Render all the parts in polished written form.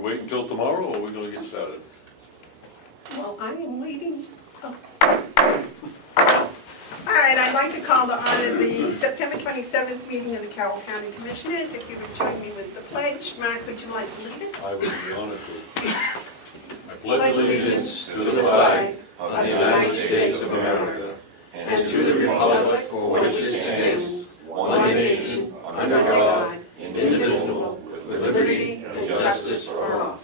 wait until tomorrow, or are we gonna get started? Well, I am waiting. Oh. All right, I'd like to call to order the September 27th meeting of the Carroll County Commissioners. If you would join me with the pledge. Mark, would you like to lead us? I would be honored to. I Pledge allegiance to the flag of the United States of America and to the republic for which it stands, one nation, under God, indivisible, with liberty and justice for all.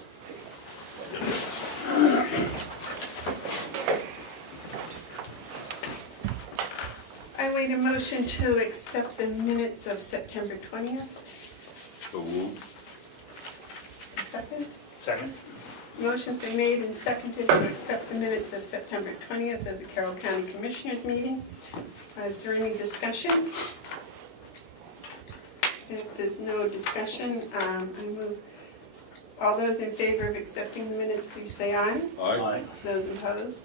I wait a motion to accept the minutes of September 20th. So moved. Second? Second. Motion's been made and seconded to accept the minutes of September 20th of the Carroll County Commissioners meeting. Is there any discussion? If there's no discussion, I move. All those in favor of accepting the minutes, please say aye. Aye. Those opposed?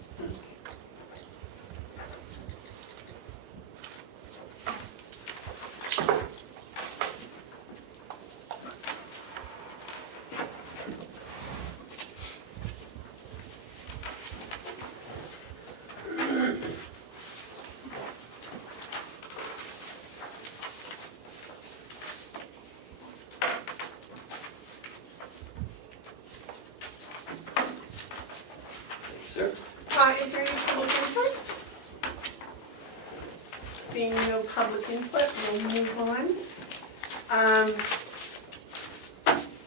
Sir? Is there any public input? Seeing no public input, we'll move on.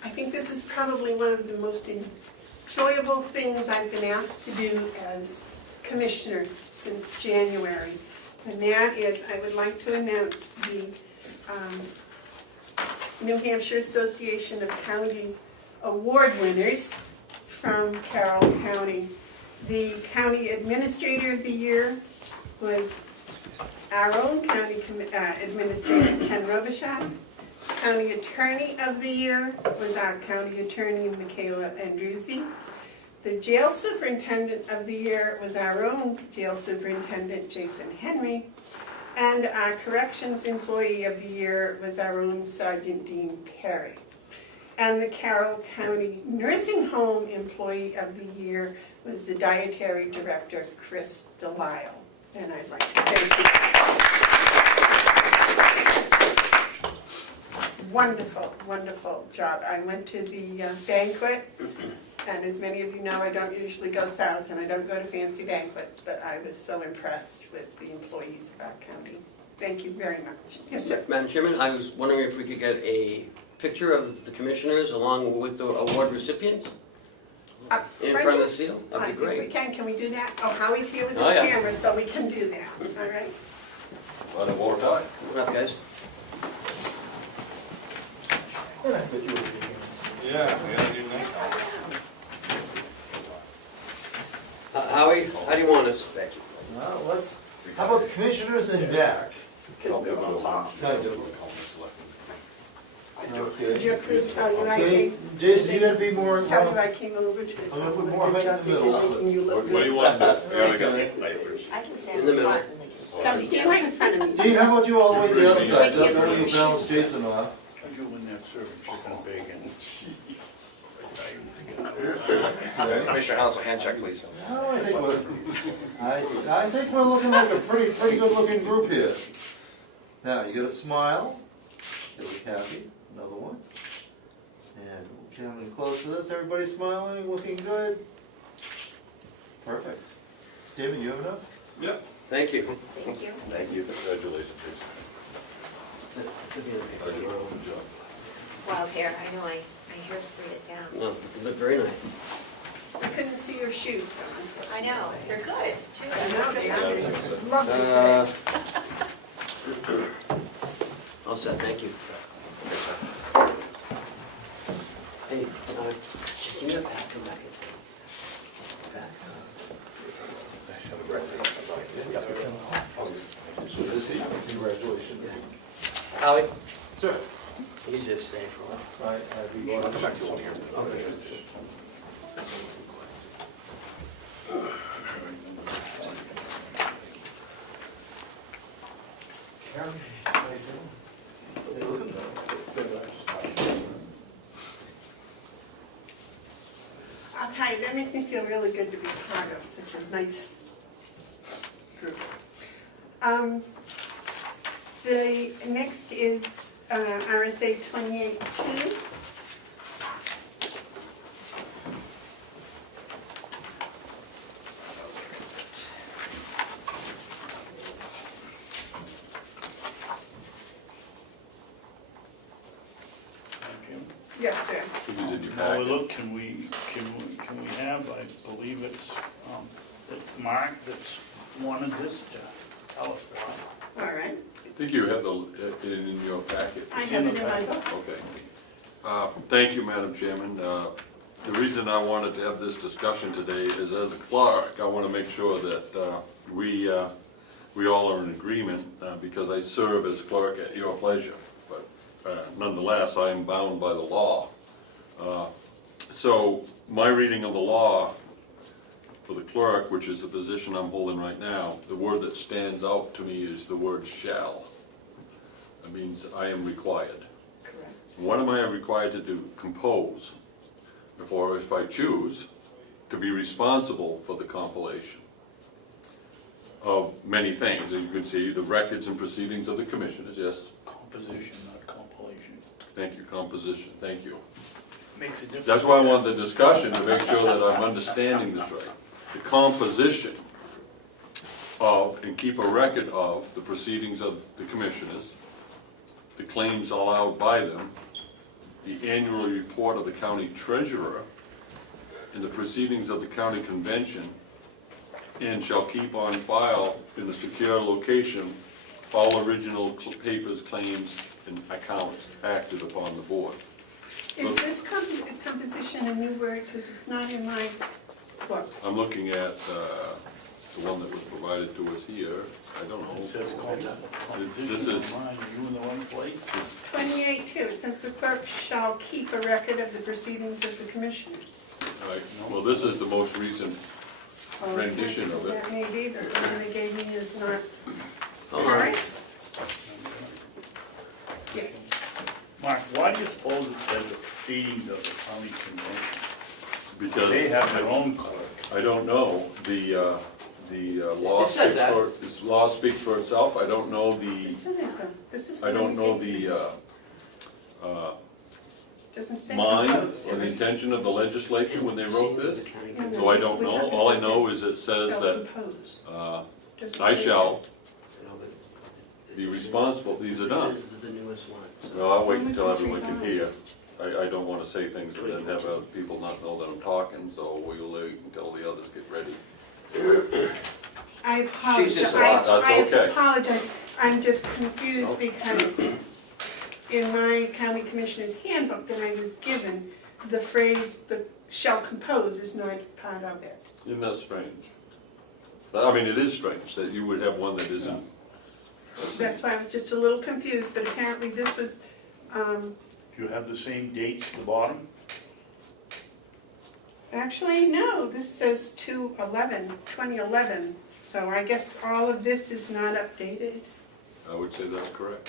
I think this is probably one of the most enjoyable things I've been asked to do as commissioner since January. And that is, I would like to announce the New Hampshire Association of County Award winners from Carroll County. The County Administrator of the Year was our own County Administrator, Ken Robichaud. County Attorney of the Year was our County Attorney, Michaela Andruzzi. The Jail Superintendent of the Year was our own Jail Superintendent, Jason Henry. And our Corrections Employee of the Year was our own Sergeant Dean Perry. And the Carroll County Nursing Home Employee of the Year was the Dietary Director, Chris Delisle. And I'd like to thank you. Wonderful, wonderful job. I went to the banquet, and as many of you know, I don't usually go south, and I don't go to fancy banquets, but I was so impressed with the employees of our county. Thank you very much. Yes, sir. Madam Chairman, I was wondering if we could get a picture of the commissioners along with the award recipients in front of the seal. That'd be great. I think we can. Can we do that? Oh, Howie's here with his Oh, yeah. camera, so we can do that. All right. Run it more time. Come up, guys. Yeah, we gotta do that. Howie, how do you want us? Well, how about the commissioners in back? Would you approve, Okay, Jason, you gotta be more, tell I'm you I came over to. gonna put more height in the middle. Making you look What do you good. want to do? Yeah, I got it. I can stand In the in middle. front and they can stand. Come stand right in front of me. Dean, how about you all the way to the other side? I can't That way you see. balance Jason off. How'd you win that serving chicken and bacon? Commissioner Hounsell, hand check, please. Oh, I think we're looking like a pretty good looking group here. Now, you get a smile. There we Kathy, another one. And we're coming close to this. Everybody smiling, looking good. Perfect. David, you have enough? Yeah. Thank you. Thank you. Thank you. Congratulations, Jason. Good job. Wild hair, I know, I hairsprayed it down. No, you look very nice. I couldn't see your shoes. I know, they're good, too. I know they are. Yeah. Lovely. All set, thank you. Hey, just give me a pack from back. Congratulations. Howie, Sir. you just stay for a while. I'll come back to one here. I'll tell you, that makes me feel really good to be part of such a nice group. The next is RSA 28-2. Jim? Yes, sir. This is in your Now, we packet. look, can we have, I believe it's, that Mark that's wanted this to tell us about. All right. I think you have it in your packet. I have it in my book. Okay. Thank you, Madam Chairman. The reason I wanted to have this discussion today is, as a clerk, I want to make sure that we all are in agreement, because I serve as clerk at your pleasure. But nonetheless, I am bound by the law. So my reading of the law for the clerk, which is the position I'm holding right now, the word that stands out to me is the word shall. That means I am required. Correct. What am I required to do? Compose, or if I choose, to be responsible for the compilation of many things. As you can see, the records and proceedings of the commissioners, yes. Composition, not compilation. Thank you, composition, thank you. Makes a difference. That's why I want the discussion, to make sure that I'm understanding this right. The composition of, and keep a record of, the proceedings of the commissioners, the claims allowed by them, the annual report of the county treasurer, and the proceedings of the county convention, and shall keep on file in the secure location all original papers, claims, and accounts acted upon the board. Is this composition a new word? Because it's not in my book. I'm looking at the one that was provided to us here. I don't know. It says composition. This is- Are you in the right place? 28-2, it says the clerk shall keep a record of the proceedings of the commissioners. All right. Well, this is the most recent Oh, rendition of it. That may be, but the one they gave me is not. All Hold on. right? Yes. Mark, why do you suppose it says the proceedings of the county convention? Because They have their own clerk. I don't know, the law It says speaks that. for, this law speaks for itself. I don't know This doesn't go, this is. I don't know the. the Doesn't say mind compose. or the intention of the legislature when they wrote this. So I don't know. All I know is it says Shall that compose. Doesn't I say- shall be responsible. These are done. This is the newest one. so- No, I'll wait When was until this everyone can hear. revised? I don't want to say things that then have other people not know that I'm talking, so we'll wait until the others get ready. I apologize. just lost. That's I okay. apologize. I'm just confused because in my county commissioner's handbook that I was given, the phrase "the shall compose" is not part of it. Isn't that strange? I mean, it is strange that you would have one that isn't. That's why I was just a little confused, but apparently this was, Do you have the same dates at the bottom? actually, no, this says 2011, so I guess all of this is not updated. I would say that's correct.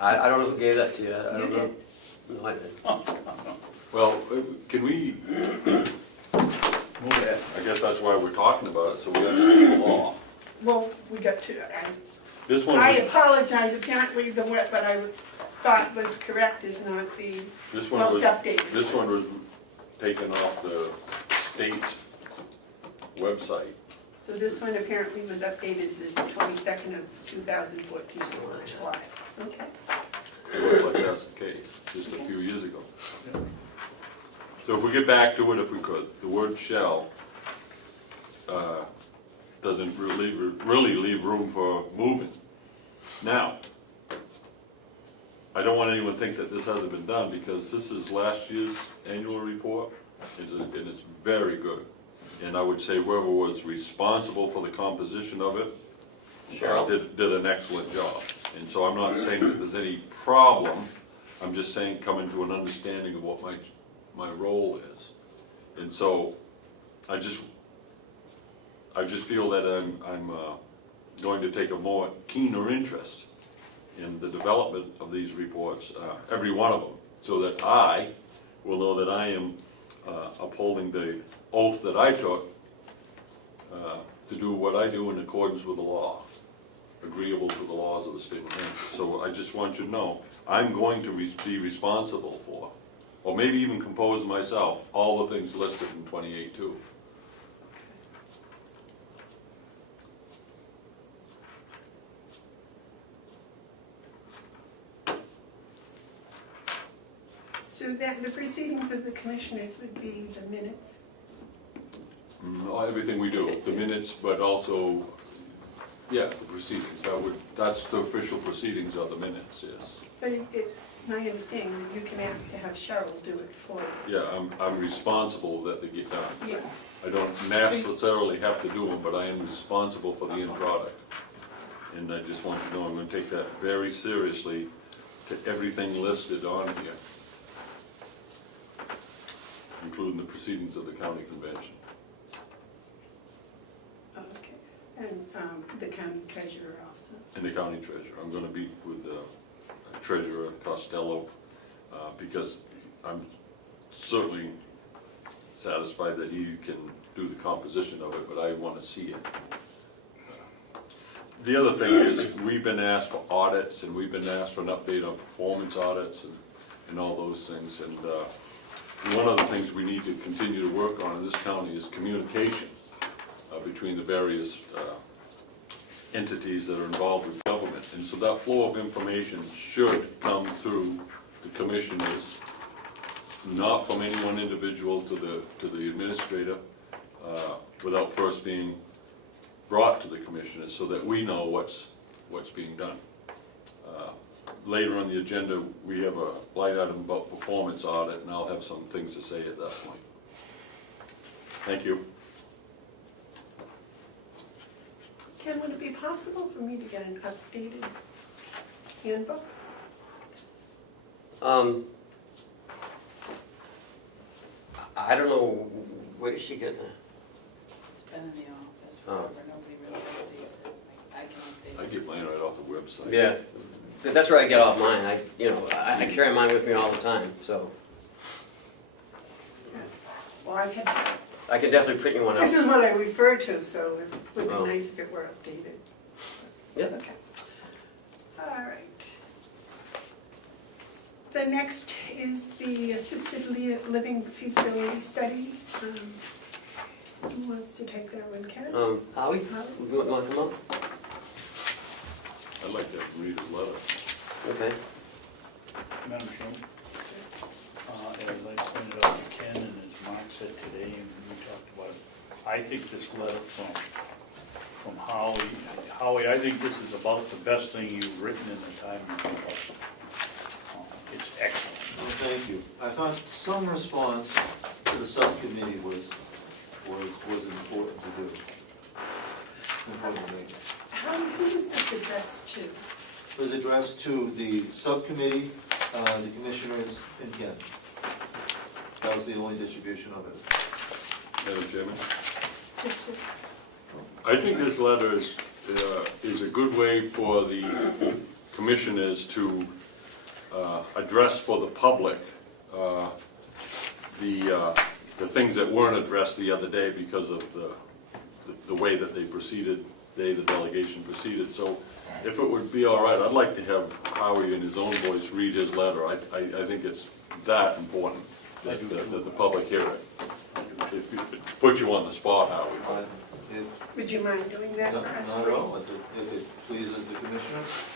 I don't know who gave that to you, I You don't know. did. No, I didn't. Well, can we, Move ahead. I guess that's why we're talking about it, so we understand the law. Well, we got to, This one, I was- apologize, apparently the what I thought was correct is not the this one most was, updated. this one was taken off the state website. So this one apparently was updated the 22nd of 2014, July. Okay. It looks like that's the case, just a few years ago. So if we get back to it, if we could, the word shall doesn't really leave room for moving. Now, I don't want anyone to think that this hasn't been done, because this is last year's annual report, and it's very good. And I would say whoever was responsible for the composition of it Cheryl? did an excellent job. And so I'm not saying that there's any problem, I'm just saying coming to an understanding of what my role is. And so I just feel that I'm going to take a more keener interest in the development of these reports, every one of them, so that I will know that I am upholding the oath that I took to do what I do in accordance with the law, agreeable to the laws of the state of New Hampshire. So I just want you to know, I'm going to be responsible for, or maybe even compose myself, all the things listed in 28.2. So that the proceedings of the commissioners would be the minutes. Everything we do, the minutes, but also, yeah, the proceedings. That's the official proceedings of the minutes, yes. But it's my understanding that you can ask to have Cheryl do it for you. Yeah, I'm responsible that they get done. Yes. I don't necessarily have to do them, but I am responsible for the end product. And I just want you to know I'm going to take that very seriously to everything listed on here, including the proceedings of the county convention. Okay. And the county treasurer also. And the county treasurer. I'm going to be with Treasurer Costello because I'm certainly satisfied that he can do the composition of it, but I want to see it. The other thing is, we've been asked for audits, and we've been asked for an update on performance audits and all those things. And one of the things we need to continue to work on in this county is communication between the various entities that are involved with government. And so that flow of information should come through the commissioners, not from any one individual to the administrator, without first being brought to the commissioners so that we know what's being done. Later on the agenda, we have a light item about performance audit, and I'll have some things to say at that point. Thank you. Ken, would it be possible for me to get an updated handbook? I don't know, where did she get that? It's been in the office Oh. forever, nobody really updates it. I can update I it. get mine right off the website. Yeah, that's where I get off mine. I carry mine with me all the time, so Well, I've had, I can definitely print you one this out. is what I refer to, so it would be Oh. nice if it were updated. Yeah. Okay. All right. The next is the assisted living feasibility study. Who wants to take that one, Ken? Howie, you want to come up? I'd like to read his letter. Okay. Madam Chairman, as I pointed out to Ken and as Mark said today, and we talked about it, I think this letter from Howie, I think this is about the best thing you've written in the time you've been published. It's excellent. Well, thank you. I thought some response to the subcommittee was important to do. Important to make. Who is this addressed to? It was addressed to the subcommittee, the commissioners, and Ken. That was the only distribution of it. Madam Chairman? Just to- I think this letter is a good way for the commissioners to address for the public the things that weren't addressed the other day because of the way that they proceeded, the delegation proceeded. So if it would be all right, I'd like to have Howie in his own voice read his letter. I think it's that important that the public hear it. It puts you on the spot, Howie. Would you mind doing that Not for us, at all, please? if it pleases the commissioners.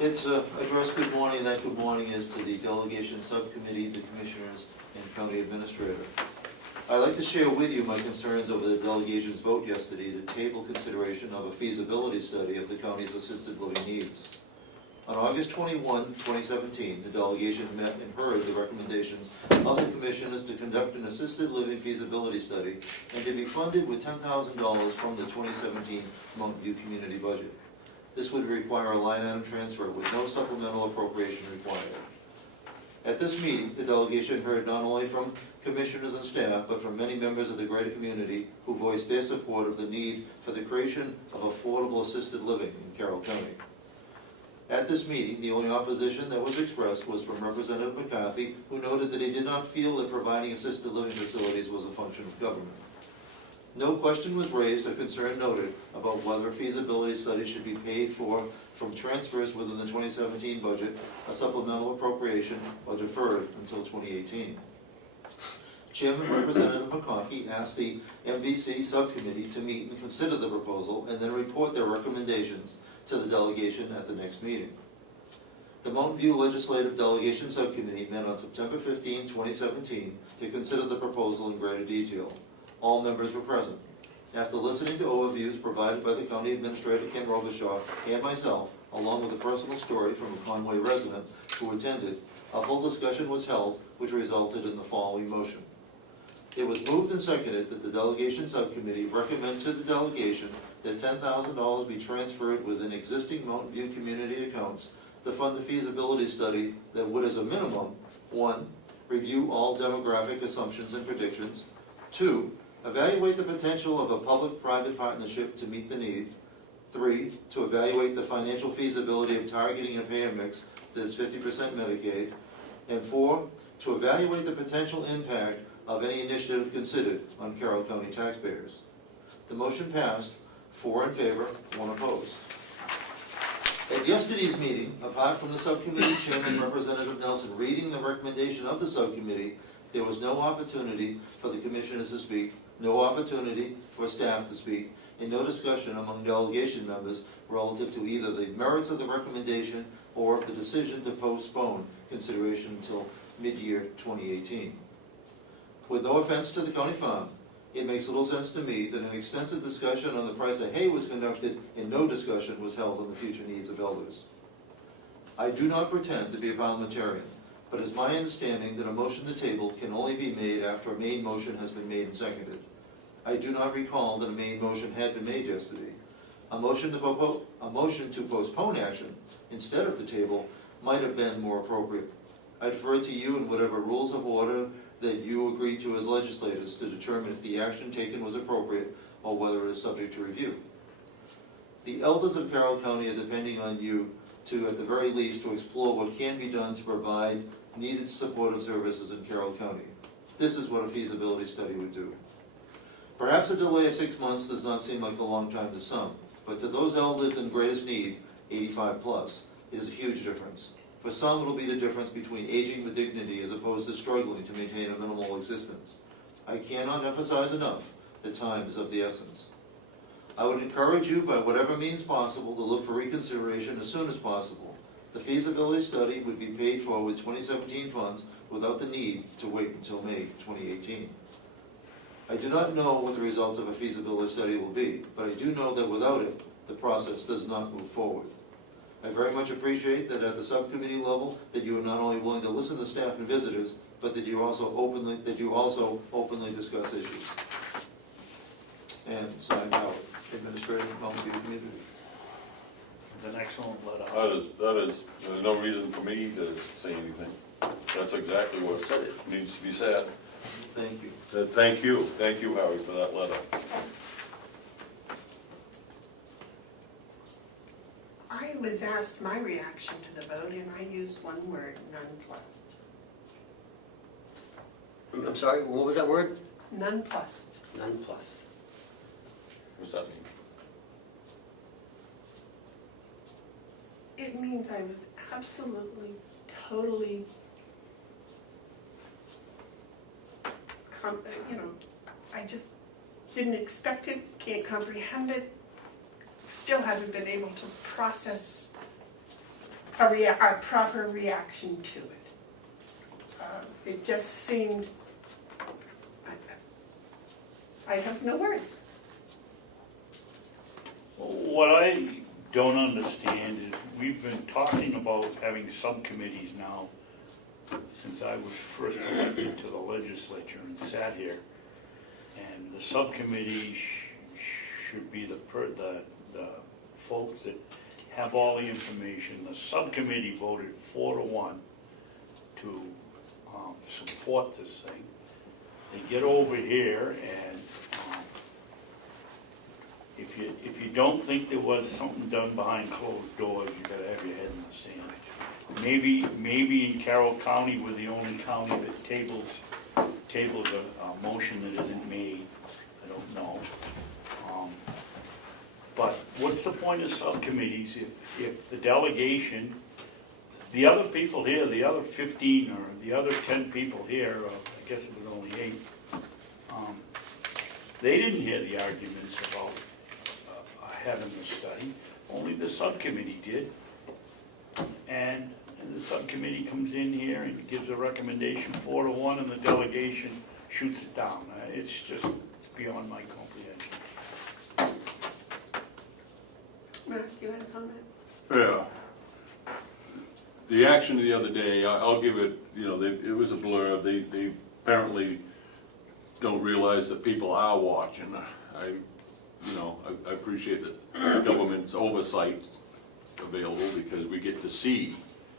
It's addressed good morning, and that good morning is to the delegation subcommittee, the commissioners, and county administrator. I'd like to share with you my concerns over the delegation's vote yesterday to table consideration of a feasibility study of the county's assisted living needs. On August 21, 2017, the delegation met and heard the recommendations of the commissioners to conduct an assisted living feasibility study and to be funded with $10,000 from the 2017 Mountain View community budget. This would require a line item transfer with no supplemental appropriation required. At this meeting, the delegation heard not only from commissioners and staff, but from many members of the greater community who voiced their support of the need for the creation of affordable assisted living in Carroll County. At this meeting, the only opposition that was expressed was from Representative McCarthy, who noted that he did not feel that providing assisted living facilities was a function of government. No question was raised or concern noted about whether a feasibility study should be paid for from transfers within the 2017 budget, a supplemental appropriation, or deferred until 2018. Chairman Representative McConkey asked the MVC subcommittee to meet and consider the proposal and then report their recommendations to the delegation at the next meeting. The Mountain View Legislative Delegation Subcommittee met on September 15, 2017 to consider the proposal in greater detail. All members were present. After listening to overviews provided by the County Administrator Ken Robichaud and myself, along with a personal story from a Conway resident who attended, a full discussion was held, which resulted in the following motion. It was moved and seconded that the Delegation Subcommittee recommend to the delegation that $10,000 be transferred within existing Mountain View community accounts to fund the feasibility study that would, as a minimum, 1, review all demographic assumptions and predictions, 2, evaluate the potential of a public-private partnership to meet the need, 3, to evaluate the financial feasibility of targeting a payer mix that is 50% Medicaid, and 4, to evaluate the potential impact of any initiative considered on Carroll County taxpayers. The motion passed, 4 in favor, 1 opposed. At yesterday's meeting, apart from the subcommittee chairman, Representative Nelson, reading the recommendation of the subcommittee, there was no opportunity for the commissioners to speak, no opportunity for staff to speak, and no discussion among delegation members relative to either the merits of the recommendation or the decision to postpone consideration until mid-year 2018. With no offense to the county farm, it makes little sense to me that an extensive discussion on the price of hay was conducted and no discussion was held on the future needs of elders. I do not pretend to be a parliamentarian, but it's my understanding that a motion to table can only be made after a main motion has been made and seconded. I do not recall that a main motion had been made yesterday. A motion to postpone action instead of the table might have been more appropriate. I defer to you in whatever rules of order that you agree to as legislators to determine if the action taken was appropriate or whether it is subject to review. The elders of Carroll County are depending on you to, at the very least, to explore what can be done to provide needed supportive services in Carroll County. This is what a feasibility study would do. Perhaps a delay of 6 months does not seem like a long time to some, but to those elders in greatest need, 85 plus, it is a huge difference. For some, it will be the difference between aging with dignity as opposed to struggling to maintain a minimal existence. I cannot emphasize enough that time is of the essence. I would encourage you, by whatever means possible, to look for reconsideration as soon as possible. The feasibility study would be paid for with 2017 funds without the need to wait until May 2018. I do not know what the results of a feasibility study will be, but I do know that without it, the process does not move forward. I very much appreciate that at the subcommittee level, that you are not only willing to listen to staff and visitors, but that you also openly discuss issues. And signed out, Administrator Mountain View Community. It's an excellent letter. There's no reason for me to say anything. That's exactly what needs to be said. Thank you. Thank you, Howie, for that letter. I was asked my reaction to the vote, and I used one word, nonplussed. I'm sorry, what was that word? Nonplussed. Nonplussed. What's that mean? It means I was absolutely, totally, I just didn't expect it, can't comprehend it, still haven't been able to process a proper reaction to it. It just seemed, I have no words. What I don't understand is we've been talking about having subcommittees now since I was first elected to the legislature and sat here. And the subcommittee should be the folks that have all the information. The subcommittee voted 4-1 to support this thing. They get over here and if you don't think there was something done behind closed doors, you gotta have your head in the sand. Maybe in Carroll County, we're the only county that tables a motion that isn't made, I don't know. But what's the point of subcommittees if the delegation, the other people here, the other 15 or the other 10 people here, I guess it was only 8, they didn't hear the arguments about having the study, only the subcommittee did. And the subcommittee comes in here and gives a recommendation 4-1 and the delegation shoots it down. It's beyond my comprehension. Mark, you want to comment? Yeah. The action of the other day, I'll give it, it was a blur. They apparently don't realize that people are watching. I appreciate that government's oversight available because we get to see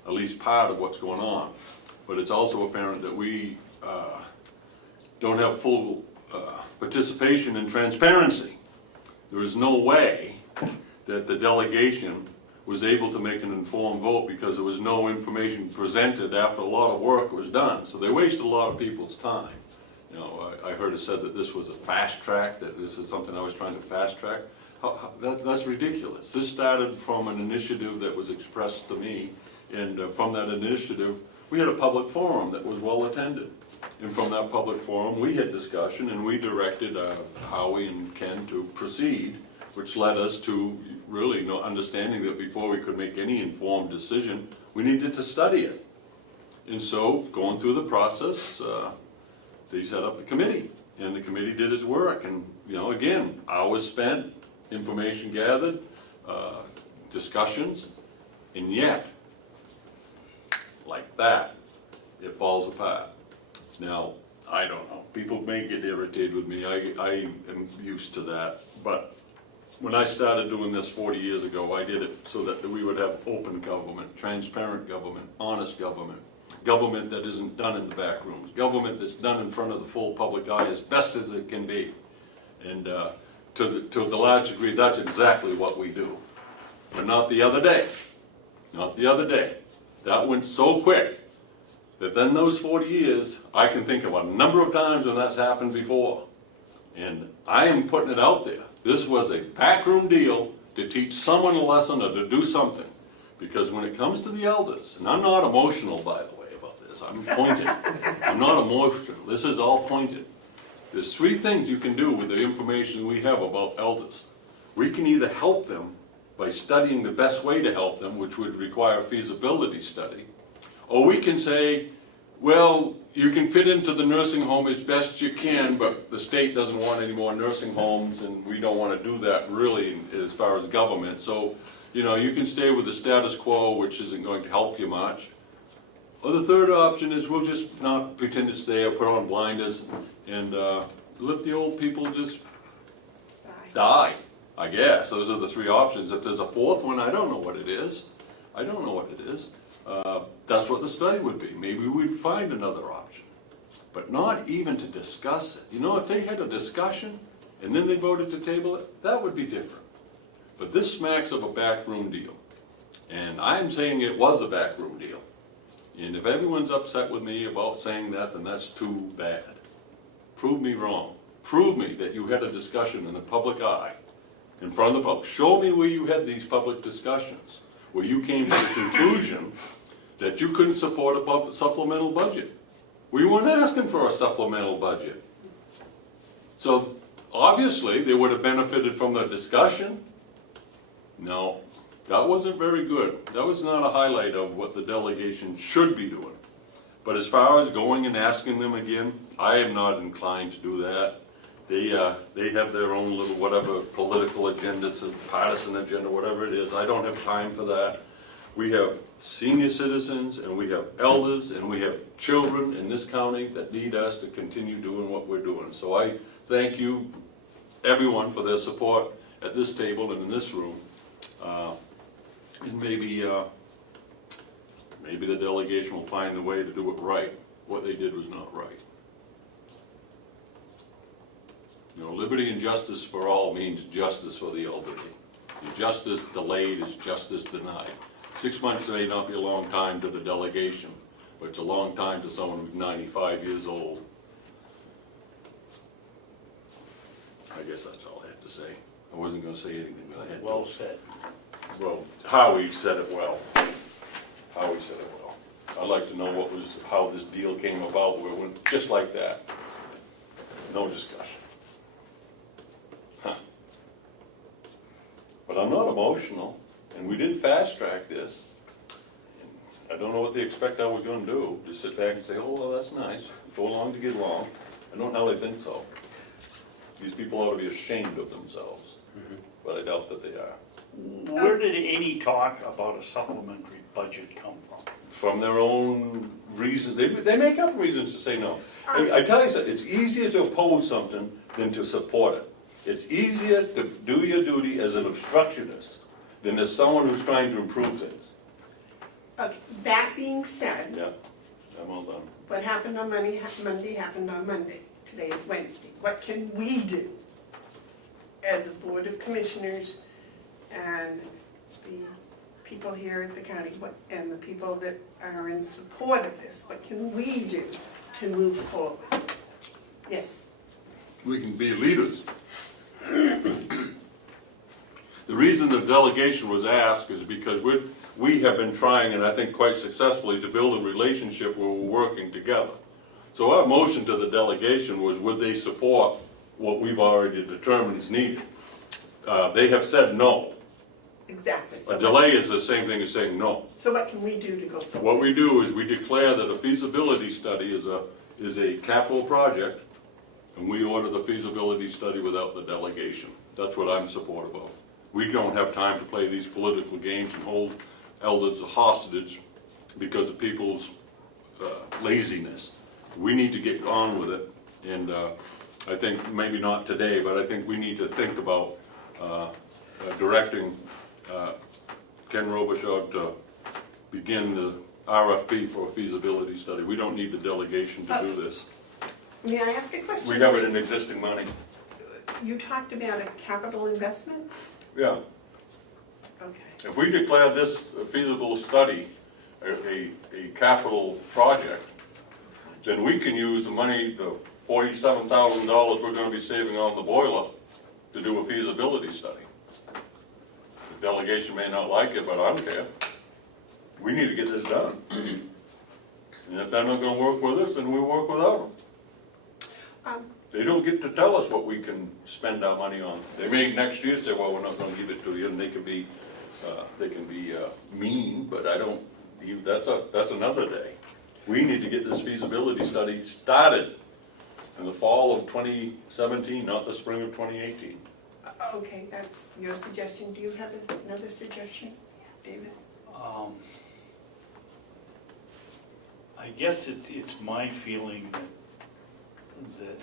at least part of what's going on. But it's also apparent that we don't have full participation and transparency. There is no way that the delegation was able to make an informed vote because there was no information presented after a lot of work was done. So they wasted a lot of people's time. I heard it said that this was a fast track, that this is something I was trying to fast track. That's ridiculous. This started from an initiative that was expressed to me, and from that initiative, we had a public forum that was well attended. And from that public forum, we had discussion, and we directed Howie and Ken to proceed, which led us to really understanding that before we could make any informed decision, we needed to study it. And so, going through the process, they set up the committee, and the committee did its work. And, again, hours spent, information gathered, discussions, and yet, like that, it falls apart. Now, I don't know. People may get irritated with me. I am used to that. But when I started doing this 40 years ago, I did it so that we would have open government, transparent government, honest government, government that isn't done in the back rooms, government that's done in front of the full public eye as best as it can be. And to the large degree, that's exactly what we do. But not the other day. Not the other day. That went so quick that then those 40 years, I can think of a number of times when that's happened before. And I am putting it out there. This was a backroom deal to teach someone a lesson or to do something. Because when it comes to the elders, and I'm not emotional, by the way, about this. I'm pointed. I'm not emotional. This is all pointed. There's 3 things you can do with the information we have about elders. We can either help them by studying the best way to help them, which would require a feasibility study, or we can say, well, you can fit into the nursing home as best you can, but the state doesn't want any more nursing homes, and we don't want to do that really as far as government. So, you can stay with the status quo, which isn't going to help you much. Or the third option is we'll just not pretend it's there, put on blinders, and let the old people just die, I guess. Those are the 3 options. If there's a 4th one, I don't know what it is. I don't know what it is. That's what the study would be. Maybe we'd find another option. But not even to discuss it. If they had a discussion and then they voted to table it, that would be different. But this smacks of a backroom deal. And I'm saying it was a backroom deal. And if everyone's upset with me about saying that, then that's too bad. Prove me wrong. Prove me that you had a discussion in the public eye, in front of the public. Show me where you had these public discussions, where you came to the conclusion that you couldn't support a supplemental budget. We weren't asking for a supplemental budget. So obviously they would have benefited from the discussion. No, that wasn't very good. That was not a highlight of what the delegation should be doing. But as far as going and asking them again, I am not inclined to do that. They have their own little whatever political agendas, partisan agenda, whatever it is. I don't have time for that. We have senior citizens, and we have elders, and we have children in this county that need us to continue doing what we're doing. So I thank you, everyone, for their support at this table and in this room. And maybe the delegation will find the way to do it right. What they did was not right. You know, liberty and justice for all means justice for the elderly. The justice delayed is justice denied. 6 months may not be a long time to the delegation, but it's a long time to someone who's 95 years old. I guess that's all I had to say. I wasn't gonna say anything, but I had to. Well said. Well, Howie said it well. Howie said it well. I'd like to know how this deal came about, where it went just like that. No discussion. Huh. But I'm not emotional, and we did fast track this. I don't know what they expect I was gonna do, just sit back and say, oh, well, that's nice, go along to get along. I don't really think so. These people ought to be ashamed of themselves, but I doubt that they are. Where did any talk about a supplementary budget come from? From their own reason, they make up reasons to say no. I tell you something, it's easier to oppose something than to support it. It's easier to do your duty as an obstructionist than as someone who's trying to improve things. Okay, that being said, Yeah, I'm all done. what happened on Monday happened on Monday. Today is Wednesday. What can we do as a Board of Commissioners and the people here at the county and the people that are in support of this? What can we do to move forward? Yes. We can be leaders. The reason the delegation was asked is because we have been trying, and I think quite successfully, to build a relationship where we're working together. So our motion to the delegation was, would they support what we've already determined is needed? They have said no. Exactly. A delay is the same thing as saying no. So what can we do to go forward? What we do is we declare that a feasibility study is a capital project, and we order the feasibility study without the delegation. That's what I'm supportive of. We don't have time to play these political games and hold elders hostage because of people's laziness. We need to get on with it, and I think maybe not today, but I think we need to think about directing Ken Robichaud to begin the RFP for a feasibility study. We don't need the delegation to do this. May I ask a question? We have it in existing money. You talked about a capital investment? Yeah. Okay. If we declare this a feasible study, a capital project, then we can use the money, the $47,000 we're going to be saving on the boiler to do a feasibility study. The delegation may not like it, but I don't care. We need to get this done. And if they're not going to work with us, then we work without them. They don't get to tell us what we can spend our money on. They may next year say, well, we're not going to give it to you, and they can be mean, but I don't. That's another day. We need to get this feasibility study started in the fall of 2017, not the spring of 2018. Okay, that's your suggestion. Do you have another suggestion, David? I guess it's my feeling that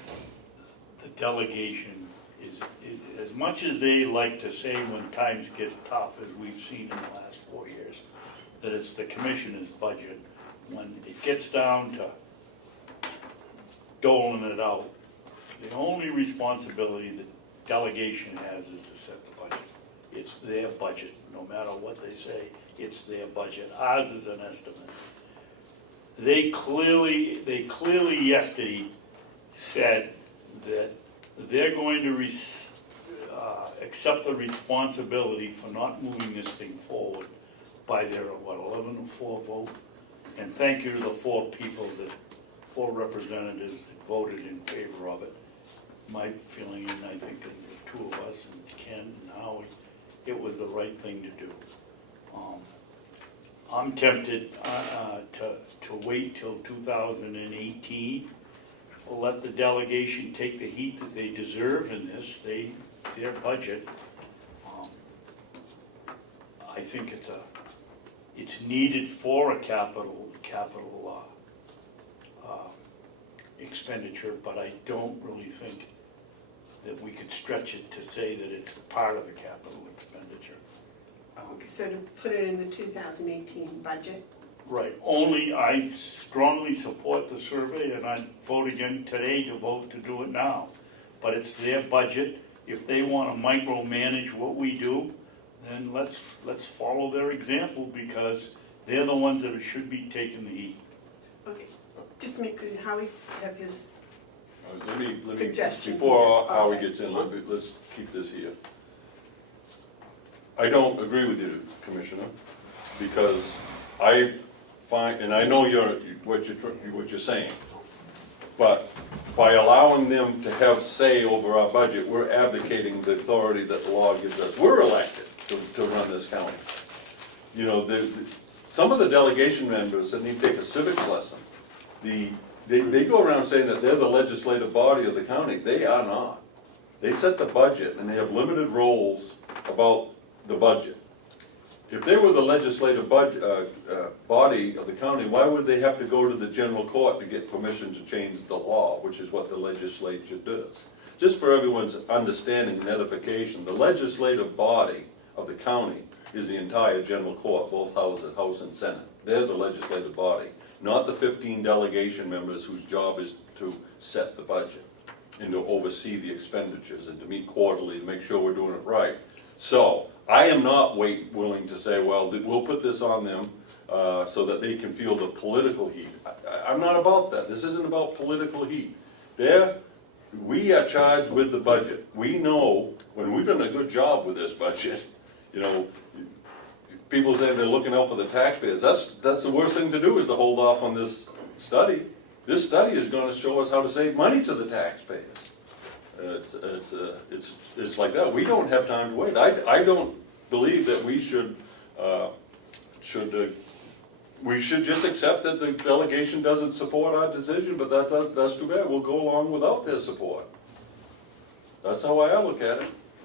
the delegation is, as much as they like to say when times get tough, as we've seen in the last 4 years, that it's the commissioner's budget. When it gets down to doling it out, the only responsibility the delegation has is to set the budget. It's their budget, no matter what they say, it's their budget. Ours is an estimate. They clearly yesterday said that they're going to accept the responsibility for not moving this thing forward by their, 11-4 vote. And thank you to the 4 representatives that voted in favor of it. My feeling, and I think the 2 of us, and Ken and Howie, it was the right thing to do. I'm tempted to wait till 2018. We'll let the delegation take the heat that they deserve in this, their budget. I think it's needed for a capital expenditure, but I don't really think that we could stretch it to say that it's part of the capital expenditure. Okay, so to put it in the 2018 budget? Right, only I strongly support the survey, and I'd vote again today to vote to do it now. but it's their budget. If they wanna micromanage what we do, then let's follow their example, because they're the ones that should be taking the heat. Okay, just make good, Howie have his, Let me, Suggestion. before Howie Okay. gets in, let's keep this here. I don't agree with you, Commissioner, because I find, and I know what you're saying, but by allowing them to have say over our budget, we're abdicating the authority that the law gives us. We're elected to run this county. You know, some of the delegation members that need to take a civics lesson, they go around saying that they're the legislative body of the county. They are not. They set the budget, and they have limited roles about the budget. If they were the legislative body of the county, why would they have to go to the general court to get permission to change the law, which is what the legislature does? Just for everyone's understanding and edification, the legislative body of the county is the entire general court, both houses, House and Senate. They're the legislative body, not the 15 delegation members whose job is to set the budget and to oversee the expenditures and to meet quarterly to make sure we're doing it right. So, I am not willing to say, well, we'll put this on them so that they can feel the political heat. I'm not about that. This isn't about political heat. We are charged with the budget. We know when we've done a good job with this budget, you know, people say they're looking out for the taxpayers. That's the worst thing to do, is to hold off on this study. This study is going to show us how to save money to the taxpayers. It's like that. We don't have time to wait. I don't believe that we should just accept that the delegation doesn't support our decision, but that's too bad. We'll go along without their support. That's how I look at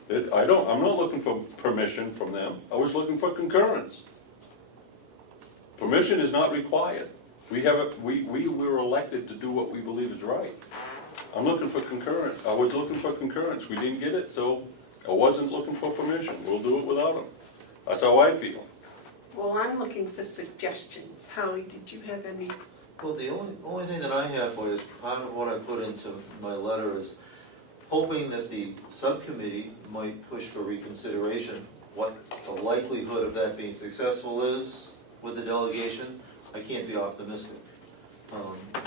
it. I'm not looking for permission from them. I was looking for concurrence. Permission is not required. We were elected to do what we believe is right. I'm looking for concurrence. I was looking for concurrence. We didn't get it, so I wasn't looking for permission. We'll do it without them. That's how I feel. well, I'm looking for suggestions. Howie, did you have any? Well, the only thing that I have for you is part of what I put into my letter is hoping that the subcommittee might push for reconsideration. What the likelihood of that being successful is with the delegation, I can't be optimistic.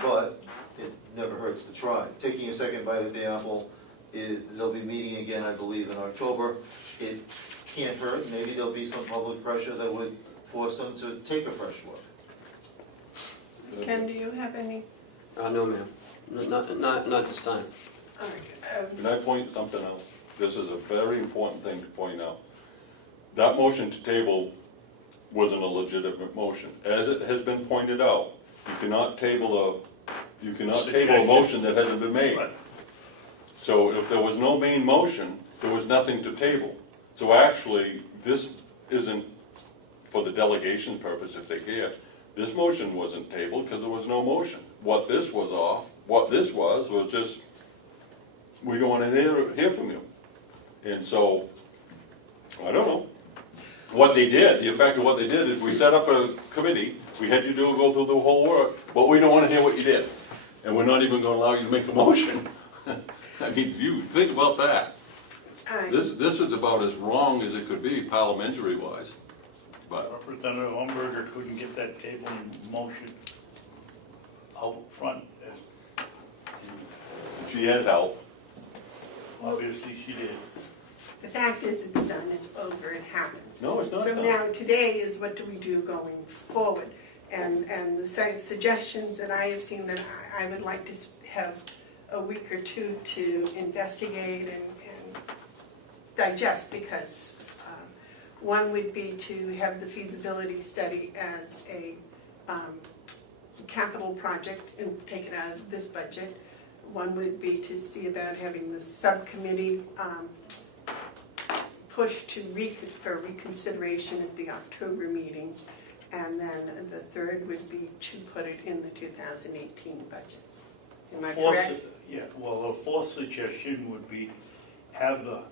But it never hurts to try. Taking a second bite at the apple, they'll be meeting again, I believe, in October. It can't hurt. Maybe there'll be some public pressure that would force them to take a fresh look. Ken, do you have any? No, ma'am, not this time. All right, Can I point something out? This is a very important thing to point out. That motion to table wasn't a legitimate motion. As it has been pointed out, you cannot table a motion that hasn't been made. Right. So if there was no main motion, there was nothing to table. So actually, this isn't for the delegation purpose, if they care. This motion wasn't tabled because there was no motion. What this was just, we don't want to hear from you. And so, I don't know. What they did, the effect of what they did is we set up a committee, we had you go through the whole work, but we don't want to hear what you did. And we're not even going to allow you to make a motion. I mean, you think about that. all right. This is about as wrong as it could be, parliamentary wise. But Representative Umberger couldn't get that table in motion out front. she had help. Obviously she did. The fact is, it's done, it's over, it happened. No, it's not So done. now, today is what do we do going forward? And the suggestions that I have seen that I would like to have a week or two to investigate and digest, because one would be to have the feasibility study as a capital project and take it out of this budget. One would be to see about having the subcommittee push for reconsideration at the October meeting. And then the third would be to put it in the 2018 budget. Am I correct? Yeah, well, the fourth suggestion would be have the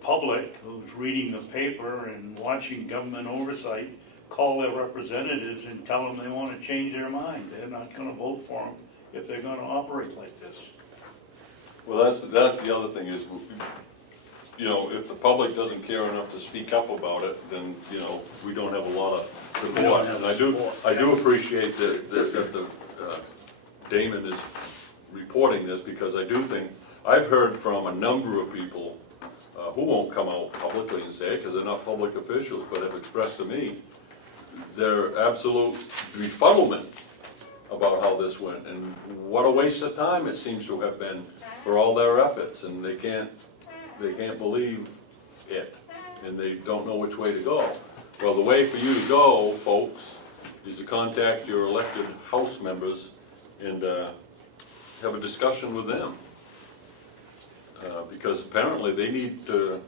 public who's reading the paper and watching government oversight call their representatives and tell them they want to change their mind. They're not going to vote for them if they're going to operate like this. Well, that's the other thing is, you know, if the public doesn't care enough to speak up about it, then, you know, we don't have a lot of We don't support. have And support, I do appreciate that Damon is reporting this, because I do think, I've heard from a number of people who won't come out publicly and say it, because they're not public officials, but have expressed to me their absolute befuddlement about how this went, and what a waste of time it seems to have been for all their efforts, and they can't believe it, and they don't know which way to go. Well, the way for you to go, folks, is to contact your elected House members and have a discussion with them. Because apparently they need to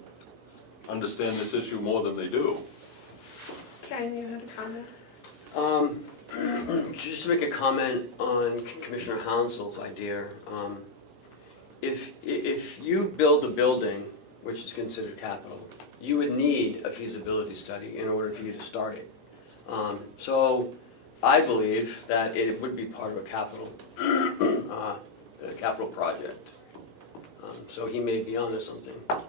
understand this issue more than they do. Ken, you had a comment? Just to make a comment on Commissioner Hounsell's idea. If you build a building, which is considered capital, you would need a feasibility study in order for you to start it. So I believe that it would be part of a capital project. So he may be onto something. Well,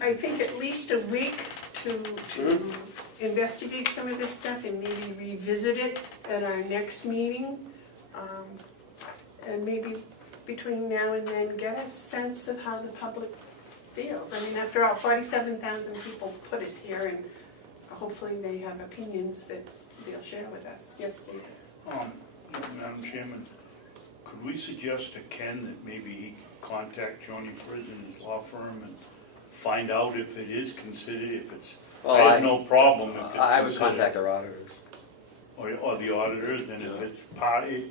I think at least a week to investigate some of this stuff and maybe revisit it at our next meeting. And maybe between now and then get a sense of how the public feels. I mean, after all, 47,000 people put us here, and hopefully they have opinions that they'll share with us. Yes, David? Madam Chairman, could we suggest to Ken that maybe he contact Joni Friz and his law firm and find out if it is considered, if it's, Well, I have no problem if it's considered. I would contact our auditors. Or the auditors, and if it's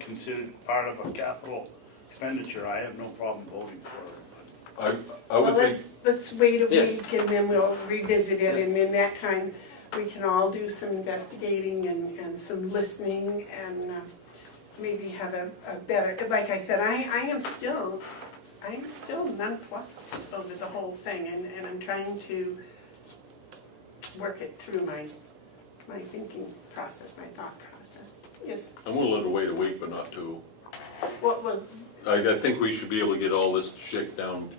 considered part of a capital expenditure, I have no problem voting for it. I would Well, think, let's wait a Yeah. week and then we'll revisit it, and in that time, we can all do some investigating and some listening, and maybe have a better, like I said, I am still nonplussed over the whole thing, and I'm trying to work it through my thinking process, my thought process. Yes, I'm willing to wait a week, but not two. well, I think we should be able to get all this shaken down.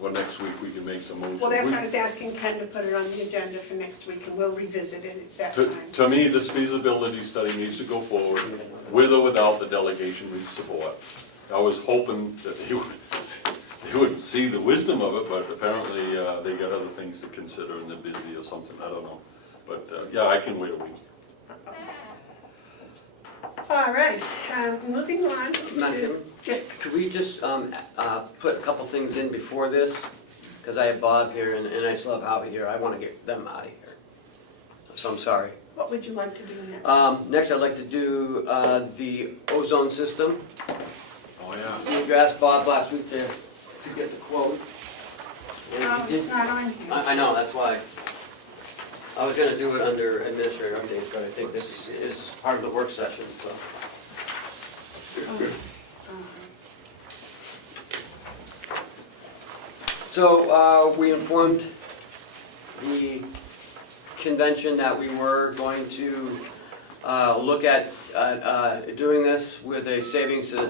Well, next week we can make some moves. that's why I was asking Ken to put it on the agenda for next week, and we'll revisit it at that To, time. to me, this feasibility study needs to go forward with or without the delegation we support. I was hoping that they would see the wisdom of it, but apparently they got other things to consider and they're busy or something, I don't know. But yeah, I can wait a week. All right, moving on Madam to, Chairman? yes, Could we just put a couple things in before this? Because I have Bob here and I still have Howie here. I want to get them out of here. So I'm sorry. what would you like to do next? Next, I'd like to do the ozone system. Oh, yeah. You asked Bob last week to get the quote. And Oh, he it's did- not on here. I know, that's why. I was gonna do it under administrative updates, but I think this is part of the work session, so. So, we informed the convention that we were going to look at doing this with a savings to the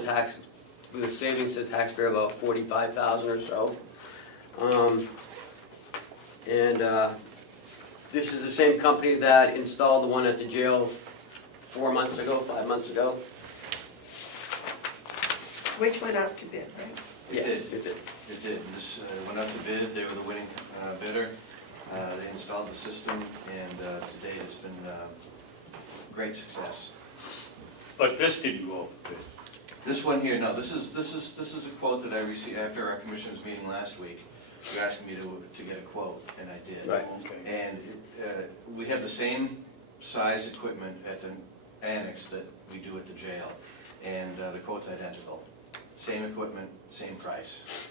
taxpayer of about 45,000 or so. This is the same company that installed the one at the jail 5 months ago. Which went out to bid, right? Yeah, It did. it did. It did. This went out to bid, they were the winning bidder. They installed the system, and to date, it's been great success. But this didn't go up bid. This one here, no, this is a quote that I received after our commissioners meeting last week. You asked me to get a quote, and I did. Right. Okay. And we have the same size equipment at the annex that we do at the jail, and the quote's identical. Same equipment, same price,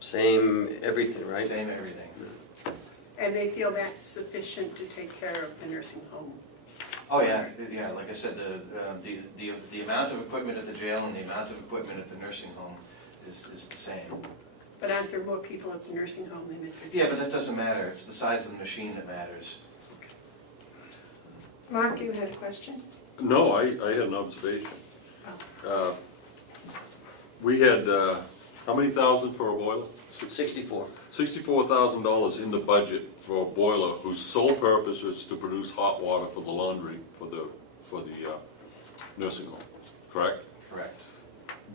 Same everything, right? same everything. And they feel that's sufficient to take care of the nursing home. Oh, yeah, yeah, like I said, the amount of equipment at the jail and the amount of equipment at the nursing home is the same. But aren't there more people at the nursing home than at the? Yeah, but that doesn't matter, it's the size of the machine that matters. Mark, you had a question? No, I had an observation. We had, how many thousand for a boiler? 64. $64,000 in the budget for a boiler whose sole purpose is to produce hot water for the laundry for the nursing home, correct? Correct.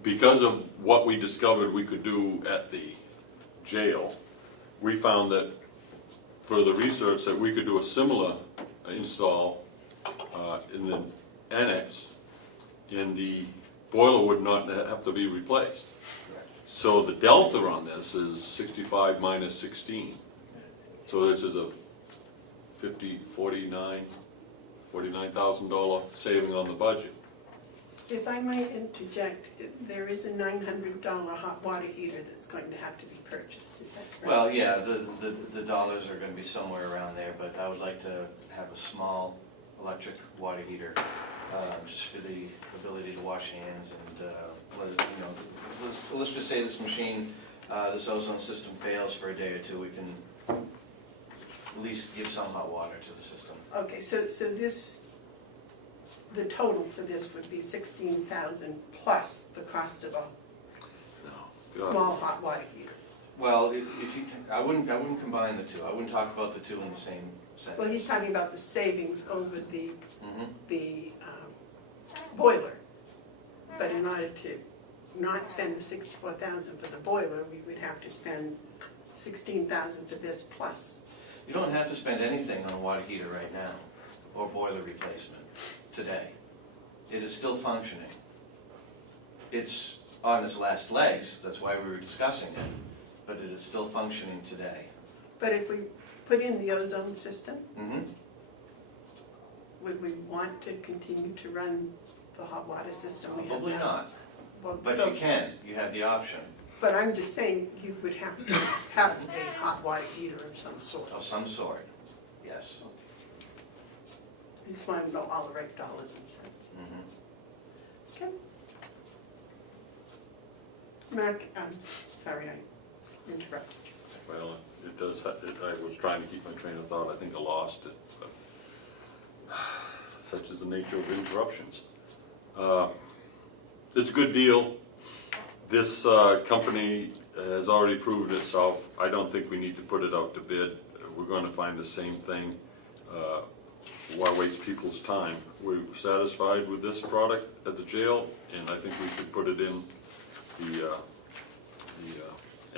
Because of what we discovered we could do at the jail, we found that further research that we could do a similar install in the annex, and the boiler would not have to be replaced. So the delta on this is 65 minus 16. So this is a $49,000 saving on the budget. If I might interject, there is a $900 hot water heater that's going to have to be purchased, is that correct? Well, yeah, the dollars are gonna be somewhere around there, but I would like to have a small electric water heater, just for the ability to wash hands and, let's just say this machine, this ozone system fails for a day or two, we can at least give some hot water to the system. Okay, so this, the total for this would be $16,000 plus the cost of a God. small hot water heater. Well, if you, I wouldn't combine the two, I wouldn't talk about the two in the same sentence. Well, he's talking about the savings over the Mhm. boiler. But in order to not spend the $64,000 for the boiler, we would have to spend $16,000 for this plus. You don't have to spend anything on a water heater right now, or boiler replacement, today. It is still functioning. It's on its last legs, that's why we were discussing it, but it is still functioning today. But if we put in the ozone system, Mm-hmm. would we want to continue to run the hot water system we have Probably now? not, Well, but so- you can, you have the option, But I'm just saying, you would have to have a hot water heater of some sort. of some sort, yes. I just want to know all the right dollars and cents. Mhm. Okay. Mark, sorry, I interrupted you. Well, it does, I was trying to keep my train of thought, I think I lost it, but such is the nature of interruptions. It's a good deal. This company has already proven itself. I don't think we need to put it out to bid. We're gonna find the same thing. Why waste people's time? We're satisfied with this product at the jail, and I think we should put it in the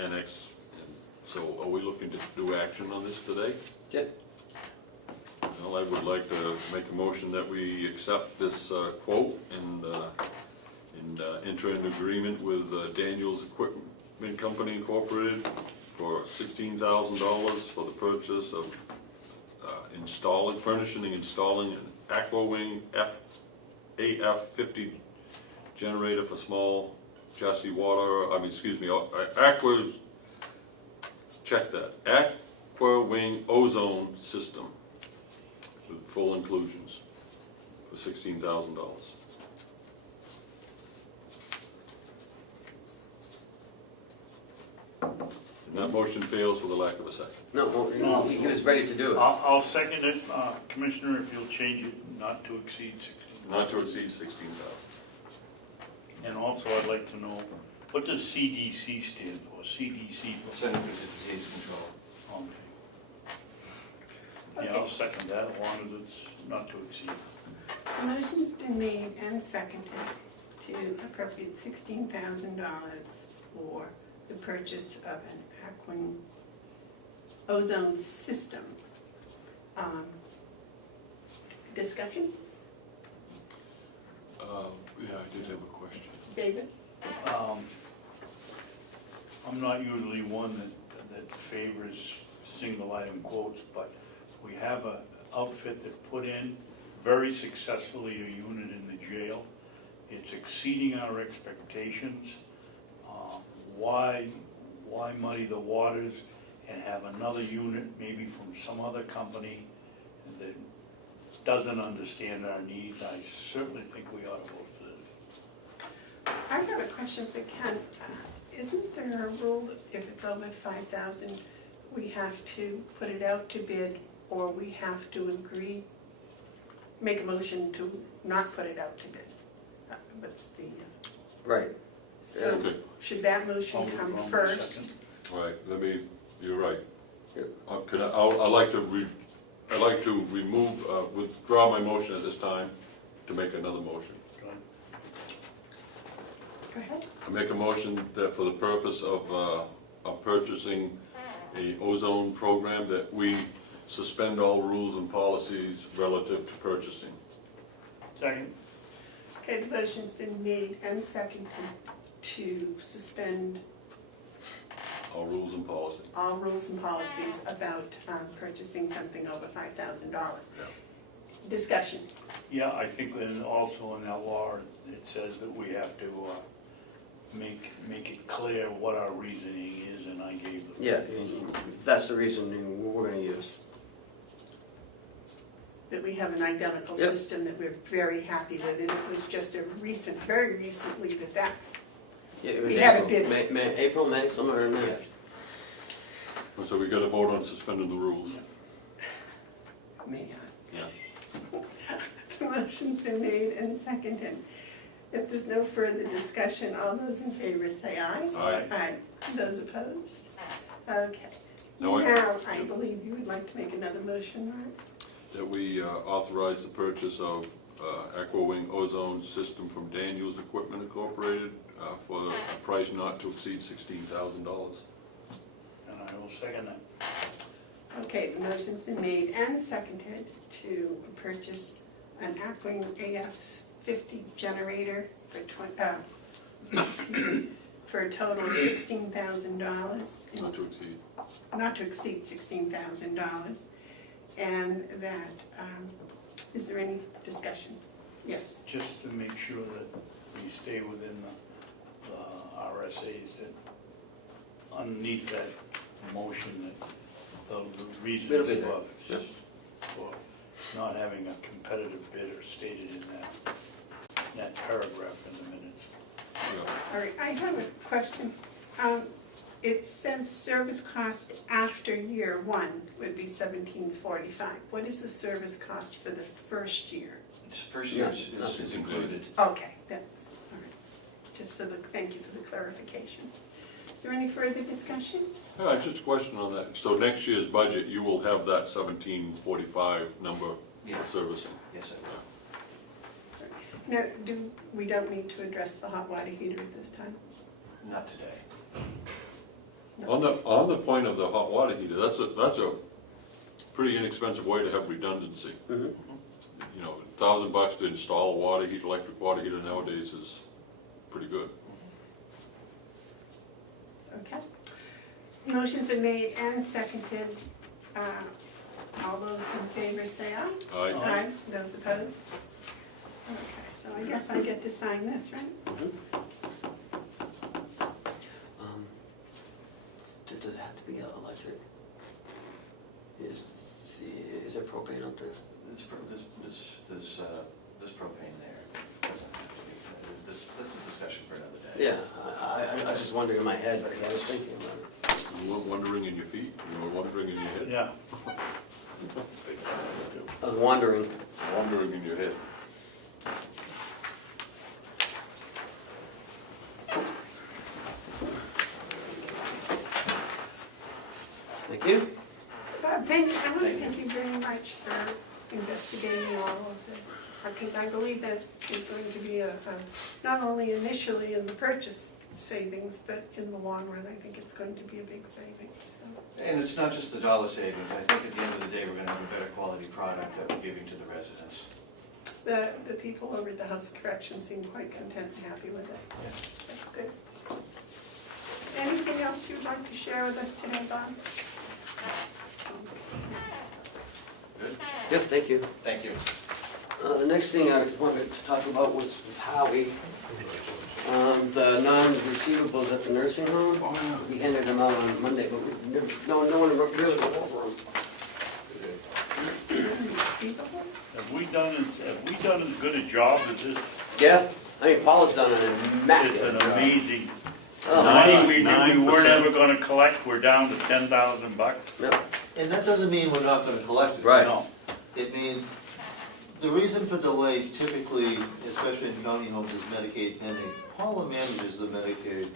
annex. And so are we looking to do action on this today? Yep. Well, I would like to make a motion that we accept this quote and enter an agreement with Daniels Equipment Company Incorporated for $16,000 for the purchase of furnishing and installing an AquaWing AF50 generator for small chassis water, AquaWing ozone system with full inclusions for $16,000. And that motion fails for the lack of a second. No, he was ready to do it. I'll second it, Commissioner, if you'll change it not to exceed 16. Not to exceed 16,000. And also, I'd like to know, what does CDC stand for? CDC? Center for Disease Control. Okay. Yeah, I'll second that, as long as it's not to exceed. The motion's been made and seconded to appropriate $16,000 for the purchase of an AquaWing ozone system. Discussion? Yeah, I did have a question. David? I'm not usually one that favors single item quotes, but we have an outfit that put in very successfully a unit in the jail. It's exceeding our expectations. Why muddy the waters and have another unit maybe from some other company that doesn't understand our needs? I certainly think we ought to vote for this. I have a question for Ken. Isn't there a rule that if it's over 5,000, we have to put it out to bid, or we have to agree make a motion to not put it out to bid. What's the, Right. so Okay, should that motion I'll come withdraw my first? second. all right, you're right. Yep. I'd like to withdraw my motion at this time to make another motion. Go ahead. Go ahead. I make a motion that for the purpose of purchasing a ozone program, that we suspend all rules and policies relative to purchasing. Second. Okay, the motion's been made and seconded to suspend All rules and policy. all rules and policies about purchasing something over $5,000. Yeah. Discussion. Yeah, I think also in that law, it says that we have to make it clear what our reasoning is, and I gave the. Yeah, that's the reasoning we're gonna use. That we have an identical Yep. system that we're very happy with, and it was just very recently that Yeah, it was We had a April, bid. April, May, somewhere in there. So we got to vote on suspending the rules. Me, Yeah. the motion's been made and seconded. If there's no further discussion, all those in favor say aye. Aye. Aye. Those opposed? Okay. No, I- Now, I believe you would like to make another motion, Mark? That we authorize the purchase of Aquawing ozone system from Daniels Equipment Incorporated for a price not to exceed $16,000. And I will second that. Okay, the motion's been made and seconded to purchase an Aquing AF50 generator for a total of $16,000. Not to exceed. Not to exceed $16,000. And that, is there any discussion? Yes. Just to make sure that we stay within the RSA's, that underneath that motion, that the reasons Little bit there. Yep. for not having a competitive bidder stated in that paragraph in the minutes. Yeah. All right, I have a question. It says service cost after year one would be $17.45. What is the service cost for the first year? It's first year is included. Okay, that's, all right. Just thank you for the clarification. Is there any further discussion? Yeah, just a question on that. So next year's budget, you will have that 1745 number Yeah. for servicing? Yes, I will. No, we don't need to address the hot water heater at this time? Not today. On the point of the hot water heater, that's a pretty inexpensive way to have redundancy. Mhm. You know, $1,000 to install a water heater, electric water heater nowadays is pretty good. Okay. Motion's been made and seconded. All those in favor say aye. Aye. Aye. Those opposed? Okay, so I guess I get to sign this, right? Does it have to be electric? Is there propane up there? This propane there doesn't have to be, that's a discussion for another day. Yeah, I was just wondering in my head, but I was thinking about it. You were wondering in your feet, you were wondering in your head. Yeah. I was wondering. Wondering in your head. Thank you. I want to thank you very much for investigating all of this, because I believe that is going to be not only initially in the purchase savings, but in the long run, I think it's going to be a big savings. So. And it's not just the dollar savings, I think at the end of the day, we're gonna have a better quality product that we're giving to the residents. The people over at the House of Correction seem quite content and happy with it. That's good. Anything else you'd like to share with us today, Bob? Good? Yep, thank you. Thank you. The next thing I wanted to talk about was with Howie. The non-receivables at the nursing home. We handed them out on Monday, but no one really went over them. Receivable? Have we done as good a job as this? Yeah, I mean, Paula's done an It's immaculate an job. amazing, Oh, money we weren't 9%. ever gonna collect, we're down to $10,000. Yep, And that doesn't mean we're not gonna collect it. right. No. It means The reason for delay typically, especially in county homes, is Medicaid pending. Paula manages the Medicaid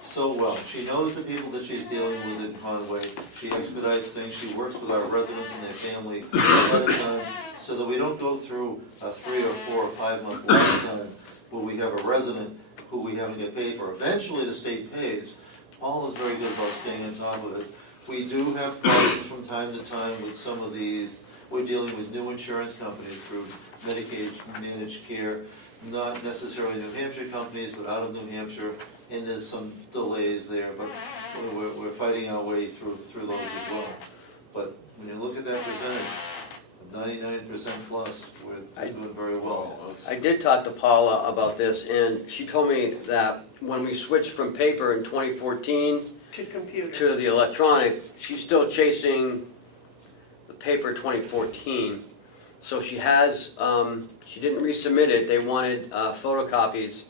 so well. She knows the people that she's dealing with in Conway. She expedites things. She works with our residents and their family ahead of time so that we don't go through a 3 or 4 or 5 month lag time where we have a resident who we haven't get paid for. Eventually the state pays. Paula's very good about staying on top of it. We do have problems from time to time with some of these. We're dealing with new insurance companies through Medicaid managed care, not necessarily New Hampshire companies, but out of New Hampshire, and there's some delays there, but we're fighting our way through those as well. But when you look at that percentage, 99% plus, we're doing very well. I did talk to Paula about this, and she told me that when we switched from paper in 2014 To computer. to the electronic, she's still chasing the paper 2014. So she has, she didn't resubmit it. They wanted photocopies,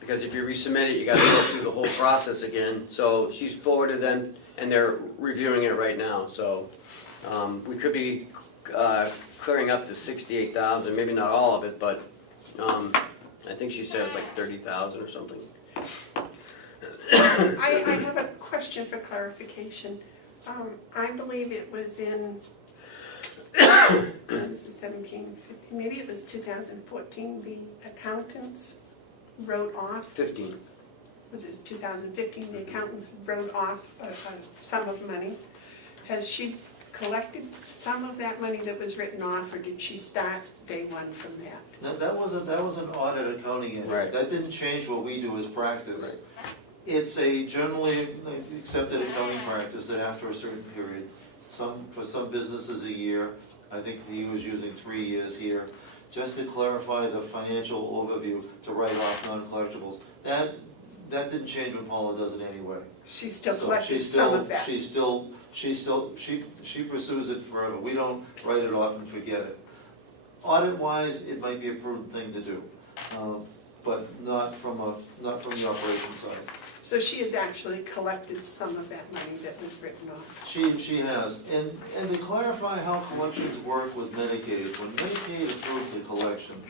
because if you resubmit it, you gotta go through the whole process again. So she's forwarded them, and they're reviewing it right now. So we could be clearing up to 68,000, maybe not all of it, but I think she said it's like 30,000 or something. I have a question for clarification. I believe it was in, this is 17, maybe it was 2014, the accountants wrote off, 15. was it 2015, the accountants wrote off a sum of money. Has she collected some of that money that was written off, or did she start day one from that? That was an audit accounting entry. Right. That didn't change what we do as practice. Right. It's a generally accepted accounting practice that after a certain period, for some businesses a year, I think he was using 3 years here, just to clarify the financial overview to write off non-collectibles. That didn't change when Paula does it anyway. She still So collected she's some still- of that? She pursues it forever. We don't write it off and forget it. Audit-wise, it might be a prudent thing to do, but not from the operations side. So she has actually collected some of that money that was written off? She has, and to clarify how collections work with Medicaid, when Medicaid approves a collection,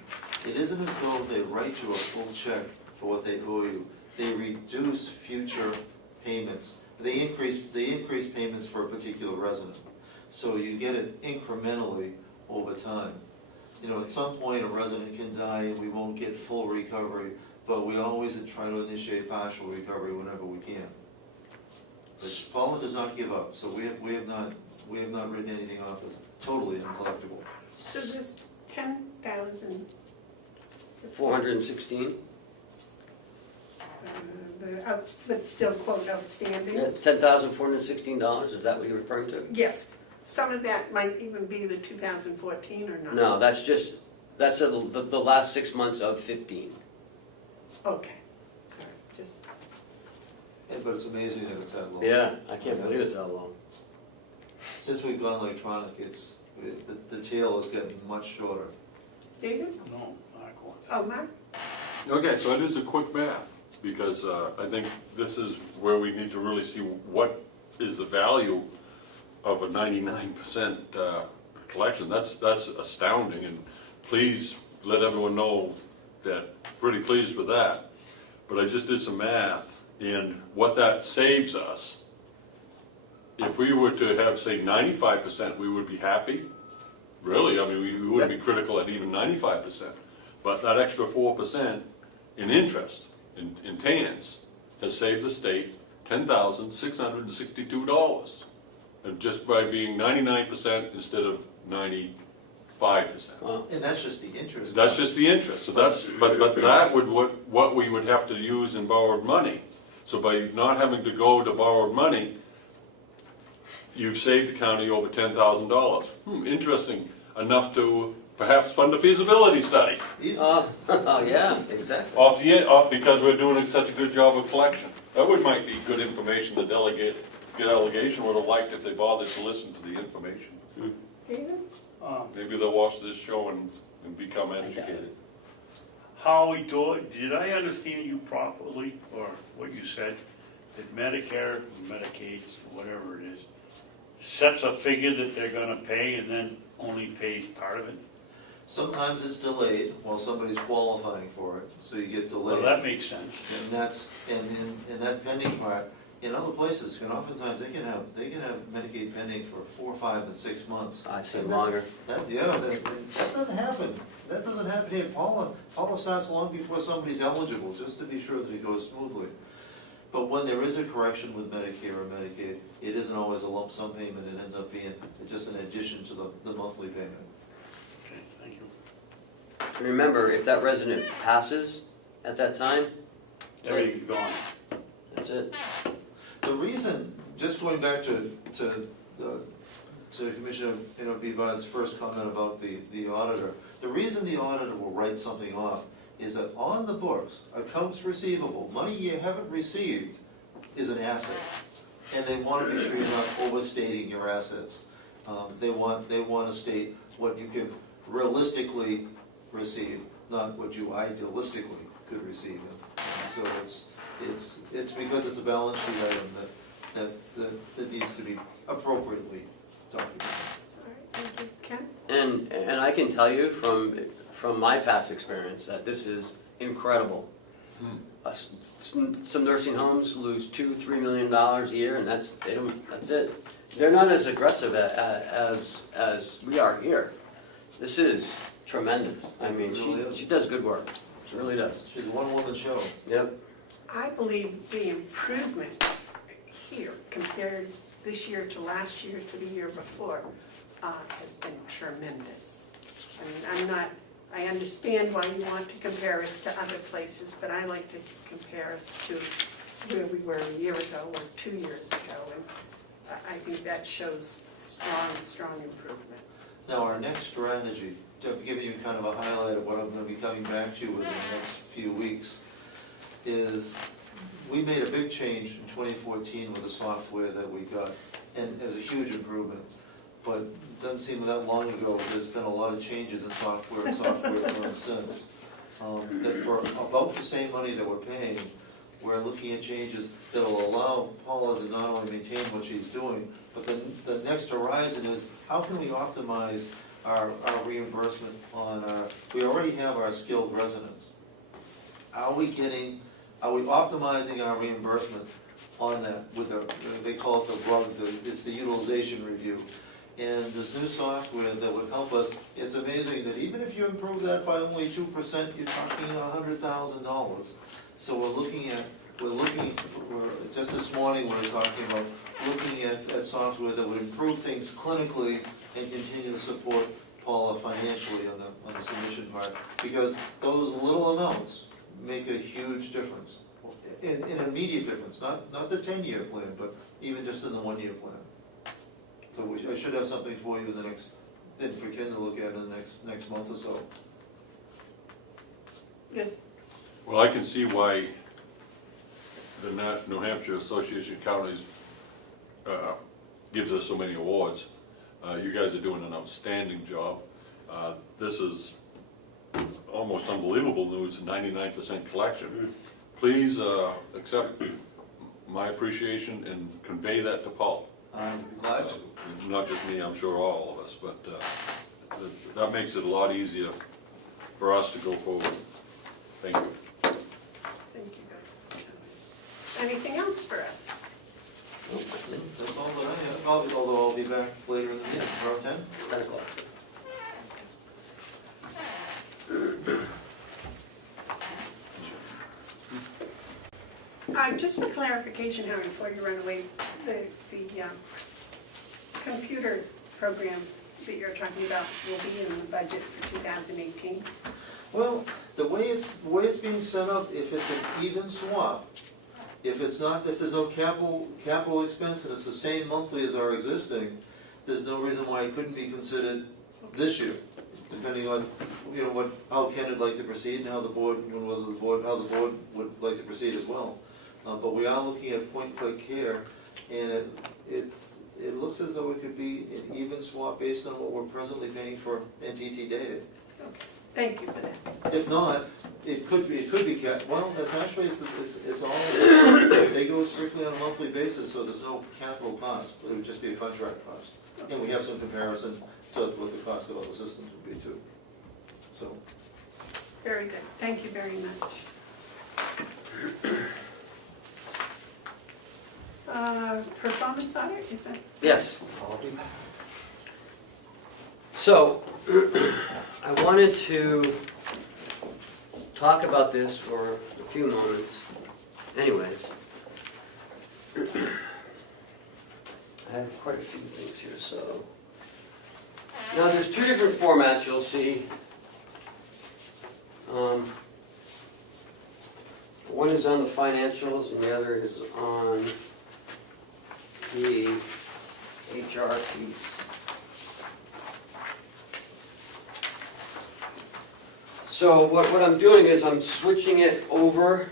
it isn't as though they write you a full check for what they owe you. They reduce future payments. They increase payments for a particular resident. So you get it incrementally over time. You know, at some point a resident can die and we won't get full recovery, but we always try to initiate partial recovery whenever we can. But Paula does not give up, so we have not written anything off as totally uncollectible. So this 10,000, 416? but still quote outstanding? $10,416, is that what you're referring to? Yes, some of that might even be the 2014 or not? No, that's the last 6 months of 15. Okay, all right, just, Yeah, but it's amazing that it's that low. Yeah, I can't believe it's that long. Since we've gone electronic, the tail is getting much shorter. David? No, Mark wants. Oh, Mark? Okay, so it is a quick math, because I think this is where we need to really see what is the value of a 99% collection. That's astounding, and please let everyone know that pretty pleased with that. But I just did some math, and what that saves us, if we were to have, say, 95%, we would be happy. Really, I mean, we wouldn't be critical at even 95%. But that extra 4% in interest, in TANs, has saved the state $10,662. And just by being 99% instead of 95%. Wow. And that's just the interest. That's just the interest. So that's, but that would what we would have to use in borrowed money. So by not having to go to borrowed money, you've saved the county over $10,000. Interesting enough to perhaps fund a feasibility study. Easy. Yeah, exactly. Because we're doing such a good job of collection. That might be good information the delegation would have liked if they bothered to listen to the information. David? Maybe they'll watch this show and become educated. Howie, did I understand you properly, or what you said, that Medicare, Medicaid, whatever it is, sets a figure that they're gonna pay and then only pays part of it? Sometimes it's delayed while somebody's qualifying for it, so you get delayed. Well, that makes sense. And that's, and that pending part, in other places, can oftentimes, they can have Medicaid pending for 4, 5, and 6 months. I'd say And longer. that doesn't happen. That doesn't happen here. Paula starts long before somebody's eligible, just to be sure that it goes smoothly. But when there is a correction with Medicare or Medicaid, it isn't always a lump sum payment, it ends up being just an addition to the monthly payment. Okay, thank you. And remember, if that resident passes at that time, Everything's gone. that's it. The reason, just going back to Commissioner Bevard's first comment about the auditor, the reason the auditor will write something off is that on the books, accounts receivable, money you haven't received is an asset. And they want to be sure you're not overstating your assets. They want to state what you can realistically receive, not what you idealistically could receive. So it's because it's a balance sheet item that needs to be appropriately documented. All right, thank you. Ken? And I can tell you from my past experience that this is incredible. Some nursing homes lose $2-3 million a year, and that's it. They're not as aggressive as we are here. This is tremendous. I mean, she does good work. She really does. She's a one-woman show. Yep. I believe the improvement here compared this year to last year to the year before has been tremendous. I mean, I understand why you want to compare us to other places, but I like to compare us to where we were a year ago or 2 years ago, and I think that shows strong improvement. Now, our next strategy, to give you kind of a highlight of what I'm going to be coming back to you with in the next few weeks, is we made a big change in 2014 with the software that we got, and it was a huge improvement. But it doesn't seem that long ago, there's been a lot of changes in software and software firms since. That for about the same money that we're paying, we're looking at changes that will allow Paula to not only maintain what she's doing, but then the next horizon is, how can we optimize our reimbursement on we already have our skilled residents. Are we optimizing our reimbursement on that with they call it the RUG, it's the utilization review. And this new software that would help us, it's amazing that even if you improve that by only 2%, you're talking $100,000. So just this morning, we were talking about looking at software that would improve things clinically and continue to support Paula financially on the submission part. Because those little amounts make a huge difference, an immediate difference, not the 10-year plan, but even just in the 1-year plan. So I should have something for you and for Ken to look at in the next month or so. Yes. Well, I can see why the New Hampshire Association of Counties gives us so many awards. You guys are doing an outstanding job. This is almost unbelievable news, 99% collection. Please accept my appreciation and convey that to Paul. I'm glad to. Not just me, I'm sure all of us, but that makes it a lot easier for us to go forward. Thank you. Thank you. Anything else for us? That's all that I have. Although I'll be back later in the day, around 10. 10 o'clock. Just for clarification, Howard, before you run away, the computer program that you're talking about will be in the budget for 2018? Well, the way it's being set up, if it's an even swap, if there's no capital expense and it's the same monthly as our existing, there's no reason why it couldn't be considered this year, depending on how Ken would like to proceed and how the board would like to proceed as well. But we are looking at point-click care, and it looks as though it could be an even swap based on what we're presently paying for NTT data. Okay, thank you for that. If not, it could be kept. Well, that's actually it's all they go strictly on a monthly basis, so there's no capital cost. It would just be a contract cost, and we have some comparison to what the cost of other systems would be too. So, Very good, thank you very much. Performance audit, is that? yes. So, I wanted to talk about this for a few moments. Anyways, I have quite a few things here, so. Now, there's two different formats you'll see. One is on the financials and the other is on the HR piece. So what I'm doing is I'm switching it over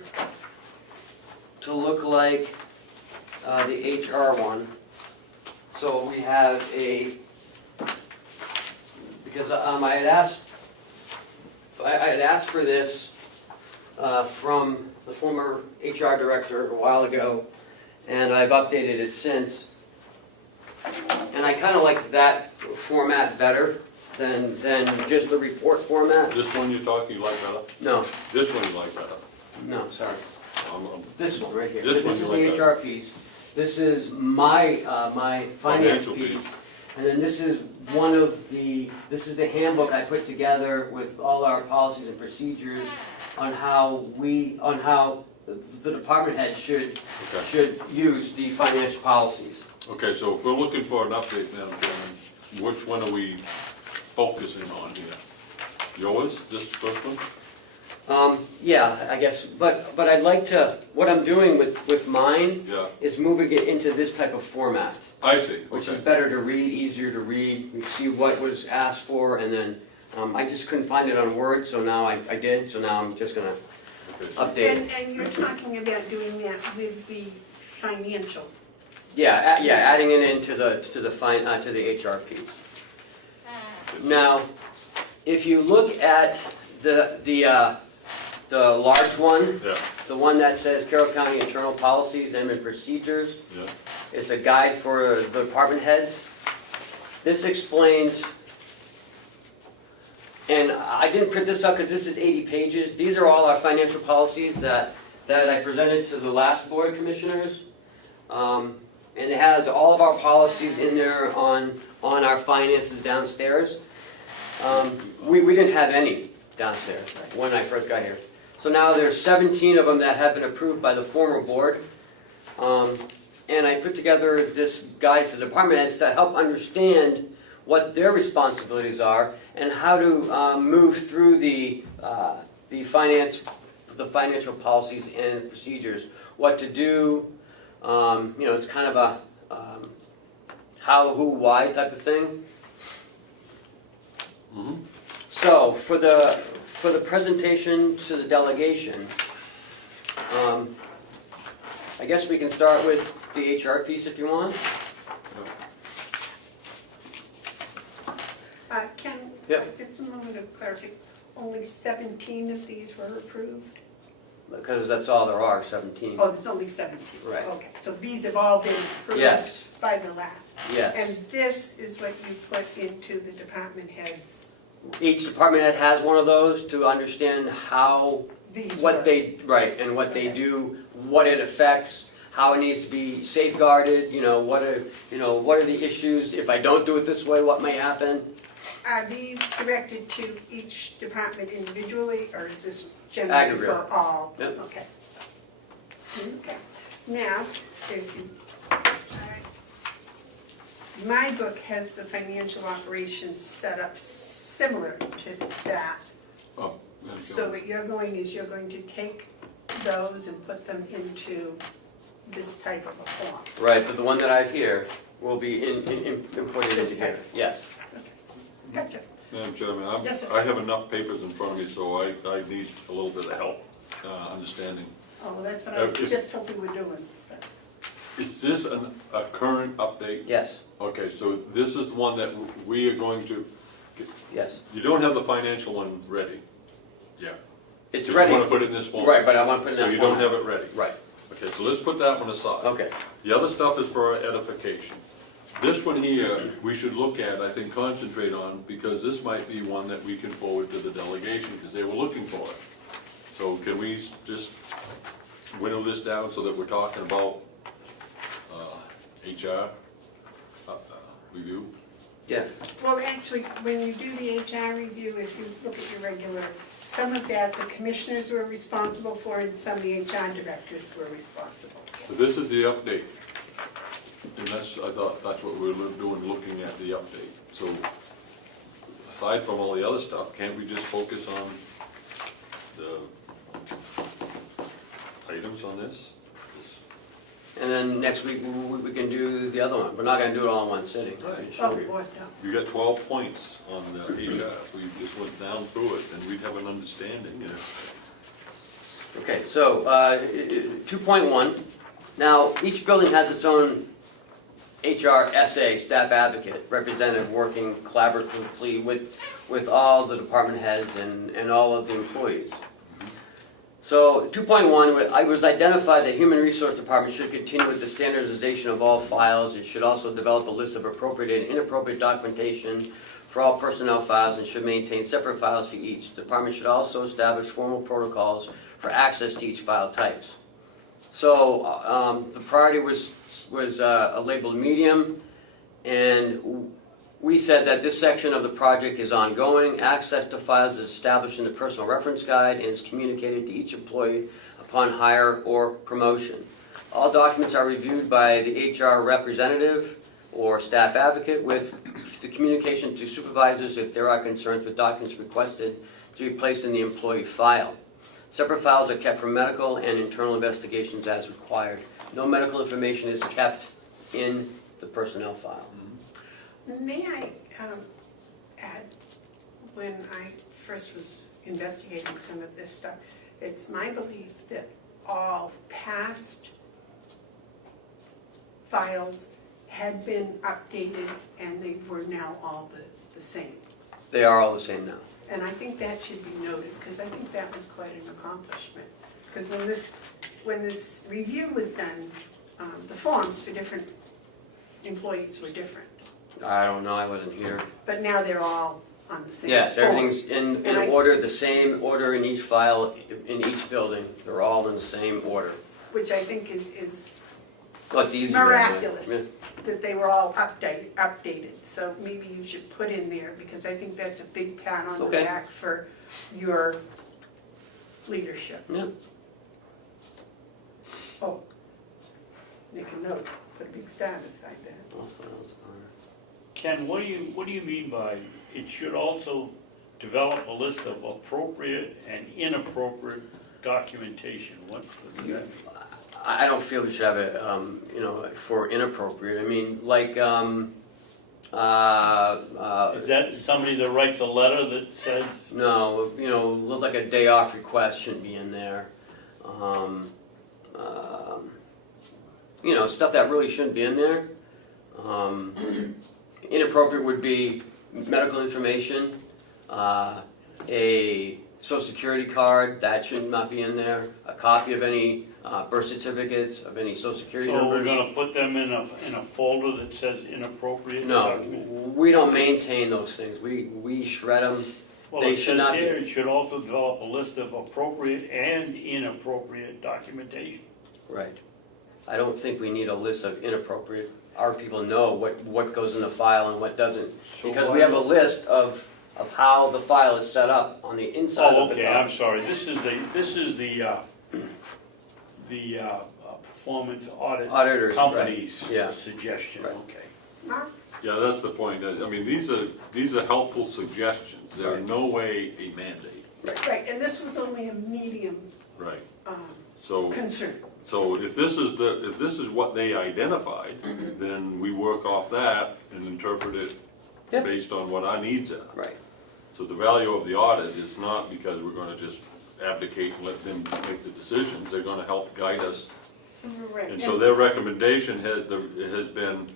to look like the HR one. So we have because I had asked for this from the former HR director a while ago, and I've updated it since. And I kind of like that format better than just the report format. This one you're talking, you like better? No, This one you like better? no, sorry. I'm- This one right here. This one This you is like the better. HR piece. This is my finance Financial piece. piece. And then this is this is the handbook I put together with all our policies and procedures on how the department head Okay. should use the financial policies. Okay, so if we're looking for an update, Madam Chairman, which one are we focusing on here? Yours, this first one? Yeah, I guess, but I'd like to, what I'm doing with mine Yeah, is moving it into this type of format, I see, which is okay. better to read, easier to read, you see what was asked for, and then, I just couldn't find it on Word, so now I did, so now I'm just gonna Okay, so- update it. And you're talking about doing that with the financial. Yeah, adding it into the HR piece. Now, if you look at the large one, Yeah, the one that says Carroll County Internal Policies and Procedures, yeah, it's a guide for the department heads. This explains, and I didn't print this up because this is 80 pages. These are all our financial policies that I presented to the last Board of Commissioners. And it has all of our policies in there on our finances downstairs. We didn't have any downstairs when I first got here. So now there's 17 of them that have been approved by the former board. And I put together this guide for the department heads to help understand what their responsibilities are and how to move through the financial policies and procedures, what to do. It's kind of a how, who, why type of thing. mhm. So for the presentation to the delegation, I guess we can start with the HR piece if you want. Ken, Yep. just a moment of clarity, only 17 of these were approved? Because that's all there are, 17. Oh, there's only 17? Right. Okay, so these have all been approved? Yes. By the last? Yes. And this is what you put into the department heads? Each department head has one of those to understand how, These what were- they, right, and what they Okay. do, what it affects, how it needs to be safeguarded, what are the issues, if I don't do it this way, what may happen? Are these directed to each department individually, or is this generally Aggregate. for all? Yep. Okay. Okay. Now, if you, all right. My book has the financial operations set up similar to that. Oh, Madam So Chairman. what you're going to take those and put them into this type of a form. Right, but the one that I have here will be inputted This into here, type. yes. Gotcha. Madam Chairman, Yes, sir. I have enough papers in front of me, so I need a little bit of help understanding. Oh, well, that's what I was If- just hoping we're doing. Is this a current update? Yes, Okay, so this is the one that we are going to, yes. you don't have the financial one ready? Yeah. It's You ready. want to put it in this form? Right, but I want to put it in So that you don't format. have it ready? Right, Okay, so let's put that one aside. okay, The other stuff is for our edification. This one here, we should look at, I think, concentrate on, because this might be one that we can forward to the delegation, because they were looking for it. So can we just winnow this down so that we're talking about HR review? Yeah, Well, actually, when you do the HR review, if you look at your regular, some of that the commissioners were responsible for and some of the HR directors were responsible. So this is the update. And that's, I thought that's what we were doing, looking at the update. So aside from all the other stuff, can't we just focus on the items on this? and then next week we can do the other one. We're not gonna do it all in one sitting. Right. Oh, what, no. You got 12 points on the HR. If we just went down through it, then we'd have an understanding, you know. Okay, so 2.1, now each building has its own HRSA, staff advocate, representative working collaboratively with all the department heads and all of the employees. So 2.1, it was identified that Human Resource Department should continue with the standardization of all files. It should also develop a list of appropriate and inappropriate documentation for all personnel files and should maintain separate files for each. The department should also establish formal protocols for access to each file types. So the priority was labeled medium, and we said that this section of the project is ongoing. Access to files is established in the personal reference guide and is communicated to each employee upon hire or promotion. All documents are reviewed by the HR representative or staff advocate with the communication to supervisors if there are concerns with documents requested to be placed in the employee file. Separate files are kept for medical and internal investigations as required. No medical information is kept in the personnel file. May I add, when I first was investigating some of this stuff, it's my belief that all past files had been updated and they were now all the same. They are all the same now. And I think that should be noted, because I think that was quite an accomplishment. Because when this review was done, the forms for different employees were different. I don't know, I wasn't here. But now they're all on the same form. Yes, everything's in And I- order, the same order in each file, in each building. They're all in the same order. Which I think is Well, it's easy. that way. miraculous, that they were all updated. So maybe you should put in there, because I think that's a big pat on the Okay. back for your leadership. Yeah. Oh, make a note, put a big star beside that. All files are- Ken, what do you mean by, it should also develop a list of appropriate and inappropriate documentation? What does that mean? I don't feel we should have it, for inappropriate. I mean, like, Is that somebody that writes a letter that says, no, like a day off request shouldn't be in there. Stuff that really shouldn't be in there. Inappropriate would be medical information, a social security card, that should not be in there, a copy of any birth certificates, of any social security so we're numbers. gonna put them in a folder that says inappropriate No, document? we don't maintain those things, we shred them. Well, They it should says not be. here, it should also develop a list of appropriate and inappropriate documentation. Right. I don't think we need a list of inappropriate. Our people know what goes in the file and what doesn't. So Because why we have a don't- list of how the file is set up on the inside Oh, of the okay, I'm document. sorry, this is the performance audit Auditors, right. company's Yeah. suggestion, Right. okay. Mark? Yeah, that's the point. I mean, these are helpful suggestions. They're in no way a mandate. Right, and this was only a medium Right. um, So, concern. so if this is what they identified, then we work off that and interpret it Yeah. based on what our needs are. Right. So the value of the audit is not because we're gonna just abdicate and let them make the decisions. They're gonna help guide us. Right. And so their recommendation has been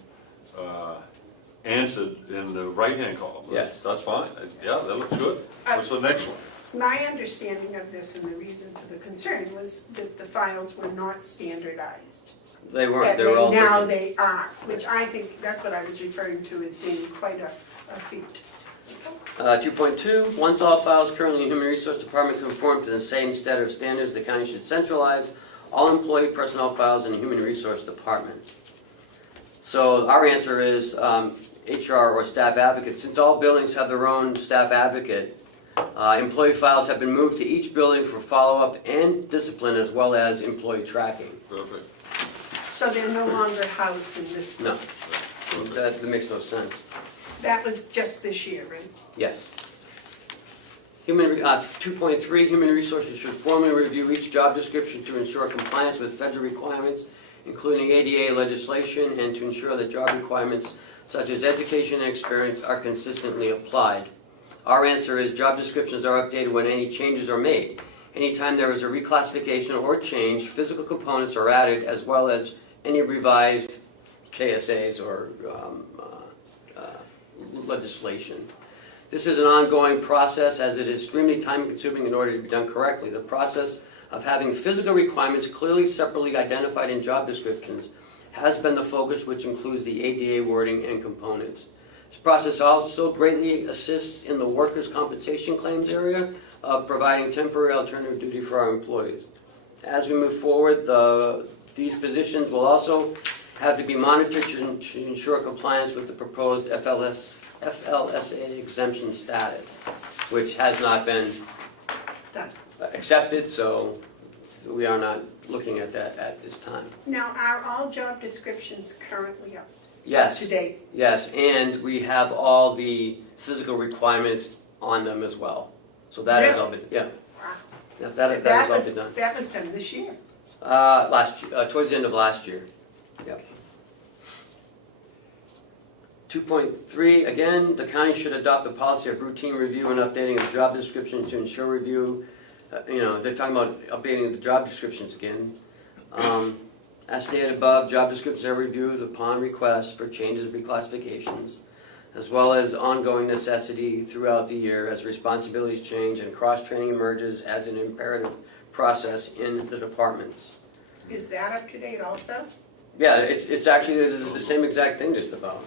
answered in the right-hand column. Yes. That's fine. Yeah, that looks good. What's the next one? My understanding of this and the reason for the concern was that the files were not standardized. They weren't, that they were all now different. they are, which I think, that's what I was referring to as being quite a feat. 2.2, once all files currently in the Human Resource Department conform to the same set of standards, the county should centralize all employee personnel files in the Human Resource Department. So our answer is HR or staff advocate. Since all buildings have their own staff advocate, employee files have been moved to each building for follow-up and discipline as well as employee tracking. Perfect. So they're no longer housed in this, No, that makes no sense. that was just this year, right? Yes. 2.3, human resources should formally review each job description to ensure compliance with federal requirements, including ADA legislation, and to ensure that job requirements such as education and experience are consistently applied. Our answer is job descriptions are updated when any changes are made. Anytime there is a reclassification or change, physical components are added as well as any revised KSAs or legislation. This is an ongoing process as it is extremely time consuming in order to be done correctly. The process of having physical requirements clearly separately identified in job descriptions has been the focus, which includes the ADA wording and components. This process also greatly assists in the workers' compensation claims area of providing temporary alternative duty for our employees. As we move forward, these positions will also have to be monitored to ensure compliance with the proposed FLSA exemption status, which has not been Done. accepted, so we are not looking at that at this time. Now, are all job descriptions currently up Yes, to date? yes, and we have all the physical requirements on them as well. So that has all been, yeah, Wow. yeah, that has all been done. That was done this year. Towards the end of last year. Yep. 2.3, again, the county should adopt a policy of routine review and updating of job descriptions to ensure review. They're talking about updating the job descriptions again. As stated above, job descriptions are reviewed upon request for changes and reclassifications, as well as ongoing necessity throughout the year as responsibilities change and cross-training emerges as an imperative process in the departments. Is that up to date also? Yeah, it's actually the same exact thing just about.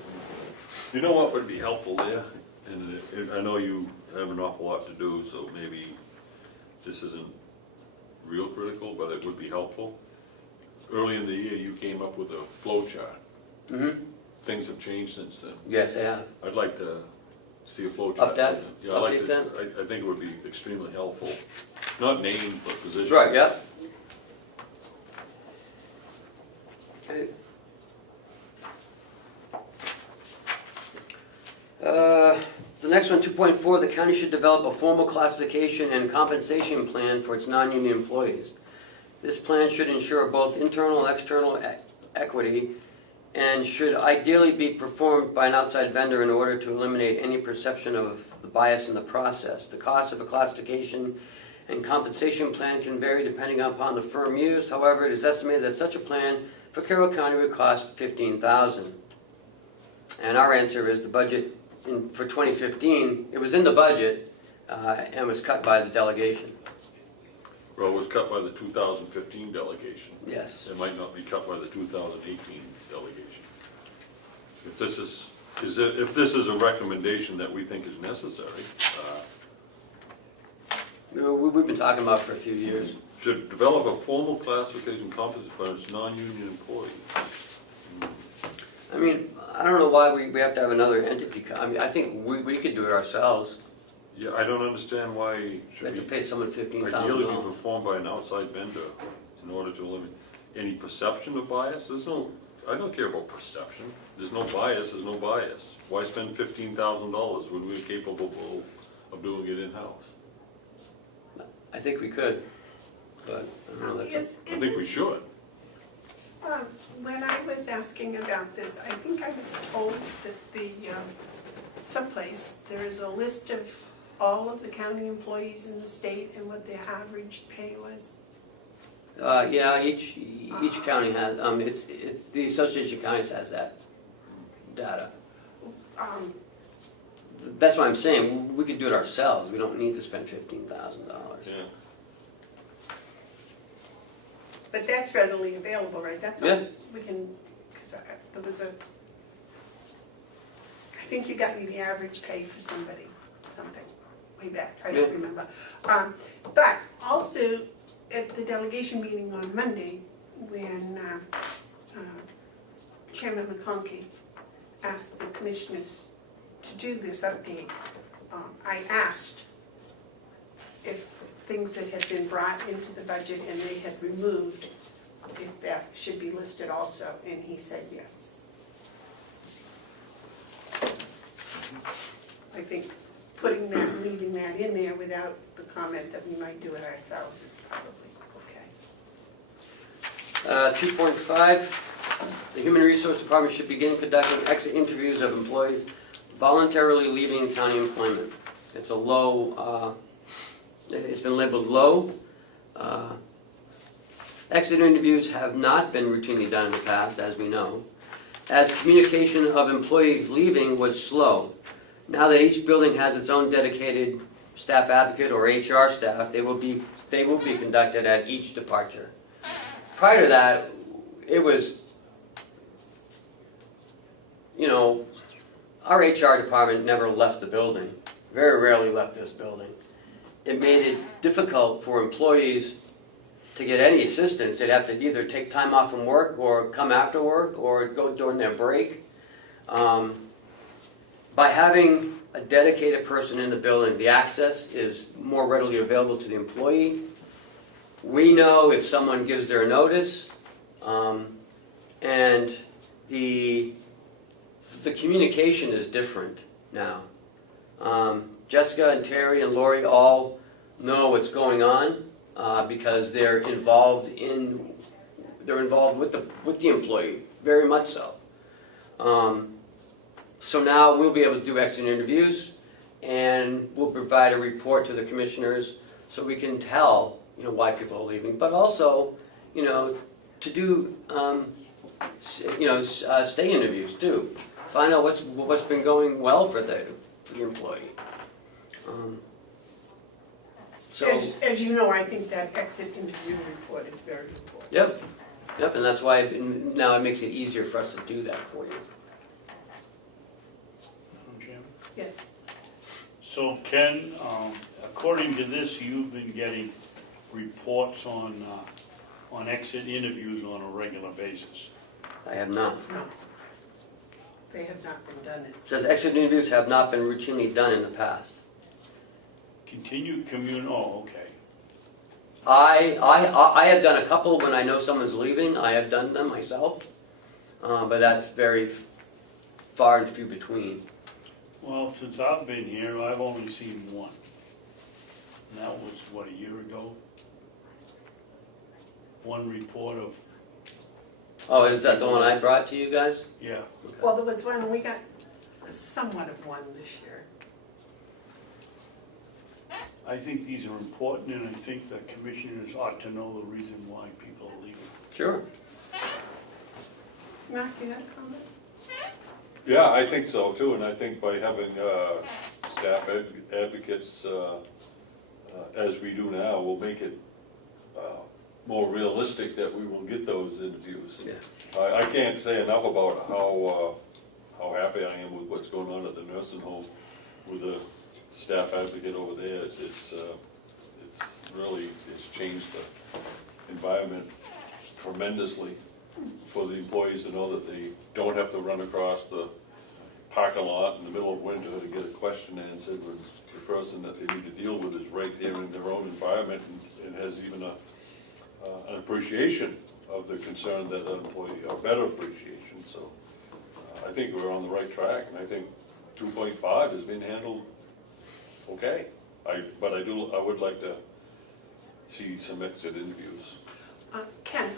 You know what would be helpful there? And I know you have an awful lot to do, so maybe this isn't real critical, but it would be helpful. Early in the year, you came up with a flow chart. Mm-hmm. Things have changed since then. Yes, they have. I'd like to see a flow chart. Update? Yeah, I'd like Update to, I think it would be extremely helpful. Not named, but position. Right, yeah. Okay. The next one, 2.4, the county should develop a formal classification and compensation plan for its non-union employees. This plan should ensure both internal and external equity and should ideally be performed by an outside vendor in order to eliminate any perception of the bias in the process. The cost of a classification and compensation plan can vary depending upon the firm used. However, it is estimated that such a plan for Carroll County would cost $15,000. And our answer is the budget for 2015, it was in the budget and was cut by the delegation. Well, it was cut by the 2015 delegation. Yes. It might not be cut by the 2018 delegation. If this is a recommendation that we think is necessary, We've been talking about it for a few years. should develop a formal classification compensation for its non-union employees. I mean, I don't know why we have to have another entity. I mean, I think we could do it ourselves. Yeah, I don't understand why it We should have to be pay someone ideally be $15,000. performed by an outside vendor in order to eliminate any perception of bias. I don't care about perception. There's no bias, there's no bias. Why spend $15,000 when we're capable of doing it in-house? I think we could, but I don't know. I think we should. When I was asking about this, I think I was told that the someplace there is a list of all of the county employees in the state and what their average pay was. Yeah, each county has. It's the Association of Counties has that data. That's what I'm saying. We could do it ourselves. We don't need to spend $15,000. Yeah. But that's readily available, right? That's all, Yeah. we can, because there was I think you got me the average pay for somebody, something, way back, I don't Yeah. remember. But also, at the delegation meeting on Monday, when Chairman McConkey asked the commissioners to do this update, I asked if things that had been brought into the budget and they had removed, if that should be listed also, and he said yes. I think putting that, leaving that in there without the comment that we might do it ourselves is probably okay. 2.5, the Human Resource Department should begin conducting exit interviews of employees voluntarily leaving county employment. It's a low, it's been labeled low. Exit interviews have not been routinely done in the past, as we know, as communication of employees leaving was slow. Now that each building has its own dedicated staff advocate or HR staff, they will be conducted at each departure. Prior to that, it was, our HR department never left the building, very rarely left this building. It made it difficult for employees to get any assistance. They'd have to either take time off from work or come after work or go during their break. By having a dedicated person in the building, the access is more readily available to the employee. We know if someone gives their notice, and the communication is different now. Jessica and Terry and Lori all know what's going on because they're involved with the employee, very much so. So now we'll be able to do exit interviews, and we'll provide a report to the commissioners so we can tell why people are leaving, but also to do stay interviews too. Find out what's been going well for the employee. As you know, I think that exit interview report is very important. Yep, and that's why now it makes it easier for us to do that for you. Madam Chairman? Yes. So Ken, according to this, you've been getting reports on exit interviews on a regular basis. I have not. No. They have not been done. It says exit interviews have not been routinely done in the past. Continued okay. I have done a couple when I know someone's leaving. I have done them myself, but that's very far and few between. Well, since I've been here, I've only seen one. And that was, a year ago? One report of, Oh, is that the one I brought to you guys? yeah. Okay. Well, there was one, we got somewhat of one this year. I think these are important, and I think the commissioners ought to know the reason why people are leaving. Sure. Mark, you had a comment? Yeah, I think so too, and I think by having staff advocates, as we do now, will make it more realistic that we will get those interviews. Yeah. I can't say enough about how happy I am with what's going on at the nursing home with the staff advocate over there. It's changed the environment tremendously for the employees to know that they don't have to run across the parking lot in the middle of winter to get a question answered when the person that they need to deal with is right there in their own environment and has even an appreciation of the concern that an employee, a better appreciation. So I think we're on the right track, and I think 2.5 has been handled okay. But I would like to see some exit interviews. Ken,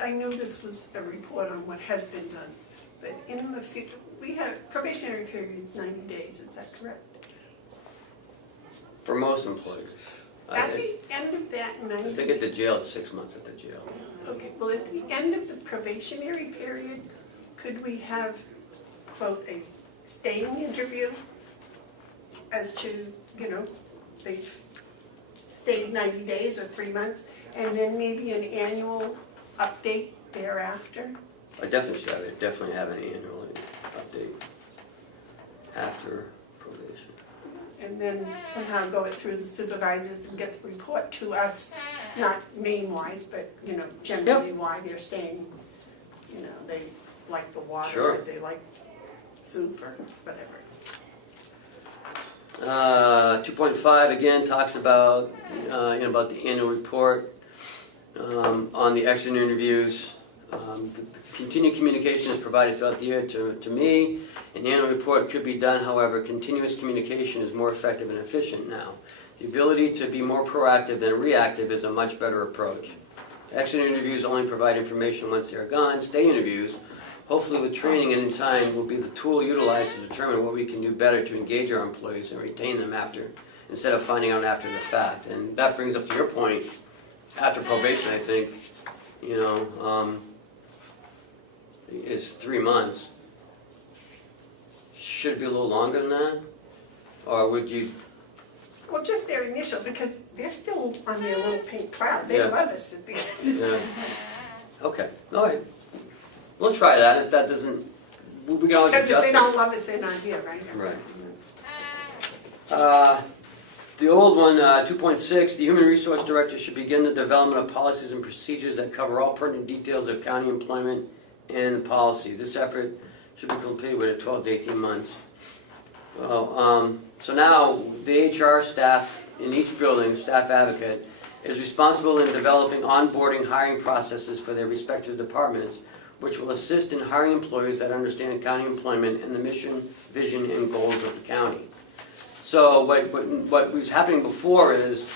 I know this was a report on what has been done, but in the we have probationary periods 90 days, is that correct? For most employees. At the end of that I 90 think at the jail, it's 6 months at the jail. Okay, well, at the end of the probationary period, could we have, quote, a staying interview as to, they've stay 90 days or 3 months, and then maybe an annual update thereafter. I definitely have an annual update after probation. And then somehow go it through the supervisors and get the report to us, not main-wise, but, generally why they're staying, they like the water, Sure. or they like soup or whatever. 2.5 again talks about, about the annual report on the exit interviews. The continued communication is provided throughout the year to me. An annual report could be done, however, continuous communication is more effective and efficient now. The ability to be more proactive than reactive is a much better approach. Exit interviews only provide information once they are gone. Stay interviews, hopefully with training and in time, will be the tool utilized to determine what we can do better to engage our employees and retain them instead of finding out after the fact. And that brings up to your point, after probation, I think, is 3 months. Should it be a little longer than that? Or would you, Well, just their initial, because they're still on their little pink cloud. They Yeah. love us at the end. yeah. Okay, all right. We'll try that. If that doesn't, we can always Because if adjust they it. don't love us, they're not here, right? Right. The old one, 2.6, the Human Resource Director should begin the development of policies and procedures that cover all pertinent details of county employment and policy. This effort should be completed within 12 to 18 months. Well, so now the HR staff in each building, staff advocate, is responsible in developing onboarding hiring processes for their respective departments, which will assist in hiring employees that understand county employment and the mission, vision, and goals of the county. So what was happening before is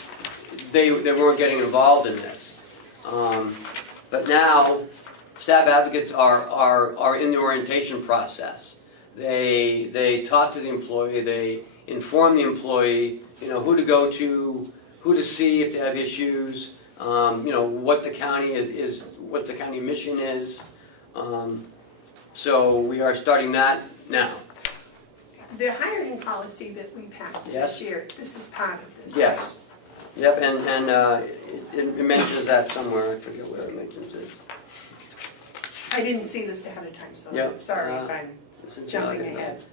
they weren't getting involved in this. But now staff advocates are in the orientation process. They talk to the employee, they inform the employee, who to go to, who to see if they have issues, what the county is, what the county mission is. So we are starting that now. The hiring policy that we passed Yes. this year, this is part of this. Yes. Yep, and it mentions that somewhere, I forget where it mentions it. I didn't see this ahead of time, so Yep. I'm sorry if I'm It's in jumping July. ahead.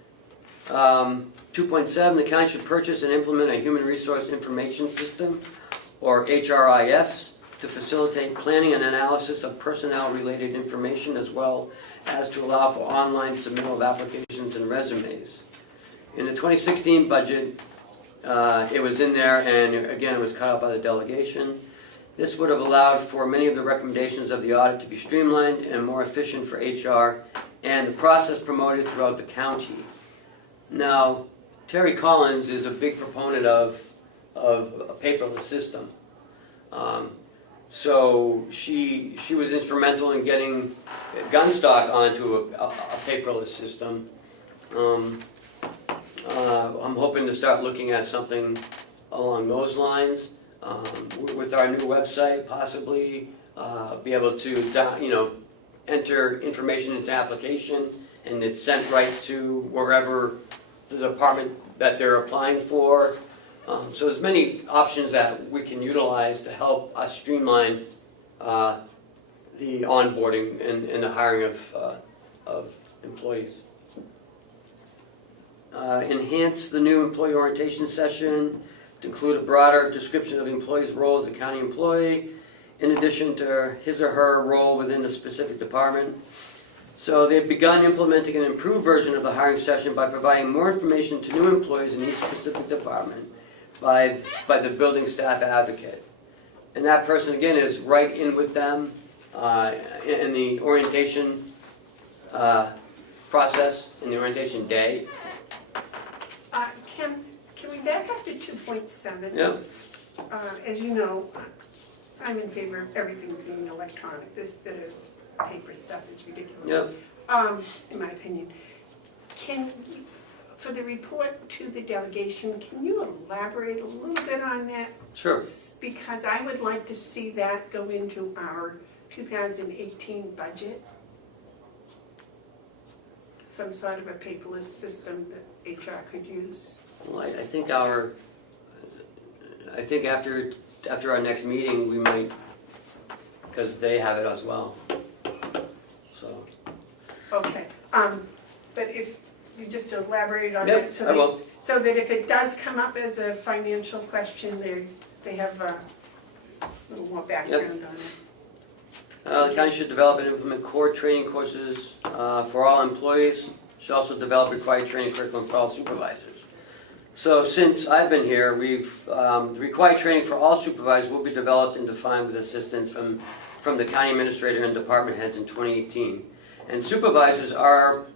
2.7, the county should purchase and implement a human resource information system, or HRIS, to facilitate planning and analysis of personnel-related information, as well as to allow for online submittal of applications and resumes. In the 2016 budget, it was in there, and again, it was cut out by the delegation. This would have allowed for many of the recommendations of the audit to be streamlined and more efficient for HR, and the process promoted throughout the county. Now, Terry Collins is a big proponent of a paperless system. So she was instrumental in getting Gunstock onto a paperless system. I'm hoping to start looking at something along those lines with our new website, possibly be able to enter information into application, and it's sent right to wherever the department that they're applying for. So there's many options that we can utilize to help us streamline the onboarding and the hiring of employees. Enhance the new employee orientation session to include a broader description of the employee's role as a county employee, in addition to his or her role within the specific department. So they've begun implementing an improved version of the hiring session by providing more information to new employees in each specific department by the building staff advocate. And that person, again, is right in with them in the orientation process, in the orientation day. Can we back up to 2.7? Yeah. As you know, I'm in favor of everything being electronic. This bit of paper stuff is ridiculous. Yeah. In my opinion. For the report to the delegation, can you elaborate a little bit on that? Sure. Because I would like to see that go into our 2018 budget. Some sort of a paperless system that HR could use. Well, I think after after our next meeting, we might, because they have it as well. So, Okay, but if you just elaborate on Yep, that, so I will. so that if it does come up as a financial question, they have a little more background on it. The county should develop and implement core training courses for all employees. Should also develop required training curriculum for all supervisors. So since I've been here, the required training for all supervisors will be developed and defined with assistance from the county administrator and department heads in 2018. And supervisors are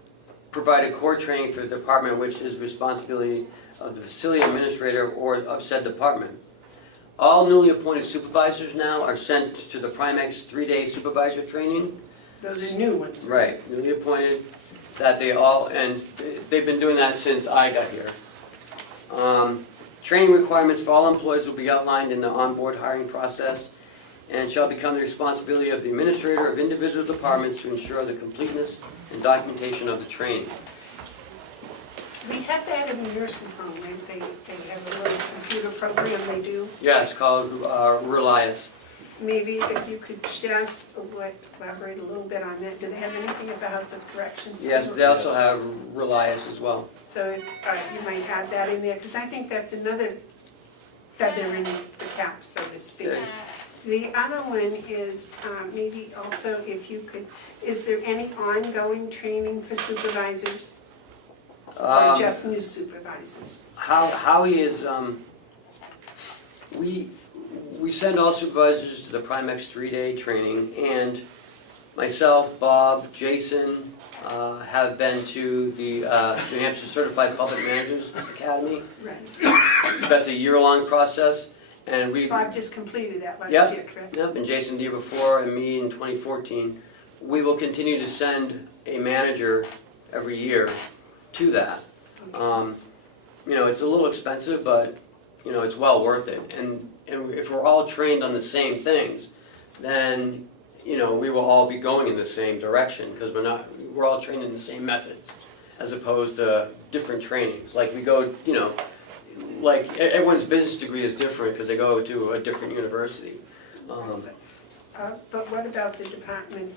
provided core training for the department, which is responsibility of the facility administrator or of said department. All newly appointed supervisors now are sent to the Primex 3-day supervisor training. Those are new ones. Right, newly appointed, that they all, and they've been doing that since I got here. Training requirements for all employees will be outlined in the onboard hiring process and shall become the responsibility of the administrator of individual departments to ensure the completeness and documentation of the training. We have that in the nursing home, right? They have a little computer program they do. Yes, called Relias. Maybe if you could just elaborate a little bit on that. Do they have anything at the House of Corrections? Yes, they also have Relias as well. So if you might add that in there, because I think that's another feather in the cap, so to speak. Okay. The other one is maybe also if you could, is there any ongoing training for supervisors? Or just new supervisors? Howie is, we send all supervisors to the Primex 3-day training, and myself, Bob, Jason have been to the New Hampshire Certified Public Managers Academy. Right. That's a year-long process, and we... Bob just completed that last Yep. year, correct? Yep, and Jason the year before, and me in 2014. We will continue to send a manager every year to that. It's a little expensive, but, it's well worth it. And if we're all trained on the same things, then, we will all be going in the same direction, because we're all trained in the same methods, as opposed to different trainings. Like we go, like everyone's business degree is different because they go to a different university. But what about the department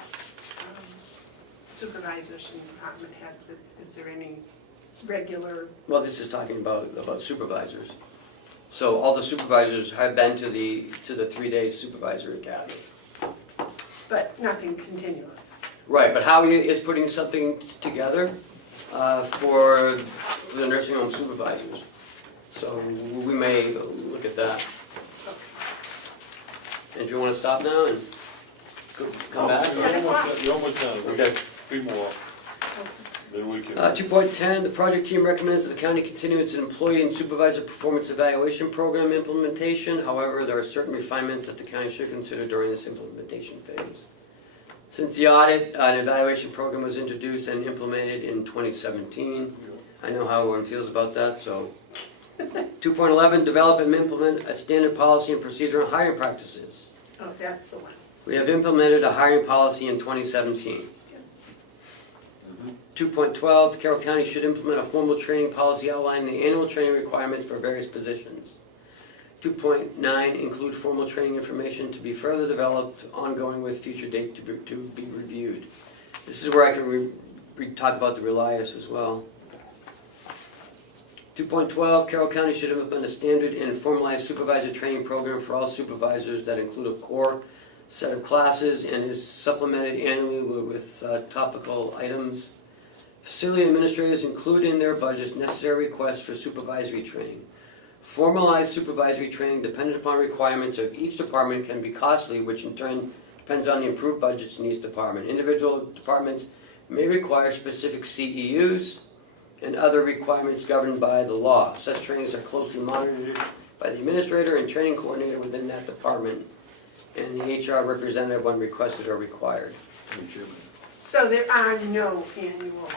supervisors and department heads? Is there any regular? Well, this is talking about supervisors. So all the supervisors have been to the 3-day supervisor academy. But nothing continuous. Right, but Howie is putting something together for the nursing home supervisors. So we may look at that. And if you want to stop now and come back? You're almost done. Okay. 3 more, then we can. 2.10, the project team recommends that the county continue its employee and supervisor performance evaluation program implementation. However, there are certain refinements that the county should consider during this implementation phase. Since the audit, an evaluation program was introduced and implemented in 2017. I know how everyone feels about that, so. 2.11, develop and implement a standard policy and procedure on hiring practices. Oh, that's the one. We have implemented a hiring policy in 2017. 2.12, Carroll County should implement a formal training policy outlining the annual training requirements for various positions. 2.9, include formal training information to be further developed, ongoing with future date to be reviewed. This is where I can talk about the Relias as well. 2.12, Carroll County should implement a standard and formalized supervisor training program for all supervisors that include a core set of classes and is supplemented annually with topical items. Facility administrators include in their budgets necessary requests for supervisory training. Formalized supervisory training dependent upon requirements of each department can be costly, which in turn depends on the approved budgets in each department. Individual departments may require specific CEUs and other requirements governed by the law. Such trainings are closely monitored by the administrator and training coordinator within that department, and the HR representative when requested or required. So there are no annual.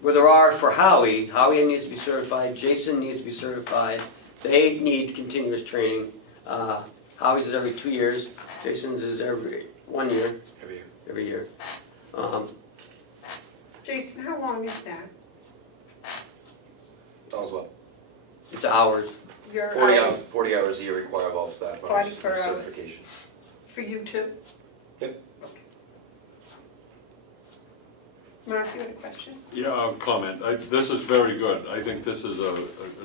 Where there are for Howie needs to be certified, Jason needs to be certified. They need continuous training. Howie's is every 2 years, Jason's is every 1 year. Every year. Jason, how long is that? All's well. It's hours. your 40 hours hours, 40 hours a year require of all staff 40 members per hour. certification. for you too? Yep. Mark, you had a question? Yeah, comment. This is very good. I think this is a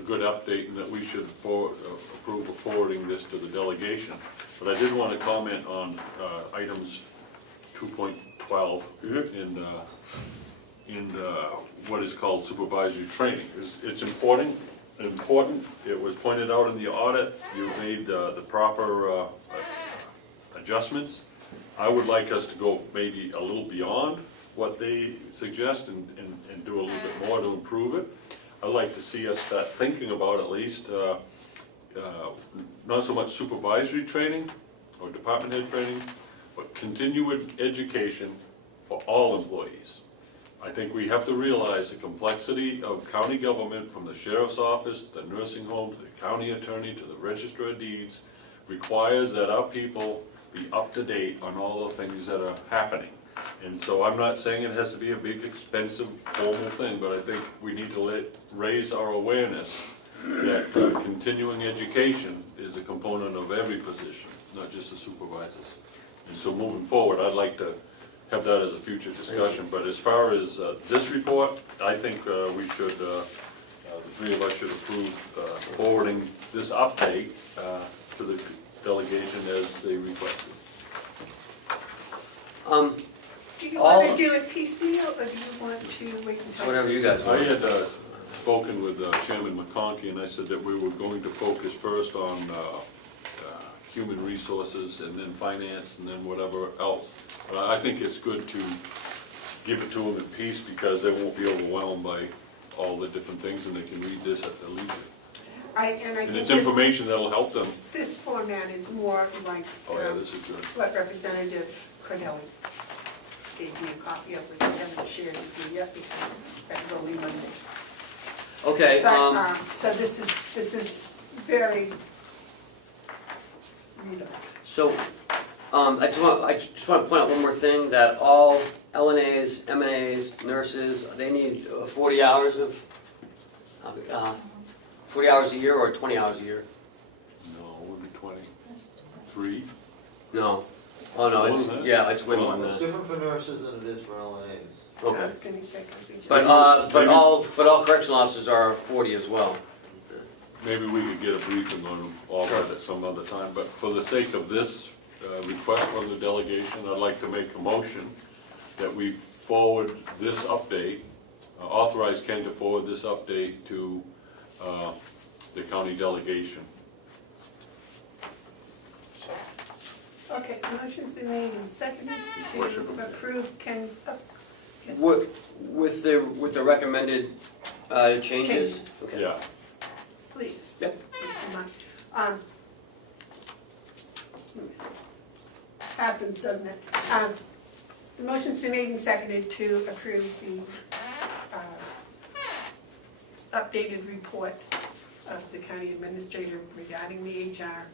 good update and that we should approve of forwarding this to the delegation. But I did want to comment on items 2.12 in what is called supervisory training. It's important. It was pointed out in the audit. You made the proper adjustments. I would like us to go maybe a little beyond what they suggest and do a little bit more to improve it. I'd like to see us start thinking about at least not so much supervisory training or department head training, but continuing education for all employees. I think we have to realize the complexity of county government, from the sheriff's office, to the nursing home, to the county attorney, to the register of deeds, requires that our people be up to date on all the things that are happening. And so I'm not saying it has to be a big, expensive, formal thing, but I think we need to raise our awareness that continuing education is a component of every position, not just the supervisors. And so moving forward, I'd like to have that as a future discussion. But as far as this report, I think we should, the three of us should approve forwarding this update to the delegation as they requested. Do you want to do it piecemeal, or do you want to wait until? Whatever you guys I want. had spoken with Chairman McConkey, and I said that we were going to focus first on human resources, and then finance, and then whatever else. But I think it's good to give it to them in piece, because they won't be overwhelmed by all the different things, and they can read this at their leisure. I And think it's this, information that'll help them. this format is more like Oh yeah, this is good. what Representative Cornelli gave me a copy of, which I haven't shared with you yet because that was only Monday. Okay, But, so this is very readable. so, I just want to point out one more thing, that all LNAs, MNAs, nurses, they need 40 hours of, 40 hours a year or 20 hours a year? No, it would be 23. No. Oh, no, More it's, than that? yeah, it's way more than It's that. different for nurses than it is for LNAs. I Okay. was gonna say, 'cause we just. But all correctional officers are 40 as well. Maybe we could get a briefing on all that at some other time, but for the sake of this request from the delegation, I'd like to make a motion that we forward this update, authorize Ken to forward this update to the county delegation. Okay, the motion's been made and seconded Motion. to approve Ken's, yes. With the recommended changes? Changes. Okay. Yeah, Please. Yep. Come on. Let me see. Happens, doesn't it? The motion's been made and seconded to approve the updated report of the county administrator regarding the HR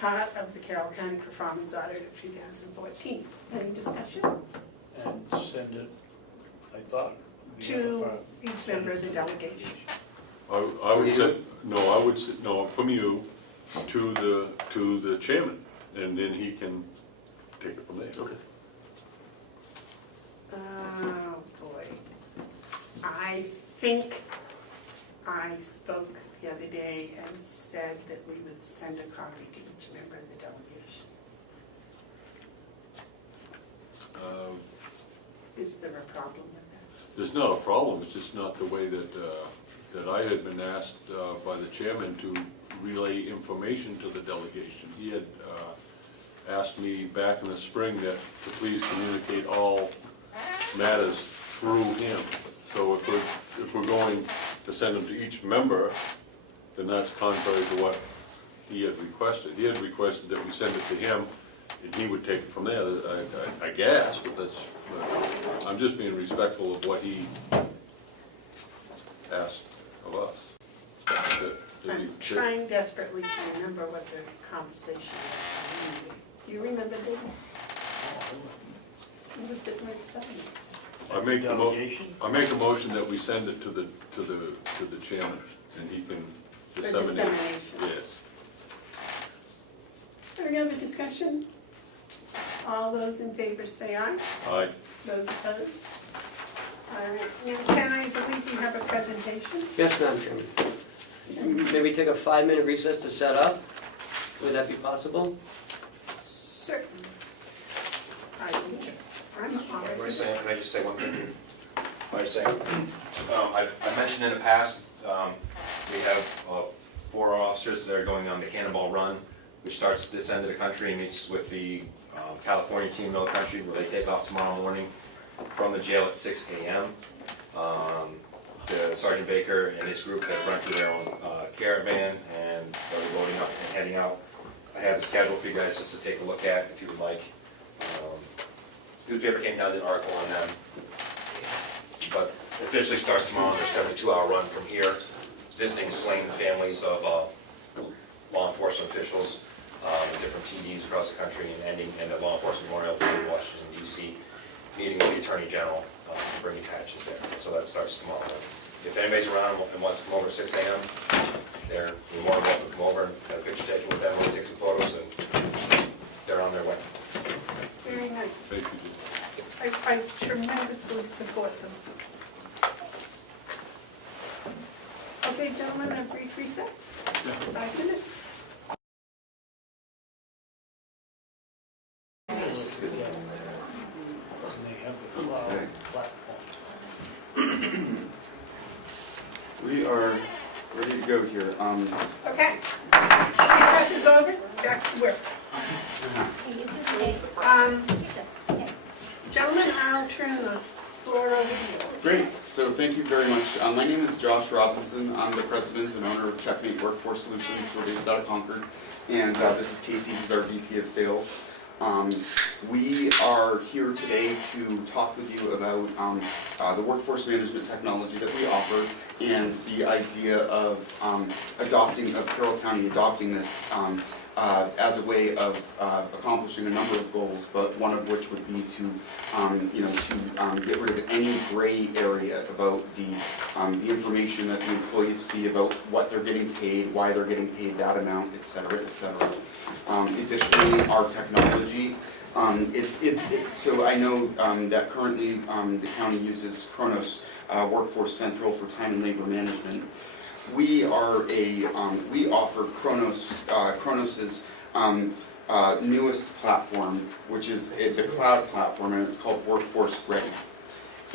part of the Carroll County Performance Audit of 2014. Any discussion? And send it, I thought. To each member of the delegation. I would say, no, from you to the chairman, and then he can take it from there. Okay. Oh, boy. I think I spoke the other day and said that we would send a copy to each member of the delegation. Is there a problem with that? There's not a problem, it's just not the way that I had been asked by the chairman to relay information to the delegation. He had asked me back in the spring that to please communicate all matters through him. So if we're going to send them to each member, then that's contrary to what he had requested. He had requested that we send it to him, and he would take it from there, I guess, but I'm just being respectful of what he asked of us. I'm trying desperately to remember what the conversation was. Do you remember, David? What was it, right, something? I make Delegation? I make a motion that we send it to the chairman, and he can For disseminate. dissemination. Yes. other discussion? All those in favor say aye. Aye. Those opposed? All right, now, Ken, I believe you have a presentation? Yes, Madam Chairman. Maybe take a 5-minute recess to set up? Would that be possible? Certainly. I'm already. Can I just say one thing? I mentioned in the past, we have 4 officers that are going on the Cannonball Run, which starts this end of the country and meets with the California team middle country, where they take off tomorrow morning from the jail at 6 a.m. The Sergeant Baker and his group have run through their own caravan, and they're loading up and heading out. I have a schedule for you guys just to take a look at if you would like. Newspaper came down, did an article on them. But it officially starts tomorrow, their 72-hour run from here, visiting slain families of law enforcement officials, different PDs across the country, and ending in the Law Enforcement Memorial in Washington, D.C., meeting with the Attorney General, bringing patches there. So that starts tomorrow. If anybody's around and wants to come over at 6 a.m., they're more than welcome to come over and have a picture taken with them, and take some photos, and they're on their way. Very nice. Thank you, Jim. I tremendously support them. Okay, gentlemen, a brief recess, 5 minutes. And they have the cloud platform. We are ready to go here. Okay, recess is over, back to work. Gentlemen, I'll turn the floor over to you. Great. So thank you very much. My name is Josh Robinson. I'm the president and owner of Checkmate Workforce Solutions. We're based out of Concord. And this is Casey, who's our VP of Sales. We are here today to talk with you about the workforce management technology that we offer and the idea of Carroll County adopting this as a way of accomplishing a number of goals, but one of which would be to get rid of any gray area about the information that the employees see about what they're getting paid, why they're getting paid that amount, et cetera, et cetera. Additionally, our technology, so I know that currently the county uses Kronos Workforce Central for time and labor management. We offer Kronos's newest platform, which is the cloud platform, and it's called Workforce Ready.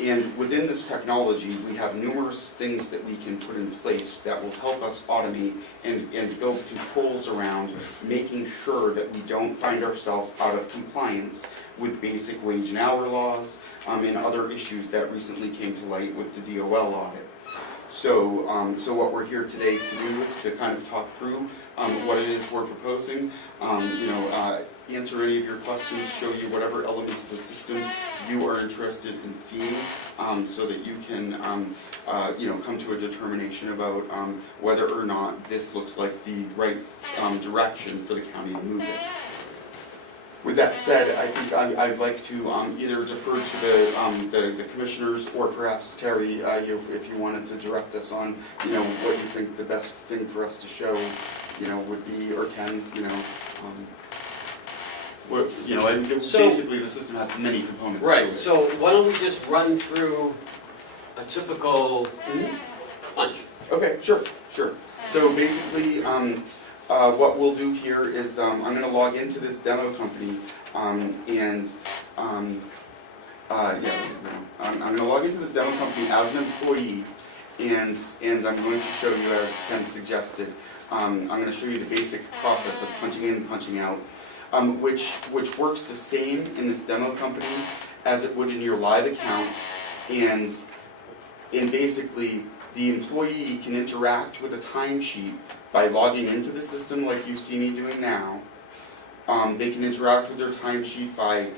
And within this technology, we have numerous things that we can put in place that will help us automate and build controls around making sure that we don't find ourselves out of compliance with basic wage and hour laws and other issues that recently came to light with the DOL audit. So what we're here today to do is to kind of talk through what it is we're proposing, answer any of your questions, show you whatever elements of the system you are interested in seeing, so that you can come to a determination about whether or not this looks like the right direction for the county to move it. With that said, I think I'd like to either defer to the commissioners or perhaps Terry, if you wanted to direct us on, what you think the best thing for us to show, would be, or can, basically the system has many components. Right, so why don't we just run through a typical punch? Okay, sure. So basically, what we'll do here is I'm going to log into this demo company, I'm going to log into this demo company as an employee, and I'm going to show you, as Ken suggested, I'm going to show you the basic process of punching in and punching out, which works the same in this demo company as it would in your live account, and basically the employee can interact with a timesheet by logging into the system like you see me doing now. They can interact with their timesheet by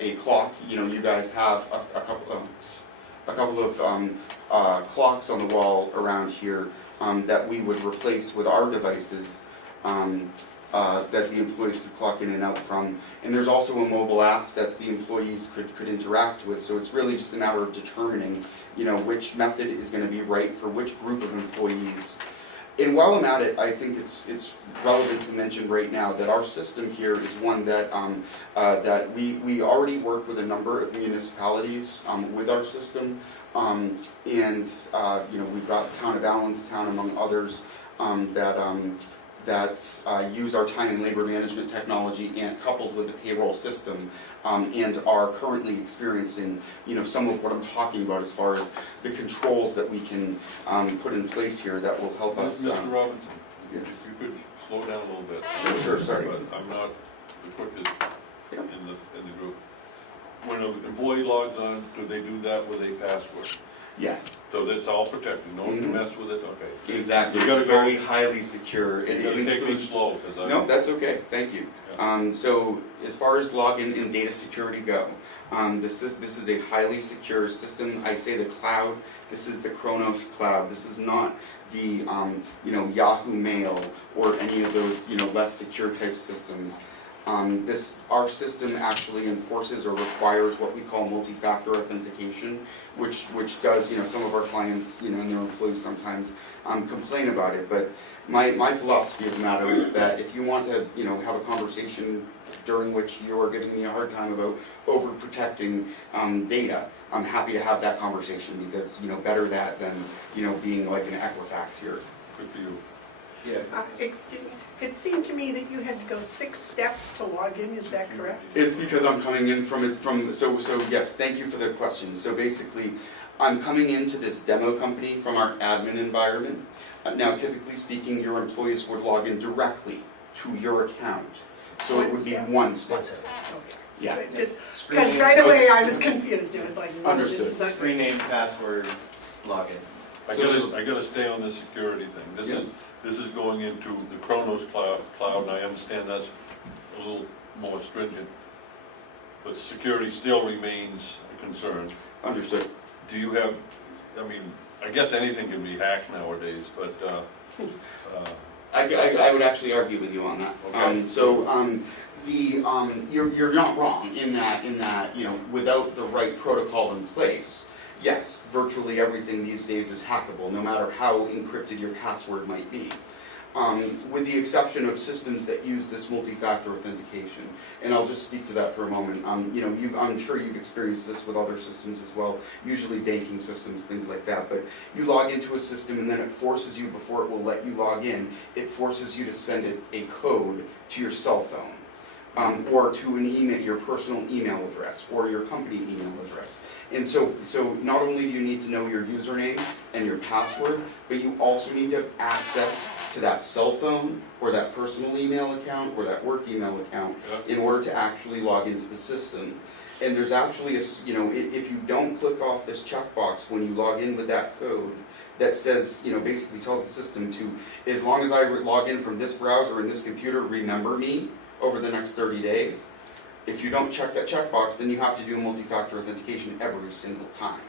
a clock. You guys have a couple of clocks on the wall around here that we would replace with our devices that the employees could clock in and out from. And there's also a mobile app that the employees could interact with. So it's really just a matter of determining, which method is going to be right for which group of employees. And while I'm at it, I think it's relevant to mention right now that our system here is one that that we already work with a number of municipalities with our system, and you know, we've got the town of Allenstown among others that use our time and labor management technology and coupled with the payroll system, and are currently experiencing, you know, some of what I'm talking about as far as the controls that we can put in place here that will help us. Mr. Robinson, Yes. if you could slow down a little bit. Sure, sorry. But I'm not the quickest Yep. in the group. When an employee logs on, do they do that with a password? Yes, So that's all protected, no one can Mhm. mess with it, okay. exactly. You gotta It's go- very highly secure. You gotta take me includes- slow, because I'm. No, that's okay, thank you. So as far as login and data security go, this is a highly secure system. I say the cloud, this is the Kronos cloud. This is not the you know, Yahoo Mail or any of those, you know, less secure type systems. Our system actually enforces or requires what we call multi-factor authentication, which does, you know, some of our clients, you know, and their employees sometimes complain about it. But my philosophy of the matter is that if you want to, you know, have a conversation during which you are giving me a hard time about overprotecting data, I'm happy to have that conversation, because, you know, better that than, you know, being like an Equifax here. Good for you. Yeah. Excuse me, it seemed to me that you had to go 6 steps to log in, is that correct? It's because I'm coming in so yes, thank you for the question. So basically, I'm coming into this demo company from our admin environment. Now, typically speaking, your employees would log in directly to your account. So it would be one step. Okay. Yeah. But just, because right away I was confused, it was like, no, this is Understood. not. Screen name, password, login. I gotta stay on this security thing. This is going into the Kronos cloud, and I understand that's a little more stringent, but security still remains a concern. Understood. Do you have, I mean, I guess anything can be hacked nowadays, but, I would actually argue with you on that. Okay. You're not wrong in that, you know, without the right protocol in place, yes, virtually everything these days is hackable, no matter how encrypted your password might be. With the exception of systems that use this multi-factor authentication. And I'll just speak to that for a moment. You know, I'm sure you've experienced this with other systems as well, usually banking systems, things like that. But you log into a system and then it forces you, before it will let you log in, it forces you to send it a code to your cell phone. Or to an email, your personal email address, or your company email address. And so not only do you need to know your username and your password, but you also need to have access to that cell phone, or that personal email account, or that work email account, in order to actually log into the system. And there's actually you know, if you don't click off this checkbox when you log in with that code, that says, you know, basically tells the system to, as long as I log in from this browser and this computer, remember me over the next 30 days. If you don't check that checkbox, then you have to do multi-factor authentication every single time.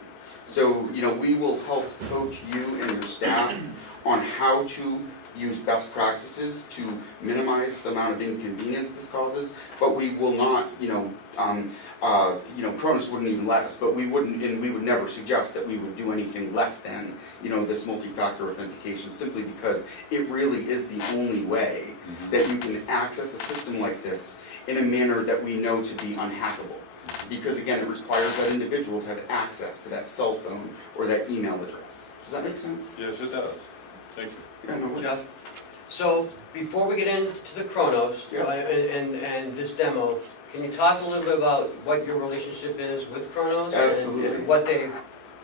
So, you know, we will help coach you and your staff on how to use best practices to minimize the amount of inconvenience this causes, but we will not, you know, Kronos wouldn't even let us, but we wouldn't, and we would never suggest that we would do anything less than, you know, this multi-factor authentication, simply because it really is the only way that you can access a system like this in a manner that we know to be unhackable. Because again, it requires that individual to have access to that cell phone or that email address. Does that make sense? yes, it does. Thank you. Yeah, no worries. Jeff? So, before we get into the Kronos, Yeah. and this demo, can you talk a little bit about what your relationship is with Kronos? Absolutely.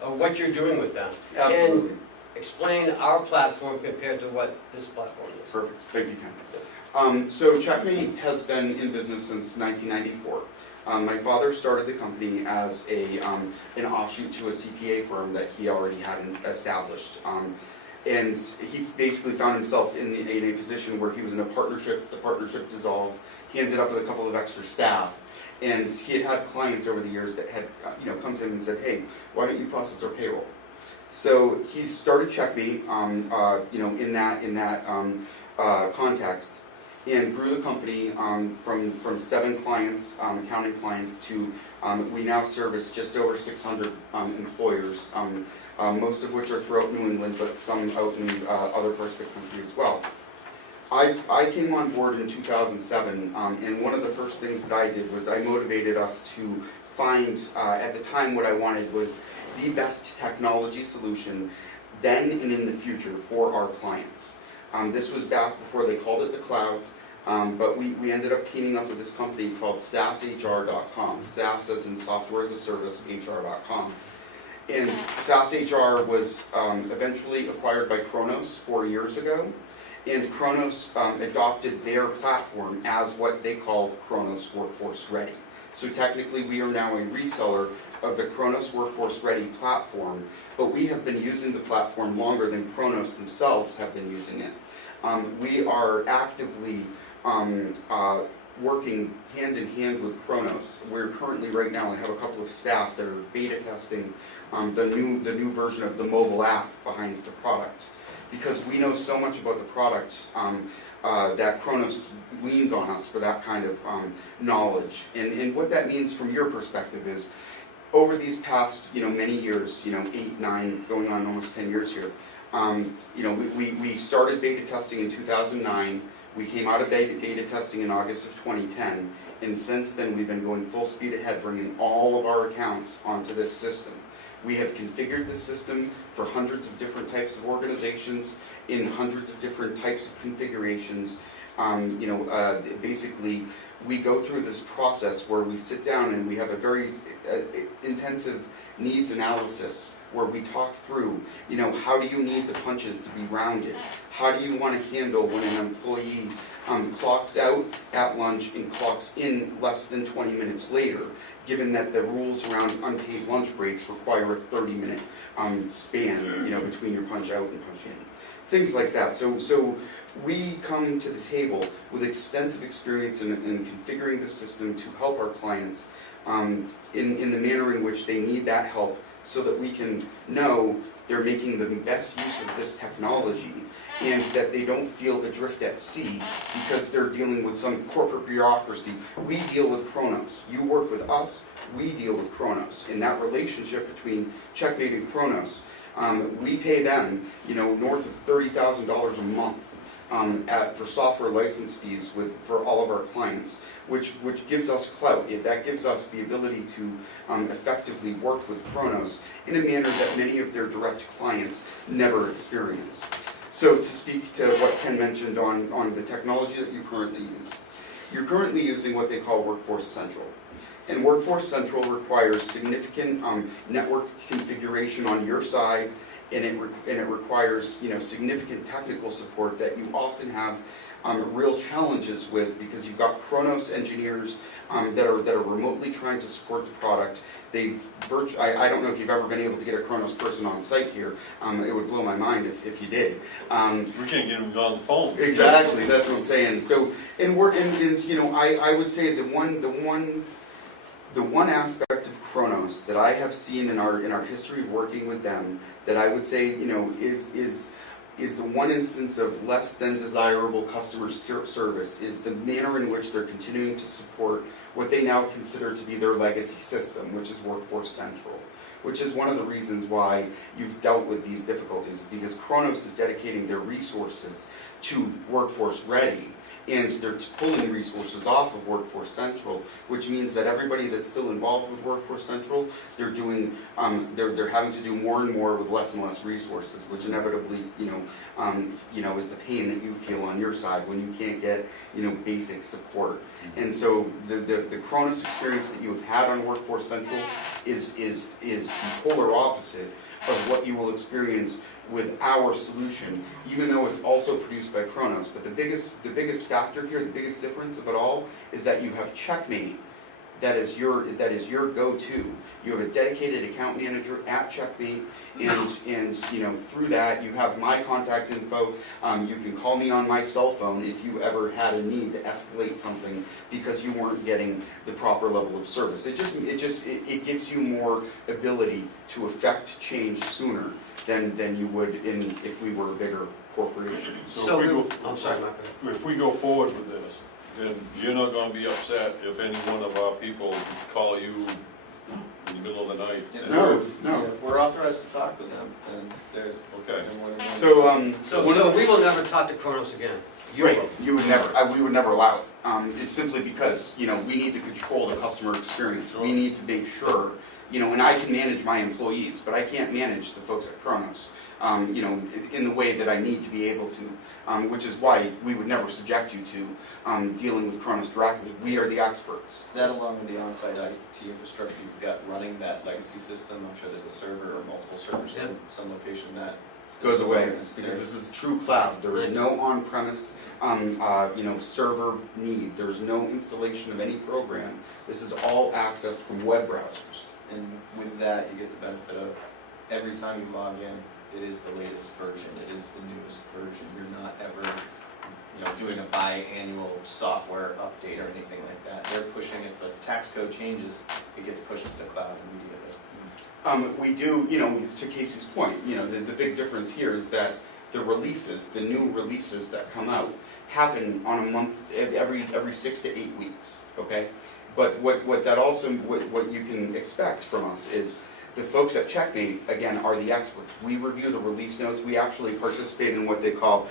And what you're doing with them? Absolutely. And explain our platform compared to what this platform is. Perfect, thank you, Ken. So Checkmate has been in business since 1994. My father started the company as an offshoot to a CPA firm that he already had established. And he basically found himself in a position where he was in a partnership, the partnership dissolved, he ended up with a couple of extra staff, and he had clients over the years that had come to him and said, hey, why don't you process our payroll? So he started Checkmate in that context, and grew the company from 7 clients, accounting clients, to we now service just over 600 employers, most of which are throughout New England, but some out in other parts of the country as well. I came on board in 2007, and one of the first things that I did was I motivated us to find, at the time what I wanted was the best technology solution then and in the future for our clients. This was back before they called it the cloud, but we ended up teaming up with this company called SaaSHR.com, SaaS as in software as a service, HR.com. And SaaSHR was eventually acquired by Kronos 4 years ago, and Kronos adopted their platform as what they call Kronos Workforce Ready. So technically we are now a reseller of the Kronos Workforce Ready platform, but we have been using the platform longer than Kronos themselves have been using it. We are actively working hand in hand with Kronos. We're currently right now, I have a couple of staff that are beta testing the new version of the mobile app behind the product, because we know so much about the product that Kronos leans on us for that kind of knowledge. And what that means from your perspective is, over these past many years, 8, 9, going on almost 10 years here, we started beta testing in 2009. We came out of beta testing in August of 2010, and since then we've been going full speed ahead, bringing all of our accounts onto this system. We have configured the system for hundreds of different types of organizations in hundreds of different types of configurations. Basically, we go through this process where we sit down and we have a very intensive needs analysis where we talk through, how do you need the punches to be rounded? How do you want to handle when an employee clocks out at lunch and clocks in less than 20 minutes later, given that the rules around unpaid lunch breaks require a 30-minute span, between your punch out and punch in. Things like that. So we come to the table with extensive experience in configuring the system to help our clients in the manner in which they need that help, so that we can know they're making the best use of this technology, and that they don't feel adrift at sea because they're dealing with some corporate bureaucracy. We deal with Kronos. You work with us, we deal with Kronos. In that relationship between Checkmate and Kronos, we pay them, north of $30,000 a month for software license fees for all of our clients, which gives us clout. That gives us the ability to effectively work with Kronos in a manner that many of their direct clients never experience. So to speak to what Ken mentioned on the technology that you currently use, you're currently using what they call Workforce Central. And Workforce Central requires significant network configuration on your side, and it requires significant technical support that you often have real challenges with, because you've got Kronos engineers that are remotely trying to support the product. I don't know if you've ever been able to get a Kronos person on site here. It would blow my mind if you did. We can't get them on the phone. Exactly, that's what I'm saying. So, I would say the one aspect of Kronos that I have seen in our history of working with them that I would say is the one instance of less than desirable customer service is the manner in which they're continuing to support what they now consider to be their legacy system, which is Workforce Central, which is one of the reasons why you've dealt with these difficulties, because Kronos is dedicating their resources to Workforce Ready, and they're pulling resources off of Workforce Central, which means that everybody that's still involved with Workforce Central, they're doing, they're having to do more and more with less and less resources, which inevitably, is the pain that you feel on your side when you can't get, basic support. And so the Kronos experience that you have had on Workforce Central is the polar opposite of what you will experience with our solution, even though it's also produced by Kronos. But the biggest factor here, the biggest difference of it all, is that you have Checkmate that is your go-to. You have a dedicated account manager at Checkmate, and through that you have my contact info. You can call me on my cell phone if you ever had a need to escalate something because you weren't getting the proper level of service. It gives you more ability to affect change sooner than you would if we were a bigger corporation. So if we go, I'm sorry, Mark. if we go forward with this, then you're not gonna be upset if any one of our people call you in the middle of the night? and- No. If we're authorized to talk with them, then they're, Okay. they're more than willing. So, one of So the- we will never talk to Kronos again. You Right, will. you would never, we would never allow it. It's simply because, we need to control the customer experience. We need to make sure, and I can manage my employees, but I can't manage the folks at Kronos, in the way that I need to be able to, which is why we would never subject you to dealing with Kronos directly. We are the experts. That along with the on-site IT infrastructure you've got running that legacy system, I'm sure there's a server or multiple servers in some location that Goes away, necessary. because this is true cloud. There is no on-premise, server need. There is no installation of any program. This is all accessed from web browsers. And with that, you get the benefit of every time you log in, it is the latest version, it is the newest version. You're not ever, doing a biannual software update or anything like that. They're pushing, if a tax code changes, it gets pushed to the cloud immediately. We do, to Casey's point, the big difference here is that the new releases that come out happen on a month, every 6 to 8 weeks, okay? But what that also, what you can expect from us is the folks at Checkmate, again, are the experts. We review the release notes. We actually participate in what they call,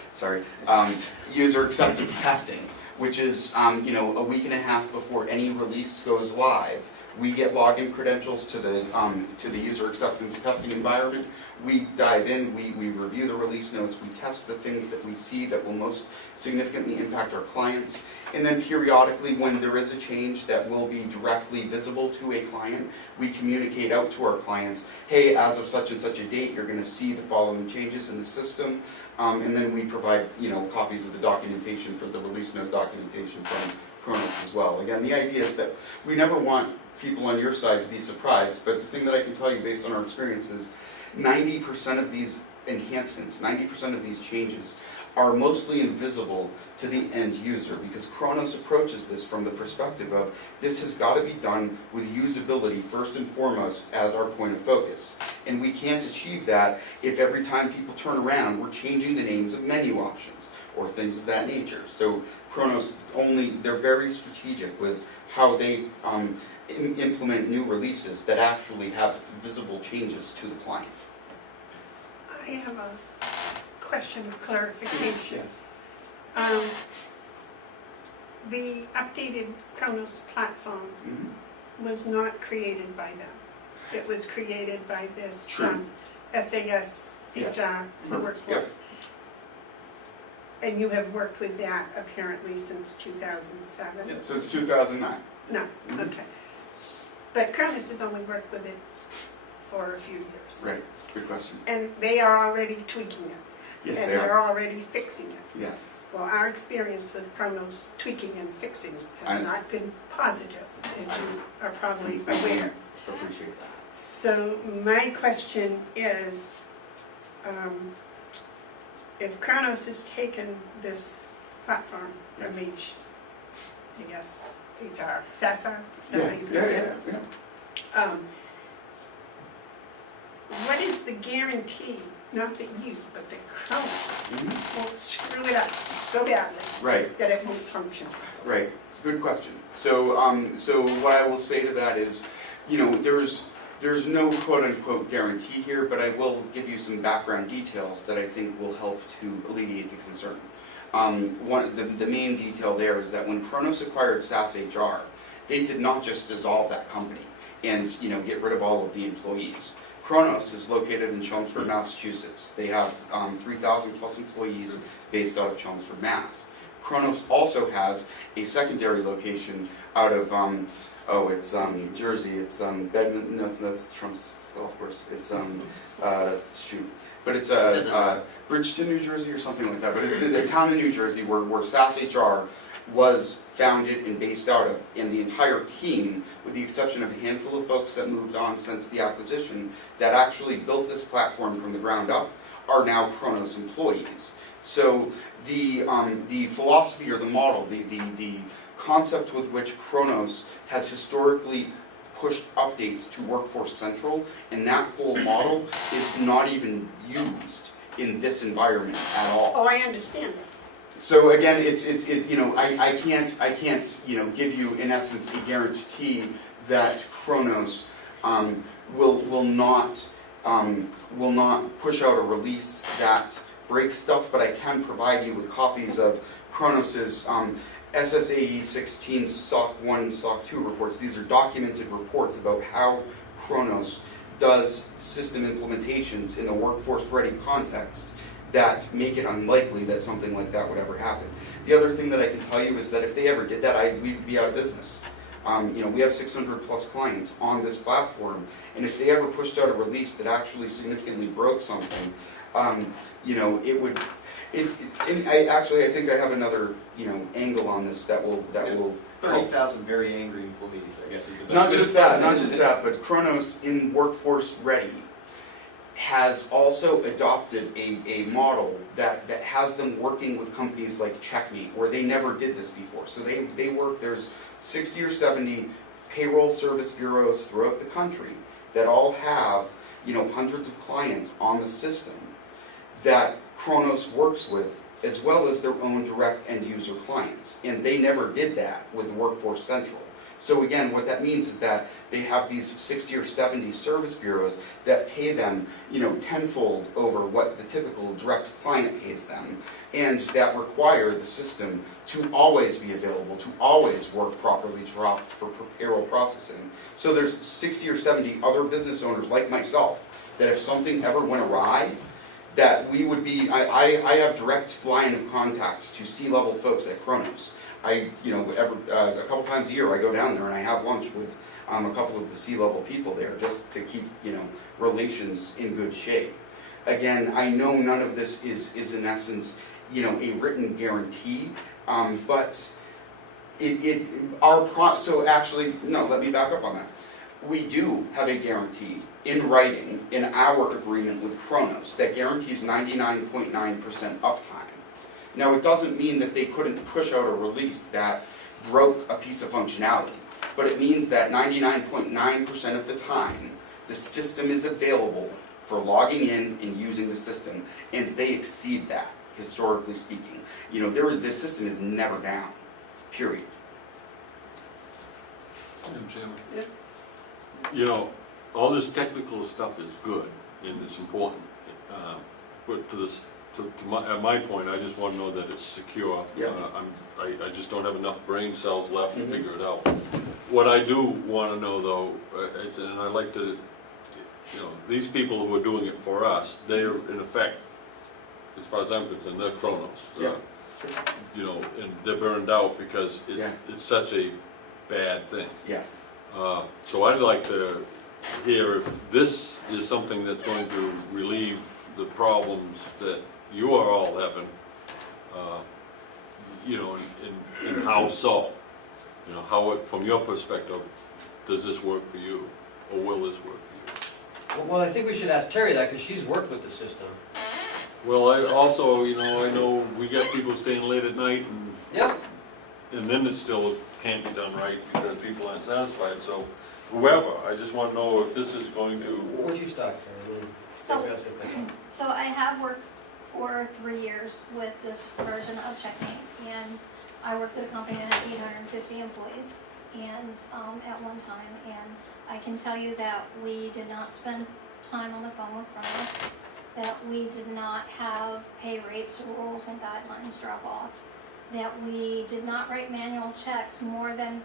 user acceptance testing, which is, a week and a half before any release goes live. We get login credentials to the user acceptance testing environment. We dive in, we review the release notes, we test the things that we see that will most significantly impact our clients. And then periodically, when there is a change that will be directly visible to a client, we communicate out to our clients, hey, as of such and such a date, you're gonna see the following changes in the system. And then we provide, copies of the documentation for the release note documentation from Kronos as well. Again, the idea is that we never want people on your side to be surprised, but the thing that I can tell you based on our experience is 90% of these enhancements, 90% of these changes are mostly invisible to the end user, because Kronos approaches this from the perspective of this has got to be done with usability first and foremost as our point of focus. And we can't achieve that if every time people turn around we're changing the names of menu options or things of that nature. So Kronos they're very strategic with how they implement new releases that actually have visible changes to the client. I have a question of clarification. Yes. The updated Kronos platform Mhm. was not created by them. It was created by this True. SAS Yes. HR workforce. Yes. And you have worked with that apparently since 2007? Yep. So it's 2009. No, Mhm. okay. But Kronos has only worked with it for a few years. Right. Good question. And they are already tweaking it. Yes, And they they're are. already fixing it. Yes. Well, our experience with Kronos tweaking and fixing has I- not been positive, as you are probably aware. Appreciate that. So my question is, if Kronos has taken this platform from Yes. HR, SASA, is that how you pronounce it? Yeah. What is the guarantee, not that you, but that Kronos Mhm. won't screw it up so badly Right. that it won't function? Right, good question. So, what I will say to that is, there's no quote-unquote guarantee here, but I will give you some background details that I think will help to alleviate the concern. The main detail there is that when Kronos acquired SAS HR, they did not just dissolve that company and, get rid of all of the employees. Kronos is located in Chelmsford, Massachusetts. They have 3,000 plus employees based out of Chelmsford, Mass. Kronos also has a secondary location out of, Jersey. It's Bedminster. No, that's Trump's golf course. It's but it's Bridgeton, New Jersey, or something like that. But it's a town in New Jersey where SAS HR was founded and based out of, and the entire team, with the exception of a handful of folks that moved on since the acquisition, that actually built this platform from the ground up, are now Kronos employees. So the philosophy or the model, the concept with which Kronos has historically pushed updates to Workforce Central, and that whole model is not even used in this environment at all. Oh, I understand that. So again, you know, I can't, you know, give you in essence a guarantee that Kronos will not push out a release that breaks stuff, but I can provide you with copies of Kronos's SSAE 16 SOC 1, SOC 2 reports. These are documented reports about how Kronos does system implementations in the workforce ready context that make it unlikely that something like that would ever happen. The other thing that I can tell you is that if they ever did that, we'd be out of business. You know, we have 600 plus clients on this platform, and if they ever pushed out a release that actually significantly broke something, you know, it would. I think I have another, you know, angle on this that will 30,000 very angry employees, I guess, is the best Not way just to that, put it. not just that, but Kronos in Workforce Ready has also adopted a model that has them working with companies like Checkmate, where they never did this before. So they work, there's 60 or 70 payroll service bureaus throughout the country that all have, you know, hundreds of clients on the system that Kronos works with, as well as their own direct end user clients. And they never did that with Workforce Central. So again, what that means is that they have these 60 or 70 service bureaus that pay them, you know, tenfold over what the typical direct client pays them, and that require the system to always be available, to always work properly for payroll processing. So there's 60 or 70 other business owners like myself that if something ever went awry, that we would be, I have direct line of contact to C-level folks at Kronos. You know, a couple times a year I go down there and I have lunch with a couple of the C-level people there just to keep, you know, relations in good shape. Again, I know none of this is in essence, you know, a written guarantee, but so actually, no, let me back up on that. We do have a guarantee in writing in our agreement with Kronos that guarantees 99.9% uptime. Now, it doesn't mean that they couldn't push out a release that broke a piece of functionality, but it means that 99.9% of the time, the system is available for logging in and using the system, and they exceed that, historically speaking. You know, the system is never down, period. Madam Chairman, Yes. you know, all this technical stuff is good and it's important, but at my point, I just want to know that it's secure. Yeah. I just don't have enough brain cells left to Mhm. figure it out. What I do want to know though, and I like to, you know, these people who are doing it for us, they're in effect, as far as I'm concerned, they're Kronos. Yeah. You know, and they're burned out because it's such a bad thing. Yes. So I'd like to hear if this is something that's going to relieve the problems that you are all having, you know, and how so? You know, how, from your perspective, does this work for you, or will this work for you? Well, I think we should ask Terry that, because she's worked with the system. Well, I also, you know, I know we got people staying late at night, Yep. and then it still can't be done right because people aren't satisfied. So whoever, I just want to know if this is going to. What'd you start, Terry? So I have worked for 3 years with this version of Checkmate, and I worked at a company that had 850 employees and at one time, and I can tell you that we did not spend time on the phone with Kronos, that we did not have pay rates, rules, and guidelines drop off, that we did not write manual checks more than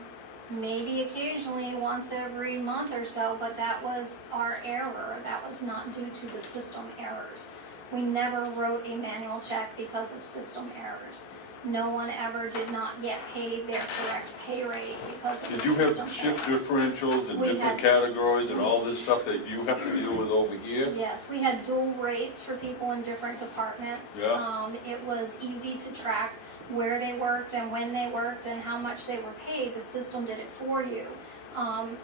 maybe occasionally once every month or so, but that was our error. That was not due to the system errors. We never wrote a manual check because of system errors. No one ever did not get paid their correct pay rate because of Did the you system have shift error. differentials and We different had- categories and all this stuff that you have to deal with over here? Yes, we had dual rates for people in different departments. Yeah. It was easy to track where they worked and when they worked and how much they were paid. The system did it for you.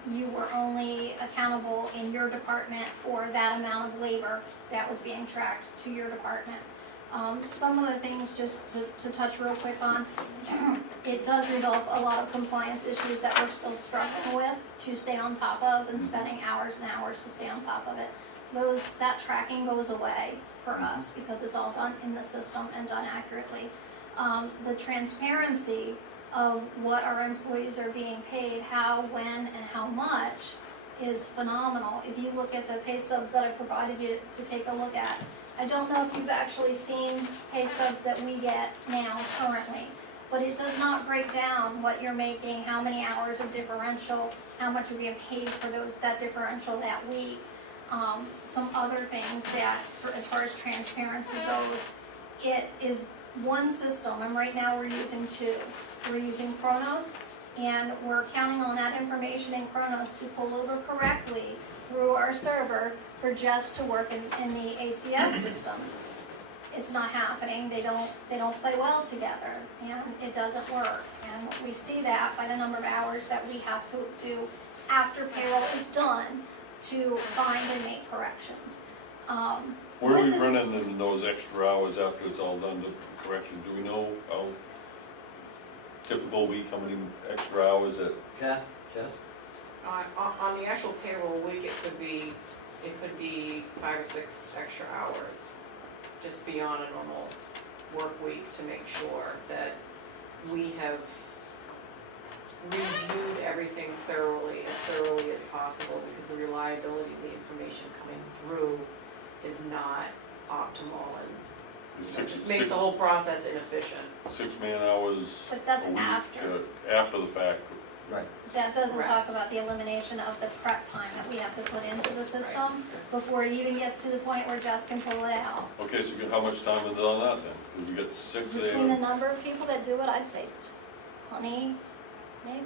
You were only accountable in your department for that amount of labor that was being tracked to your department. Some of the things, just to touch real quick on, it does resolve a lot of compliance issues that we're still struggling with to stay on top of and spending hours and hours to stay on top of it. That tracking goes away for us because it's all done in the system and done accurately. The transparency of what our employees are being paid, how, when, and how much is phenomenal. If you look at the pay stubs that I provided you to take a look at, I don't know if you've actually seen pay stubs that we get now currently, but it does not break down what you're making, how many hours of differential, how much you're being paid for that differential that week. Some other things that, as far as transparency goes, it is one system, and right now we're using two. We're using Kronos, and we're counting on that information in Kronos to pull over correctly through our server for just to work in the ACS system. It's not happening. They don't play well together, and it doesn't work. And we see that by the number of hours that we have to do after payroll is done to find and make corrections. Where are we with this- running in those extra hours after it's all done, the correction? Do we know how typical week, how many extra hours that? Okay, Jess? On the actual payroll week, it could be 5 or 6 extra hours, just beyond a normal work week, to make sure that we have reviewed everything thoroughly as possible, because the reliability of the information coming through is not optimal, and it just makes the whole process inefficient. 6 man hours But that's a week, after. the fact. Right. That doesn't Correct. talk about the elimination of the prep time that we have to put into the system before it even gets to the point where Jess can pull it out. Okay, so how much time is on that then? We get 6 Between the there? number of people that do it, I'd say 20, maybe?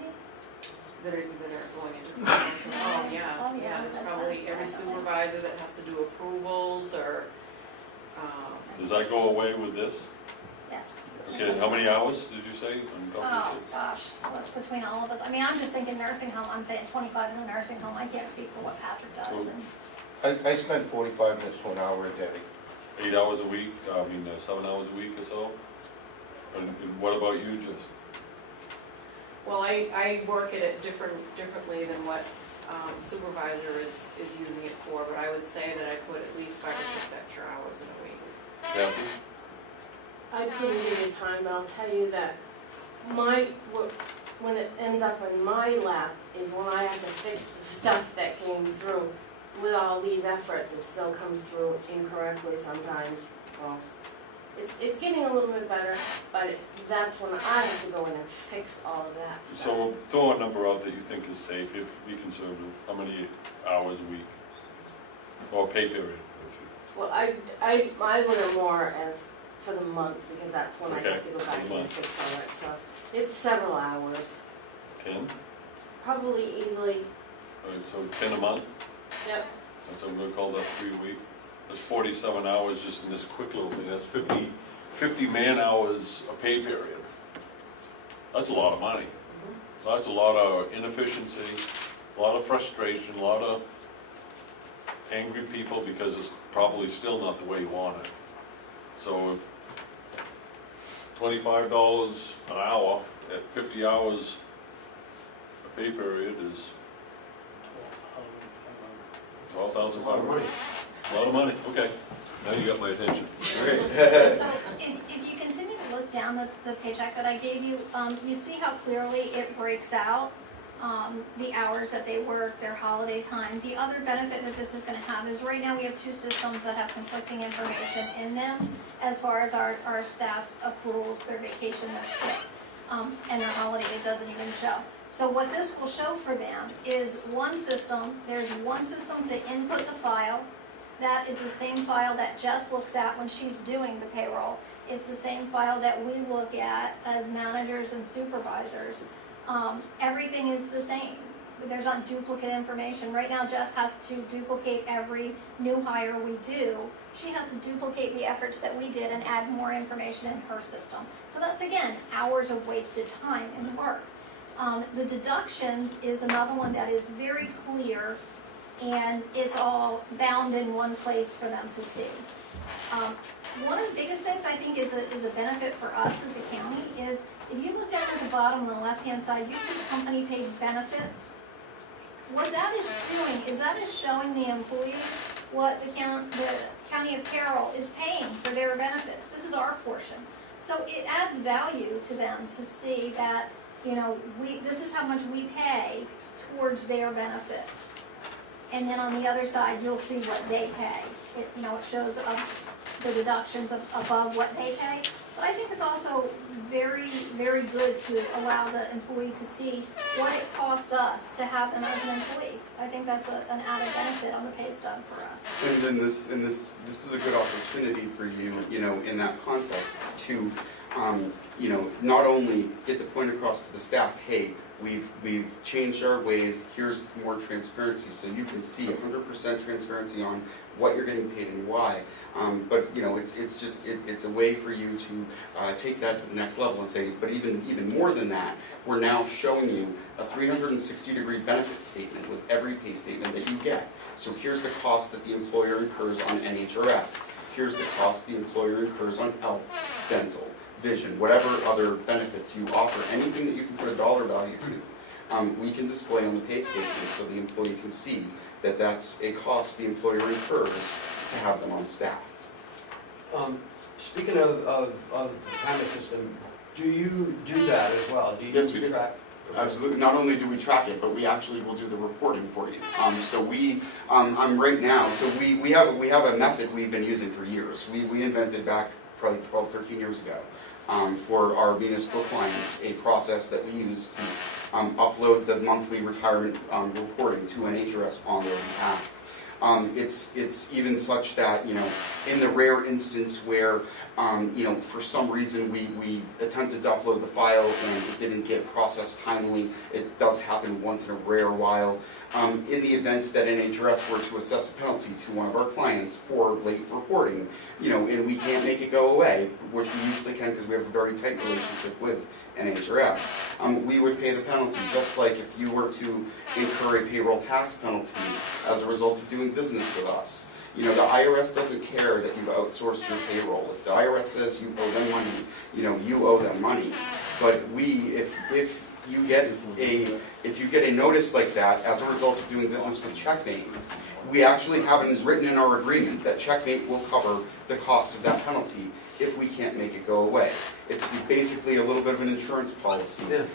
That are going into Comeau. So, oh, yeah, Oh, yeah, there's that's probably not- every supervisor that has to do approvals, or, Does that go away with this? Yes. Okay, how many hours did you say? Oh, gosh, what's between all of us? I mean, I'm just thinking nursing home, I'm saying 25 in a nursing home, I can't speak for what Patrick does. And I spend 45 minutes to an hour a day. 8 hours a week, 7 hours a week or so? And what about you, Jess? well, I work at it differently than what supervisor is using it for, but I would say that I put at least 5 or 6 extra hours in a week. Kathy? I couldn't give you time, but I'll tell you that when it ends up in my lap is when I have to fix the stuff that came through. With all these efforts, it still comes through incorrectly sometimes. Well, it's getting a little bit better, but that's when I have to go in and fix all of that stuff. So throw a number out that you think is safe, if be conservative. How many hours a week? Or pay period? Well, I look at more as for the month, because that's when I Okay, have to go for back the and month. fix all that stuff. It's several hours, 10? probably easily, All right, so 10 a month? yep. That's what we're gonna call that 3 a week. That's 47 hours just in this quick little thing. That's 50 man hours a pay period. That's a lot of money. That's a lot of inefficiency, a lot of frustration, a lot of angry people because it's probably still not the way you want it. So if $25 an hour at 50 hours a pay period is 12,500. A lot of money, okay. Now you got my attention. so if you continue to look down the paycheck that I gave you, you see how clearly it breaks out the hours that they work, their holiday time. The other benefit that this is going to have is right now we have 2 systems that have conflicting information in them as far as our staff's accruals, their vacation, their sick, and their holiday, it doesn't even show. So what this will show for them is one system, there's one system to input the file. That is the same file that Jess looks at when she's doing the payroll. It's the same file that we look at as managers and supervisors. Everything is the same. There's not duplicate information. Right now Jess has to duplicate every new hire we do. She has to duplicate the efforts that we did and add more information in her system. So that's, again, hours of wasted time and work. The deductions is another one that is very clear, and it's all bound in one place for them to see. One of the biggest things I think is a benefit for us as a county is, if you look down at the bottom on the left-hand side, you see company paid benefits. What that is doing is that is showing the employees what the county of Carroll is paying for their benefits. This is our portion. So it adds value to them to see that, you know, this is how much we pay towards their benefits. And then on the other side, you'll see what they pay. It, you know, it shows the deductions above what they pay. But I think it's also very, very good to allow the employee to see what it cost us to have them as an employee. I think that's an added benefit on the pay stub for us. And then this is a good opportunity for you, you know, in that context to, you know, not only get the point across to the staff, hey, we've changed our ways, here's more transparency, so you can see 100% transparency on what you're getting paid and why. But you know, it's a way for you to take that to the next level and say, but even more than that, we're now showing you a 360-degree benefit statement with every pay statement that you get. So here's the cost that the employer incurs on NHRS. Here's the cost the employer incurs on health, dental, vision, whatever other benefits you offer, anything that you can put a dollar value to, we can display on the pay statement so the employee can see that that's a cost the employer incurs to have them on staff. Speaking of the payment system, do you do that as well? Do you Yes, we do. track? Absolutely. Not only do we track it, but we actually will do the reporting for you. So we, I'm right now, so we have a method we've been using for years. We invented back probably 12, 13 years ago for our municipal clients a process that we use to upload the monthly retirement reporting to NHRS on their behalf. It's even such that, you know, in the rare instance where, you know, for some reason we attempted to upload the file and it didn't get processed timely, it does happen once in a rare while. In the event that NHRS were to assess a penalty to one of our clients for late reporting, you know, and we can't make it go away, which we usually can because we have a very tight relationship with NHRS, we would pay the penalty, just like if you were to incur a payroll tax penalty as a result of doing business with us. You know, the IRS doesn't care that you've outsourced your payroll. If the IRS says you owe them money, you know, you owe them money. But if you get a notice like that as a result of doing business with Checkmate, we actually have it written in our agreement that Checkmate will cover the cost of that penalty if we can't make it go away. It's basically a little bit of an insurance policy. Yeah.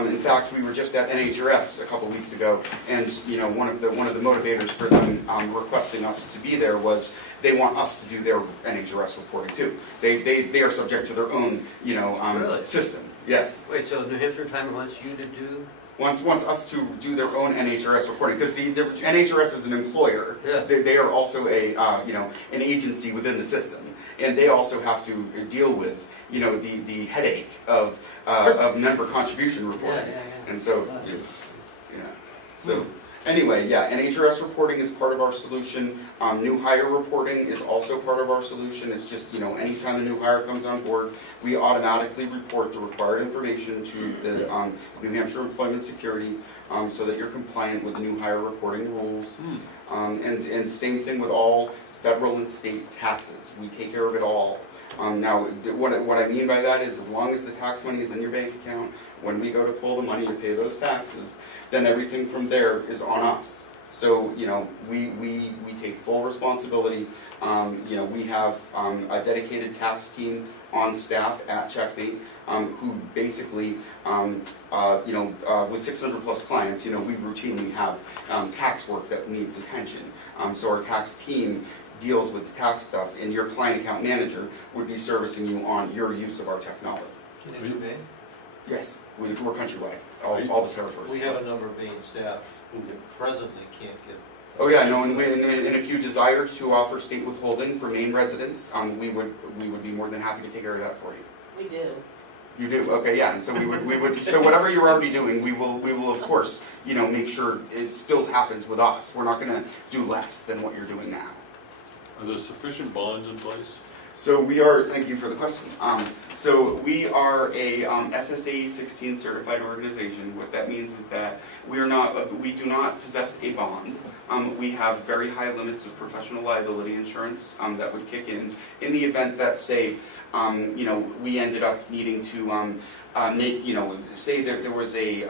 In fact, we were just at NHRS a couple weeks ago, and you know, one of the motivators for them requesting us to be there was they want us to do their NHRS reporting too. They are subject to their own, you know, Really? system. Yes. Wait, so New Hampshire Retirement wants you to do? Wants us to do their own NHRS reporting because the NHRS is an employer. Yeah. They are also a you know, an agency within the system, and they also have to deal with, you know, the headache of member contribution reporting. Yeah. And so, yeah. So anyway, yeah, NHRS reporting is part of our solution. New hire reporting is also part of our solution. It's just, you know, anytime a new hire comes on board, we automatically report the required information to the New Hampshire Employment Security so that you're compliant with the new hire reporting rules. And same thing with all federal and state taxes. We take care of it all. Now, what I mean by that is as long as the tax money is in your bank account, when we go to pull the money to pay those taxes, then everything from there is on us. So, you know, we take full responsibility. You know, we have a dedicated tax team on staff at Checkmate who basically, you know, with 600 plus clients, you know, we routinely have tax work that needs attention. So our tax team deals with the tax stuff, and your client account manager would be servicing you on your use of our technology. Is it Maine? Yes, we're countrywide, all the territories. We have a number of Maine staff who presently can't get. Oh yeah, no, and if you desire to offer state withholding for Maine residents, we would be more than happy to take care of that for you. We do. You do, okay, yeah, and so we would so whatever you're already doing, we will of course, you know, make sure it still happens with us. We're not going to do less than what you're doing now. Are there sufficient bonds in place? So we are, thank you for the question. So we are a SSA 16 certified organization. What that means is that we do not possess a bond. We have very high limits of professional liability insurance that would kick in the event that, say, we ended up needing to say that there was a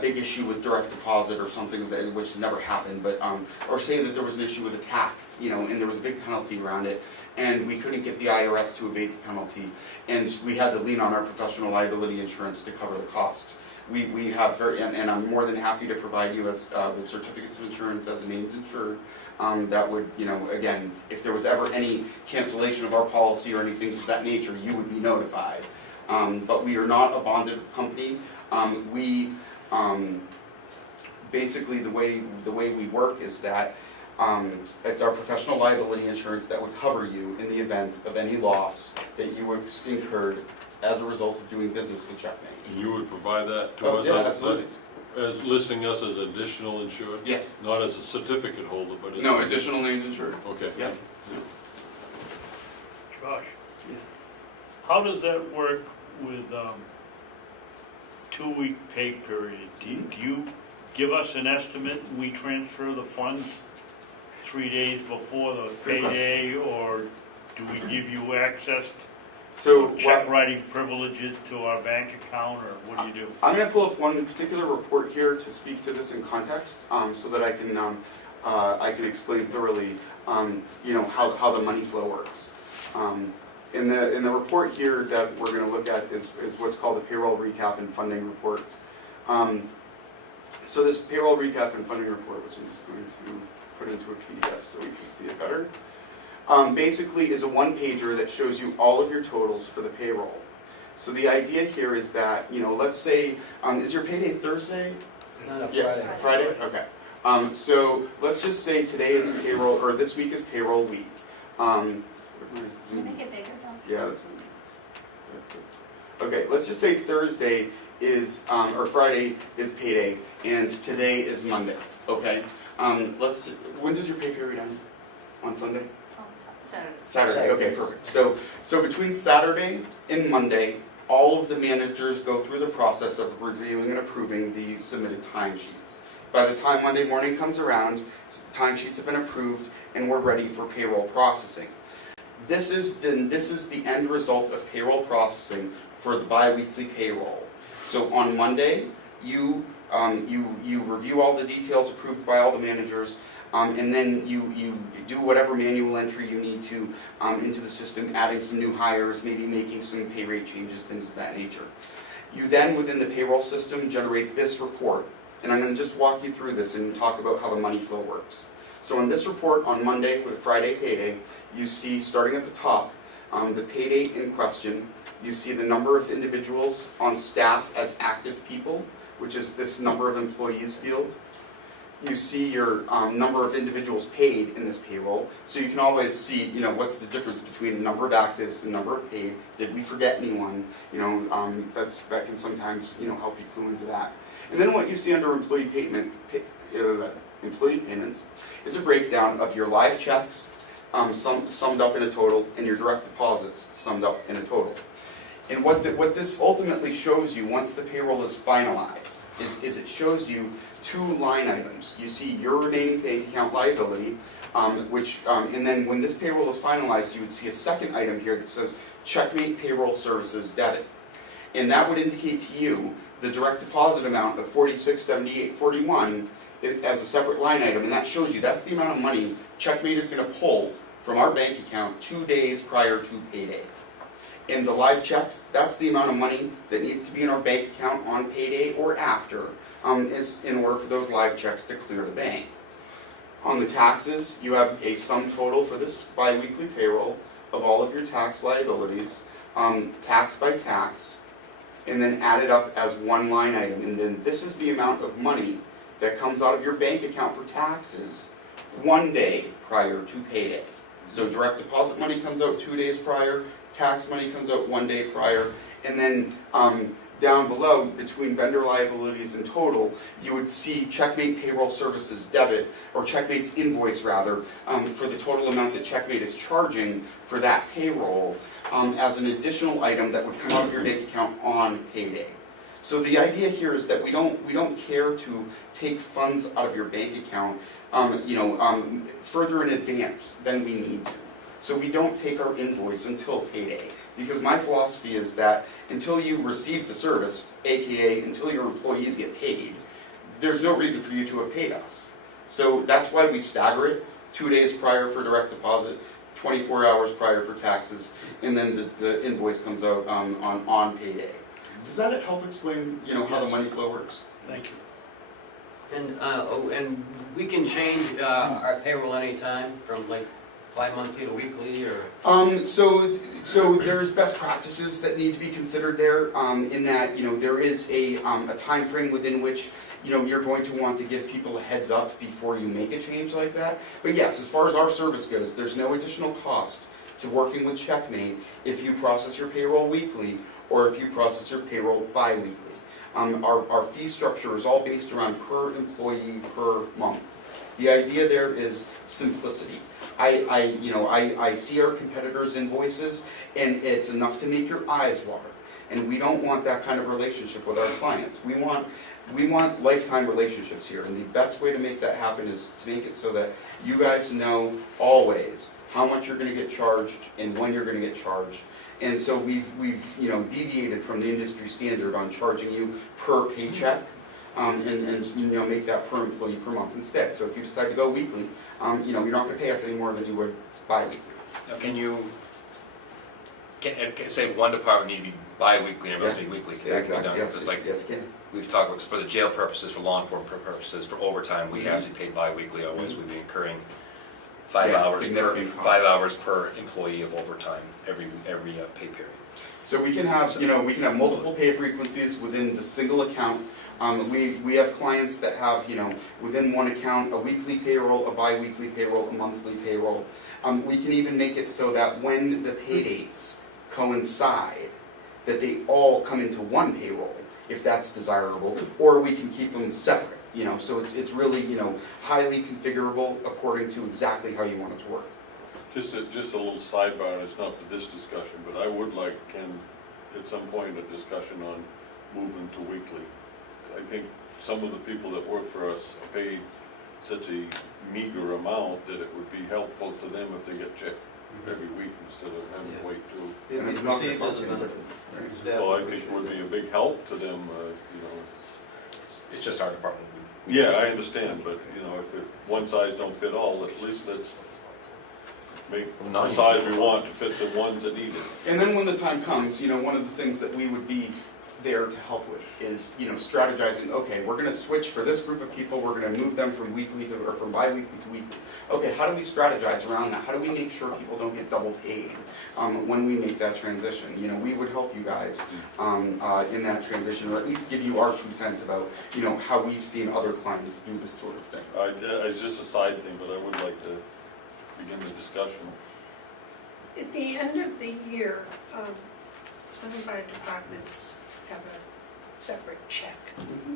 big issue with direct deposit or something, which has never happened, but or say that there was an issue with a tax, and there was a big penalty around it, and we couldn't get the IRS to abate the penalty, and we had to lean on our professional liability insurance to cover the cost. We have and I'm more than happy to provide you with certificates of insurance as a named insured. That would, again, if there was ever any cancellation of our policy or anything of that nature, you would be notified. But we are not a bonded company. Basically the way we work is that it's our professional liability insurance that would cover you in the event of any loss that you incurred as a result of doing business with Checkmate. And you would provide that to us? Yeah, absolutely. As listing us as additional insured? Yes. Not as a certificate holder, but as... No, additional named insured. Okay. Yeah. Josh, Yes. how does that work with 2-week pay period? Do you give us an estimate and we transfer the funds 3 days before the Good payday, or do we give you access So to check writing privileges to our bank account, or what do you do? I'm going to pull up one particular report here to speak to this in context, so that I can explain thoroughly, how the money flow works. In the report here that we're going to look at is what's called the payroll recap and funding report. So this payroll recap and funding report, which I'm just going to put into a PDF so we can see it better, basically is a one-pager that shows you all of your totals for the payroll. So the idea here is that, let's say, is your payday Thursday? No, Yeah, Friday? Okay. So let's just say today is payroll, or this week is payroll week. Can you make it bigger, John? Yeah, that's okay. Let's just say Thursday is, or Friday is payday, and today is Monday. Okay. When does your pay period end? On Sunday? Saturday. Okay, perfect. So between Saturday and Monday, all of the managers go through the process of reviewing and approving the submitted timesheets. By the time Monday morning comes around, timesheets have been approved, and we're ready for payroll processing. This is the end result of payroll processing for the biweekly payroll. So on Monday, you review all the details approved by all the managers, and then you do whatever manual entry you need to into the system, adding some new hires, maybe making some pay rate changes, things of that nature. You then, within the payroll system, generate this report, and I'm going to just walk you through this and talk about how the money flow works. So in this report on Monday with Friday payday, you see, starting at the top, the pay date in question. You see the number of individuals on staff as active people, which is this number of employees field. You see your number of individuals paid in this payroll, so you can always see, what's the difference between the number of actives and number of paid. Did we forget anyone? That can sometimes help you clue into that. And then what you see under employee payments is a breakdown of your live checks summed up in a total, and your direct deposits summed up in a total. And what this ultimately shows you once the payroll is finalized is it shows you two line items. You see your remaining bank account liability, and then when this payroll is finalized, you would see a second item here that says Checkmate Payroll Services Debit. And that would indicate to you the direct deposit amount of $46.78.41 as a separate line item, and that shows you that's the amount of money Checkmate is going to pull from our bank account 2 days prior to payday. And the live checks, that's the amount of money that needs to be in our bank account on payday or after, in order for those live checks to clear the bank. On the taxes, you have a sum total for this biweekly payroll of all of your tax liabilities, tax by tax, and then added up as one line item. And then this is the amount of money that comes out of your bank account for taxes 1 day prior to payday. So direct deposit money comes out 2 days prior, tax money comes out 1 day prior, and then down below, between vendor liabilities and total, you would see Checkmate Payroll Services debit, or Checkmate's invoice rather, for the total amount that Checkmate is charging for that payroll, as an additional item that would come out of your bank account on payday. So the idea here is that we don't care to take funds out of your bank account, further in advance than we need to. So we don't take our invoice until payday, because my philosophy is that until you receive the service, aka until your employees get paid, there's no reason for you to have paid us. So that's why we stagger it, 2 days prior for direct deposit, 24 hours prior for taxes, and then the invoice comes out on payday. Does that help explain, how the money flow works? Thank you. And we can change our payroll anytime from like bi-monthly to weekly, or? So there's best practices that need to be considered there, in that, there is a time frame within which, you're going to want to give people a heads up before you make a change like that. But yes, as far as our service goes, there's no additional cost to working with Checkmate if you process your payroll weekly or if you process your payroll bi-weekly. Our fee structure is all based around per employee per month. The idea there is simplicity. I see our competitors' invoices, and it's enough to make your eyes water. And we don't want that kind of relationship with our clients. We want lifetime relationships here, and the best way to make that happen is to make it so that you guys know always how much you're going to get charged and when you're going to get charged. And so we've deviated from the industry standard on charging you per paycheck, and make that per employee per month instead. So if you decide to go weekly, you're not going to pay us any more than you would bi-weekly. Now, can say one department need to be bi-weekly and the rest be weekly? Can that be done? Yes, Because like yes, it can. we've talked about, for the jail purposes, for law enforcement purposes, for overtime, we have to pay bi-weekly, otherwise we'd be incurring 5 hours significant per cost. 5 hours per employee of overtime every pay period. So we can have, multiple pay frequencies within the single account. We have clients that have, within one account, a weekly payroll, a bi-weekly payroll, a monthly payroll. We can even make it so that when the pay dates coincide, that they all come into one payroll, if that's desirable, or we can keep them separate. So it's really, highly configurable according to exactly how you want it to work. Just a little sidebar, and it's not for this discussion, but I would like, Ken, at some point, a discussion on moving to weekly. I think some of the people that work for us are paid such a meager amount that it would be helpful to them if they get checked every week instead of having to wait till. And it's received as a benefit. Well, I think it would be a big help to them, It's just our department. Yeah, I understand, but, if one size don't fit all, at least let's make the size we want to fit the ones that need it. And then when the time comes, one of the things that we would be there to help with is, strategizing, okay, we're going to switch for this group of people, we're going to move them from weekly or from bi-weekly to weekly. Okay, how do we strategize around that? How do we make sure people don't get double paid when we make that transition? We would help you guys in that transition, or at least give you our 2 cents about, how we've seen other clients do this sort of thing. It's just a side thing, but I would like to begin the discussion. At the end of the year, some of our departments have a separate check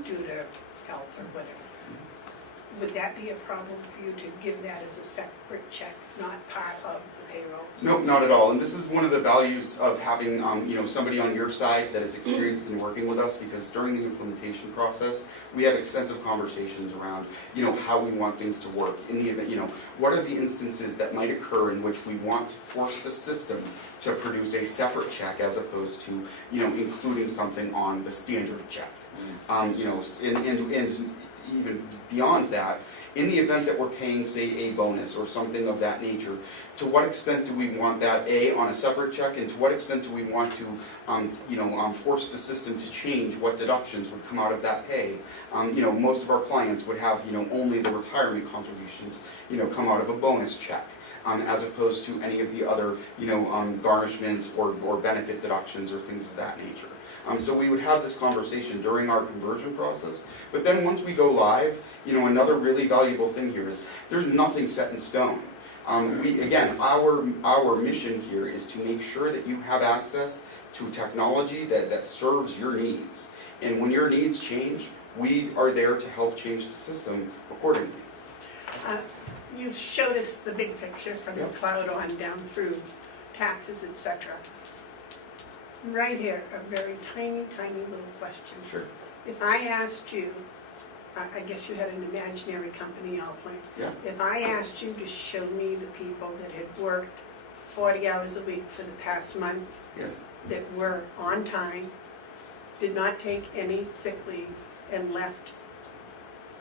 due to health or whatever. Would that be a problem for you to give that as a separate check, not part of the payroll? No, not at all. And this is one of the values of having, somebody on your side that is experienced in working with us, because during the implementation process, we have extensive conversations around, how we want things to work. In the event, what are the instances that might occur in which we want to force the system to produce a separate check as opposed to, including something on the standard check. And even beyond that, in the event that we're paying, say, a bonus or something of that nature, to what extent do we want that, A, on a separate check, and to what extent do we want to, force the system to change what deductions would come out of that pay? Most of our clients would have, only the retirement contributions, come out of a bonus check, as opposed to any of the other, garnishments or benefit deductions or things of that nature. So we would have this conversation during our conversion process, but then once we go live, another really valuable thing here is there's nothing set in stone. Our mission here is to make sure that you have access to technology that serves your needs. And when your needs change, we are there to help change the system accordingly. You showed us the big picture from the cloud on down through taxes, etc. Right here, a very tiny, tiny little question. Sure. If I asked you, I guess you had an imaginary company all playing. Yeah. If I asked you to show me the people that had worked 40 hours a week for the past month, Yes. that were on time, did not take any sick leave, and left,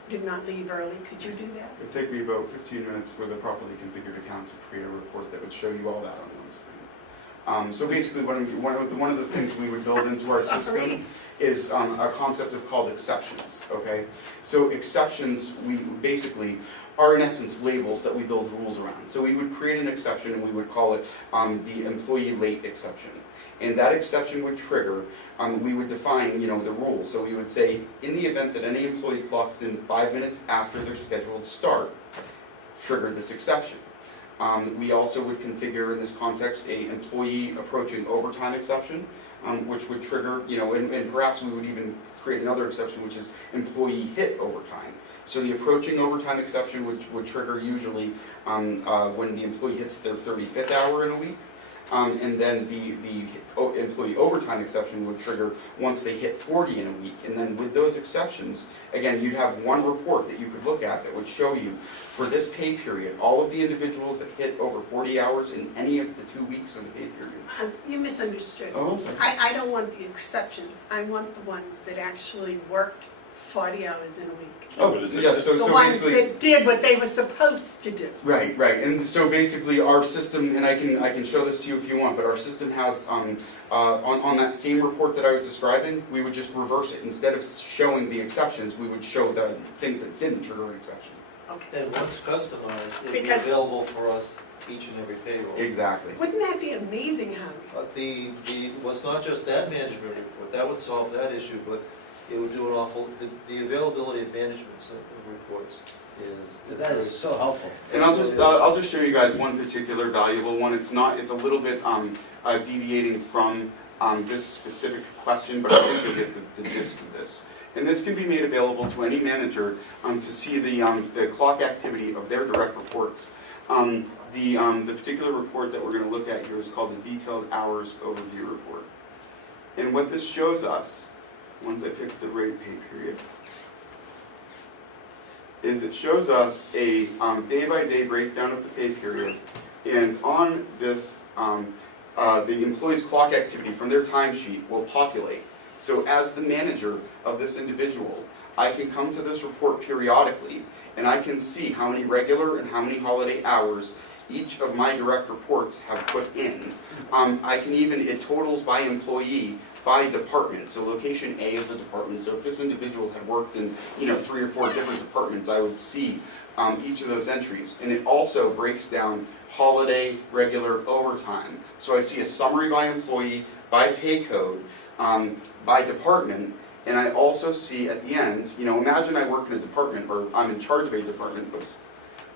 did not leave early, could you do that? It would take me about 15 minutes with a properly configured account to create a report that would show you all that on one screen. So basically, one of the things we would build into our system is a concept called exceptions, okay? So exceptions, we basically are in essence labels that we build rules around. So we would create an exception and we would call it the employee late exception. And that exception would trigger, we would define, the rules. So we would say, in the event that any employee clocks in 5 minutes after their scheduled start, trigger this exception. We also would configure in this context a employee approaching overtime exception, which would trigger, and perhaps we would even create another exception, which is employee hit overtime. So the approaching overtime exception would trigger usually when the employee hits their 35th hour in a week. And then the employee overtime exception would trigger once they hit 40 in a week. And then with those exceptions, again, you'd have one report that you could look at that would show you, for this pay period, all of the individuals that hit over 40 hours in any of the 2 weeks of the pay period. You misunderstood. Oh, I'm sorry. I don't want the exceptions, I want the ones that actually worked 40 hours in a week. Oh, but it's Yeah, so The ones basically, that did what they were supposed to do. right, and so basically our system, and I can show this to you if you want, but our system has, on that same report that I was describing, we would just reverse it. Instead of showing the exceptions, we would show the things that didn't trigger an exception. Okay. And once customized, it'd be Because- available for us each and every payroll. Exactly. Wouldn't that be amazing, Howie? But well, it's not just that management report, that would solve that issue, but it would do an awful, the availability of management reports is That very- is so helpful. And I'll just show you guys one particular valuable one. It's a little bit deviating from this specific question, but I think you'll get the gist of this. And this can be made available to any manager to see the clock activity of their direct reports. The particular report that we're going to look at here is called the Detailed Hours Overview Report. And what this shows us, once I pick the right pay period, is it shows us a day-by-day breakdown of the pay period, and on this, the employee's clock activity from their timesheet will populate. So as the manager of this individual, I can come to this report periodically, and I can see how many regular and how many holiday hours each of my direct reports have put in. I can even, it totals by employee, by department. So location A is a department. So if this individual had worked in 3 or 4 different departments, I would see each of those entries. And it also breaks down holiday, regular, overtime. So I see a summary by employee, by pay code, by department, and I also see at the end, imagine I work in a department, or I'm in charge of a department,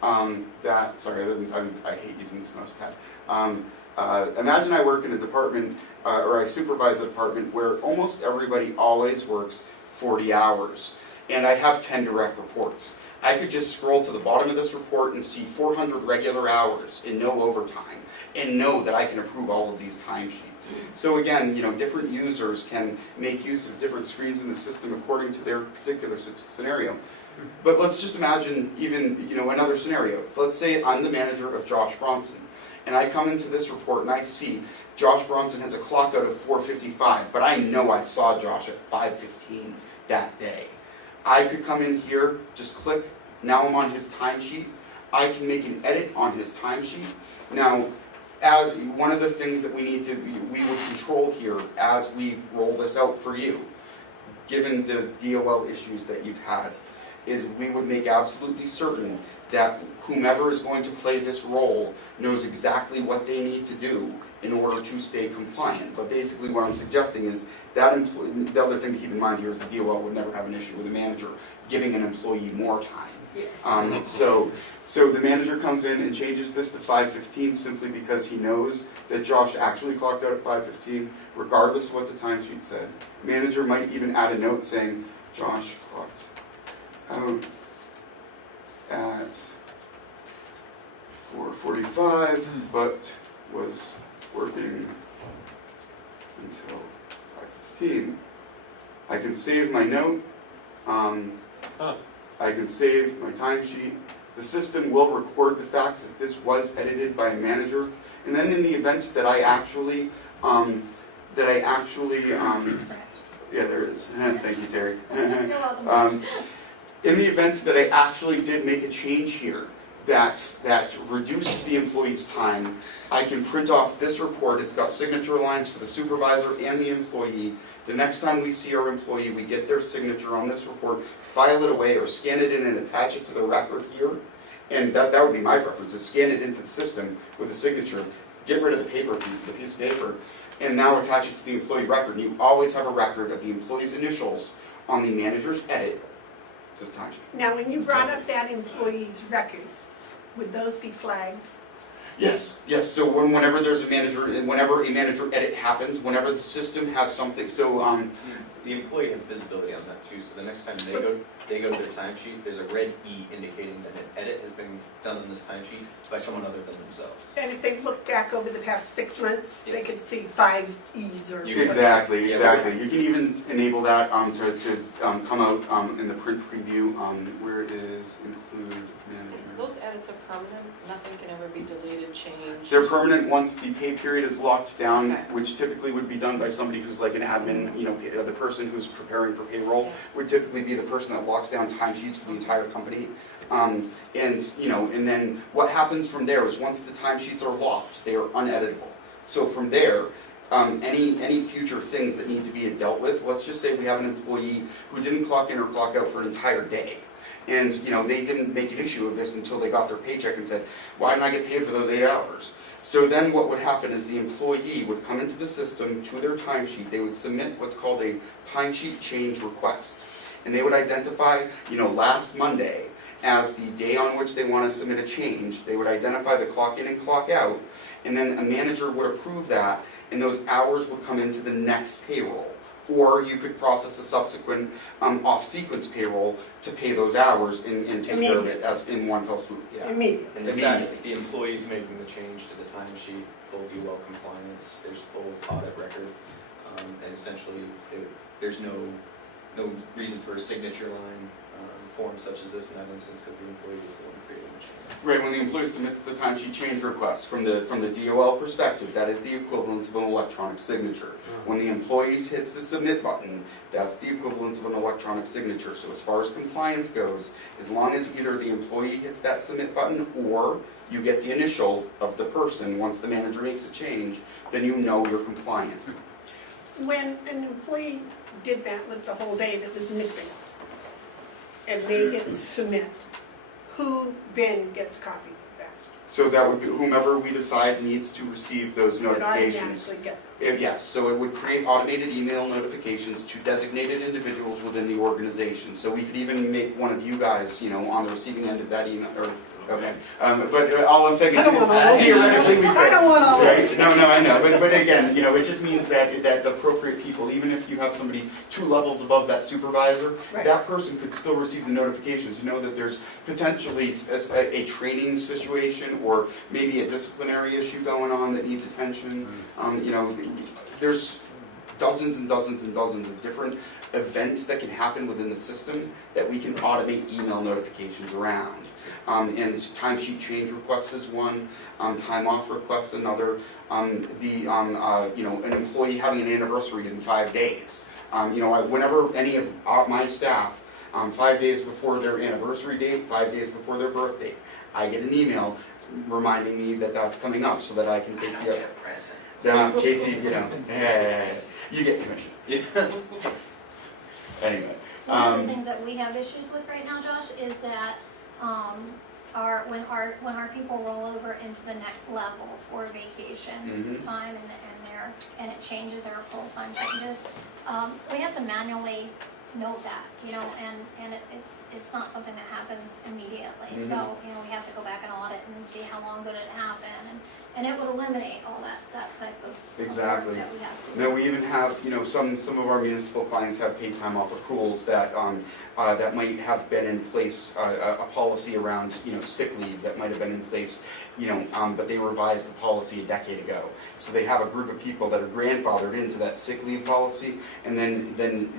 I hate using this mouse pad. Imagine I work in a department, or I supervise a department where almost everybody always works 40 hours, and I have 10 direct reports. I could just scroll to the bottom of this report and see 400 regular hours and no overtime, and know that I can approve all of these timesheets. So again, different users can make use of different screens in the system according to their particular scenario. But let's just imagine even, another scenario. Let's say I'm the manager of Josh Bronson, and I come into this report and I see Josh Bronson has a clock out of 4:55, but I know I saw Josh at 5:15 that day. I could come in here, just click, now I'm on his timesheet. I can make an edit on his timesheet. Now, as one of the things that we would control here as we roll this out for you, given the DOL issues that you've had, is we would make absolutely certain that whomever is going to play this role knows exactly what they need to do in order to stay compliant. But basically what I'm suggesting is that the other thing to keep in mind here is the DOL would never have an issue with a manager giving an employee more time. Yes. So the manager comes in and changes this to 5:15 simply because he knows that Josh actually clocked out at 5:15, regardless of what the timesheet said. Manager might even add a note saying, Josh clocked out at 4:45, but was working until 5:15. I can save my note. I can save my timesheet. The system will record the fact that this was edited by a manager, and then in the event that I actually, yeah, there it is. Thank you, Terry. You're welcome. In the event that I actually did make a change here that reduced the employee's time, I can print off this report. It's got signature lines for the supervisor and the employee. The next time we see our employee, we get their signature on this report, file it away or scan it in and attach it to the record here. And that would be my preference, is scan it into the system with a signature, get rid of the paper, the piece of paper, and now attach it to the employee record. And you always have a record of the employee's initials on the manager's edit to the timesheet. Now, when you brought up that employee's record, would those be flagged? Yes. So whenever there's a manager, whenever a manager edit happens, whenever the system has something, so The employee has visibility on that too, so the next time they go to their timesheet, there's a red E indicating that an edit has been done on this timesheet by someone other than themselves. And if they look back over the past 6 months, they could see 5 E's or whatever. Exactly. You can even enable that to come out in the print preview where it is include manager. Those edits are permanent, nothing can ever be deleted, changed. They're permanent once the pay period is locked down, Okay. which typically would be done by somebody who's like an admin, the person who's preparing for payroll would typically be the person that locks down timesheets for the entire company. And then what happens from there is once the timesheets are locked, they are uneditable. So from there, any future things that need to be dealt with, let's just say we have an employee who didn't clock in or clock out for an entire day. And they didn't make an issue of this until they got their paycheck and said, why didn't I get paid for those 8 hours? So then what would happen is the employee would come into the system to their timesheet. They would submit what's called a timesheet change request. And they would identify, last Monday as the day on which they want to submit a change. They would identify the clock in and clock out. And then a manager would approve that, and those hours would come into the next payroll. Or you could process a subsequent off-sequence payroll to pay those hours and take care of it as in one fell swoop. Yeah. Immediately. And the fact that the employee's making the change to the timesheet, full DOL compliance, there's full audit record, and essentially there's no reason for a signature line form such as this in that instance because the employee is the one creating the change. Right, when the employee submits the timesheet change request, from the DOL perspective, that is the equivalent of an electronic signature. When the employee hits the submit button, that's the equivalent of an electronic signature. So as far as compliance goes, as long as either the employee hits that submit button or you get the initial of the person once the manager makes a change, then you know you're compliant. When an employee did that with the whole day that was missing, and they hit submit, who then gets copies of that? So that would be whomever we decide needs to receive those Would notifications. automatically get Yes, so it would create automated email notifications to designated individuals within the organization. So we could even make one of you guys, on the receiving end of that email, or, okay. But all I'm saying is theoretically we could. I don't want all Right? this. No, I know. But again, it just means that the appropriate people, even if you have somebody 2 levels above that supervisor, Right. that person could still receive the notifications to know that there's potentially a training situation or maybe a disciplinary issue going on that needs attention. There's dozens and dozens and dozens of different events that can happen within the system that we can automate email notifications around. And timesheet change requests is one, time off requests another. An employee having an anniversary in 5 days. Whenever any of my staff, 5 days before their anniversary date, 5 days before their birth date, I get an email reminding me that that's coming up so that I can take the present. Casey, you get commission. Anyway. Anyway. One of the things that we have issues with right now, Josh, is that when our people roll over into the next level for vacation time and it changes, their full time changes, we have to manually note that, and it's not something that happens immediately. So, we have to go back and audit and see how long did it happen, and it would eliminate all that type of Exactly. work that we have to. No, we even have, some of our municipal clients have paid time off accruals that, that might have been in place, a policy around, sick leave that might have been in place, but they revised the policy a decade ago. So they have a group of people that are grandfathered into that sick leave policy, and then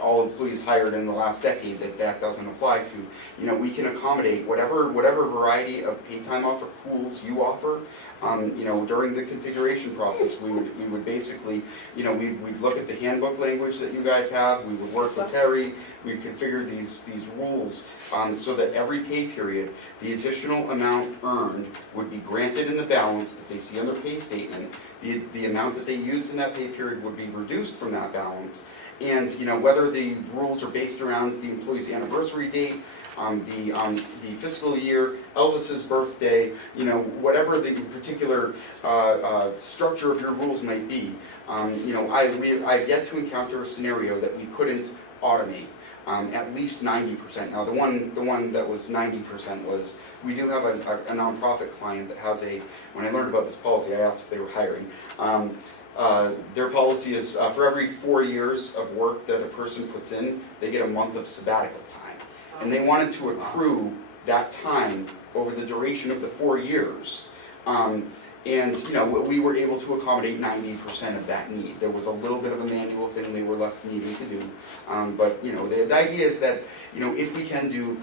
all employees hired in the last decade that doesn't apply to. We can accommodate whatever variety of paid time off accruals you offer. During the configuration process, we would basically, we'd look at the handbook language that you guys have, we would work with Terry, we'd configure these rules so that every pay period, the additional amount earned would be granted in the balance that they see on their pay statement. The amount that they used in that pay period would be reduced from that balance. And, whether the rules are based around the employee's anniversary date, the fiscal year, Elvis's birthday, whatever the particular structure of your rules might be, I've yet to encounter a scenario that we couldn't automate. At least 90%. Now, the one that was 90% was, we do have a nonprofit client that has when I learned about this policy, I asked if they were hiring. Their policy is for every 4 years of work that a person puts in, they get a month of sabbatical time. And they wanted to accrue that time over the duration of the 4 years. We were able to accommodate 90% of that need. There was a little bit of a manual thing they were left needing to do. But the idea is that, if we can do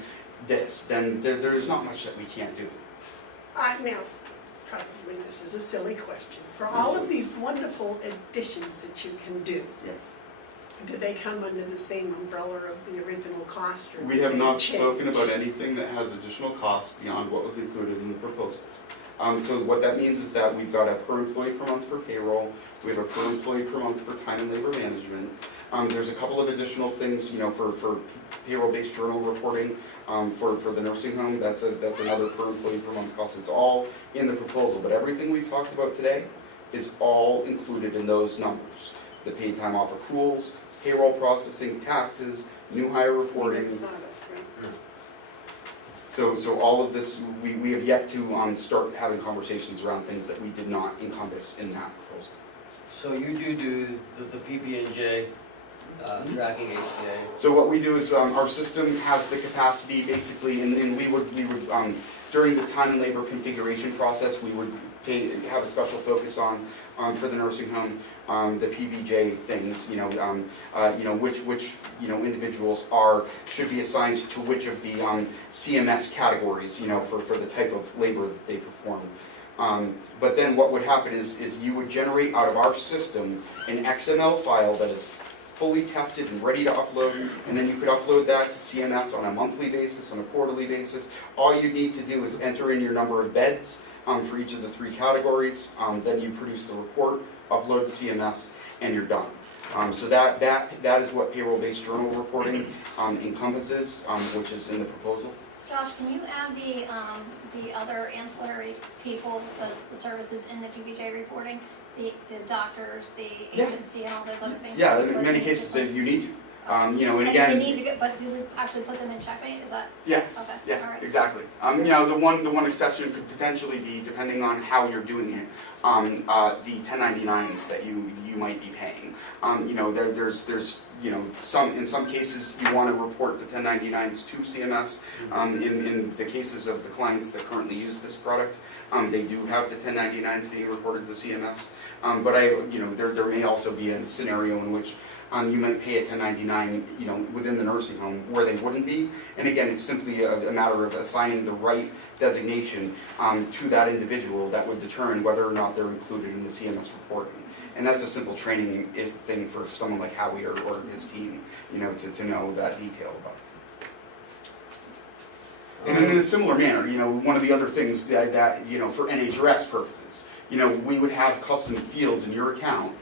this, then there's not much that we can't do. Now, probably this is a silly question. For all of these wonderful additions that you can do, Yes. do they come under the same umbrella of the original cost? Or We do have they not change? spoken about anything that has additional costs beyond what was included in the proposal. So what that means is that we've got a per employee per month for payroll, we have a per employee per month for time and labor management. There's a couple of additional things, for payroll-based journal reporting, for the nursing home, that's another per employee per month cost. It's all in the proposal, but everything we've talked about today is all included in those numbers. The paid time off accruals, payroll processing, taxes, new hire reporting. It's not us, right? So all of this, we have yet to start having conversations around things that we did not encompass in that proposal. So you do the PB&J tracking ACA. So what we do is our system has the capacity basically, and we would during the time and labor configuration process, we would have a special focus on for the nursing home, the PBJ things, which individuals should be assigned to which of the CMS categories, for the type of labor that they perform. But then what would happen is you would generate out of our system an XML file that is fully tested and ready to upload, and then you could upload that to CMS on a monthly basis, on a quarterly basis. All you need to do is enter in your number of beds for each of the 3 categories, then you produce the report, upload to CMS, and you're done. So that is what payroll-based journal reporting encompasses, which is in the proposal. Josh, can you add the other ancillary people, the services in the PBJ reporting? The doctors, the agency, and all those other things? Yeah, in many cases that you need to. And again, they need to get, but do we actually put them in checkmate? Is that? yeah, Okay, yeah, all right. exactly. The one exception could potentially be, depending on how you're doing it, the 1099s that you might be paying. There's in some cases you want to report the 1099s to CMS. In the cases of the clients that currently use this product, they do have the 1099s being reported to CMS. But there may also be a scenario in which you might pay a 1099, within the nursing home where they wouldn't be. And again, it's simply a matter of assigning the right designation to that individual that would determine whether or not they're included in the CMS reporting. And that's a simple training thing for someone like Howie or his team, to know that detail about it. And in a similar manner, one of the other things that for NHRS purposes, we would have custom fields in your account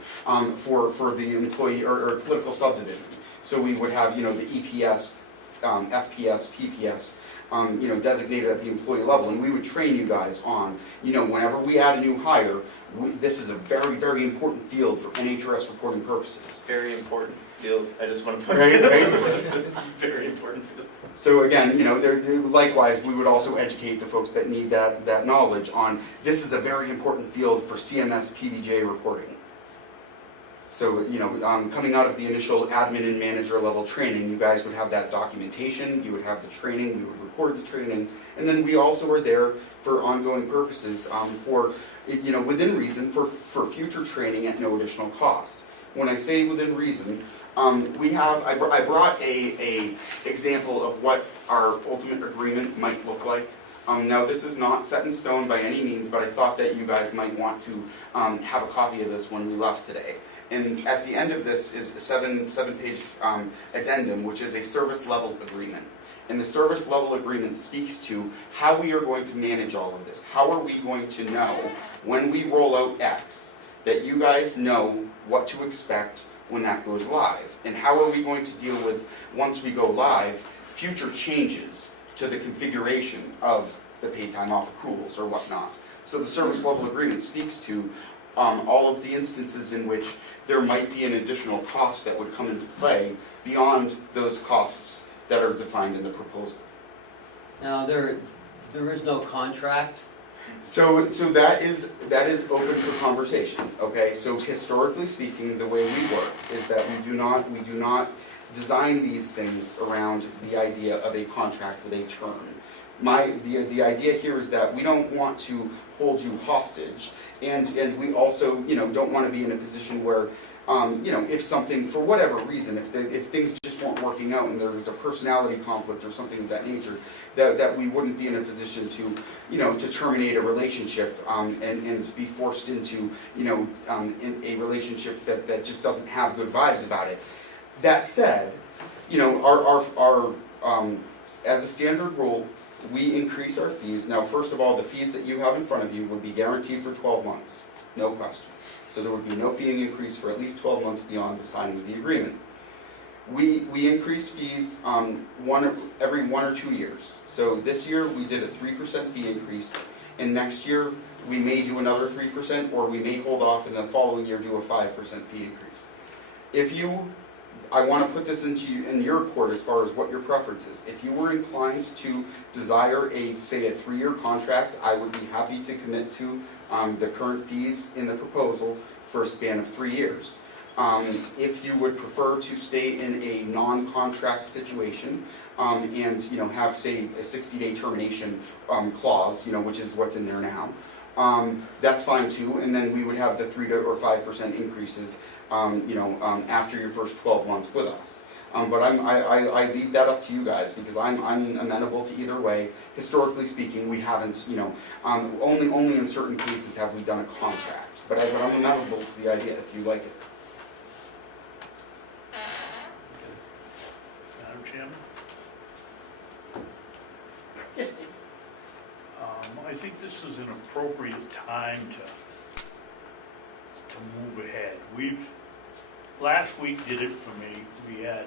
for the employee or political subdivision. So we would have, the EPS, FPS, PPS, designated at the employee level, and we would train you guys on, whenever we add a new hire, this is a very, very important field for NHRS reporting purposes. Very important field, I just want to put Right, it right. It's a very important field. So again, likewise, we would also educate the folks that need that knowledge on, this is a very important field for CMS PBJ reporting. So, coming out of the initial admin and manager level training, you guys would have that documentation, you would have the training, we would record the training, and then we also are there for ongoing purposes, within reason for future training at no additional cost. When I say within reason, I brought a example of what our ultimate agreement might look like. Now, this is not set in stone by any means, but I thought that you guys might want to have a copy of this when we left today. And at the end of this is a seven-page addendum, which is a service level agreement. And the service level agreement speaks to how we are going to manage all of this. How are we going to know when we roll out X that you guys know what to expect when that goes live? And how are we going to deal with, once we go live, future changes to the configuration of the paid time off accruals or whatnot? So the service level agreement speaks to all of the instances in which there might be an additional cost that would come into play beyond those costs that are defined in the proposal. Now, there is no contract. So that is open for conversation, okay? So historically speaking, the way we work is that we do not design these things around the idea of a contract with a term. The idea here is that we don't want to hold you hostage, and we also don't want to be in a position where if something, for whatever reason, if things just weren't working out and there was a personality conflict or something of that nature, that we wouldn't be in a position to to terminate a relationship and be forced into in a relationship that just doesn't have good vibes about it. That said, our as a standard rule, we increase our fees. Now, first of all, the fees that you have in front of you would be guaranteed for 12 months, no question. So there would be no fee increase for at least 12 months beyond the signing of the agreement. We increase fees every 1 or 2 years. So this year we did a 3% fee increase, and next year we may do another 3%, or we may hold off and the following year do a 5% fee increase. I want to put this in your court as far as what your preference is. If you were inclined to desire say a 3-year contract, I would be happy to commit to the current fees in the proposal for a span of 3 years. If you would prefer to stay in a non-contract situation and have say a 60-day termination clause, which is what's in there now, that's fine too. And then we would have the 3 or 5% increases after your first 12 months with us. But I leave that up to you guys because I'm amenable to either way. Historically speaking, we haven't, only in certain cases have we done a contract. But I'm amenable to the idea if you like it. Madam Chairman? Yes, Dave. I think this is an appropriate time to move ahead. Last week did it for me. We had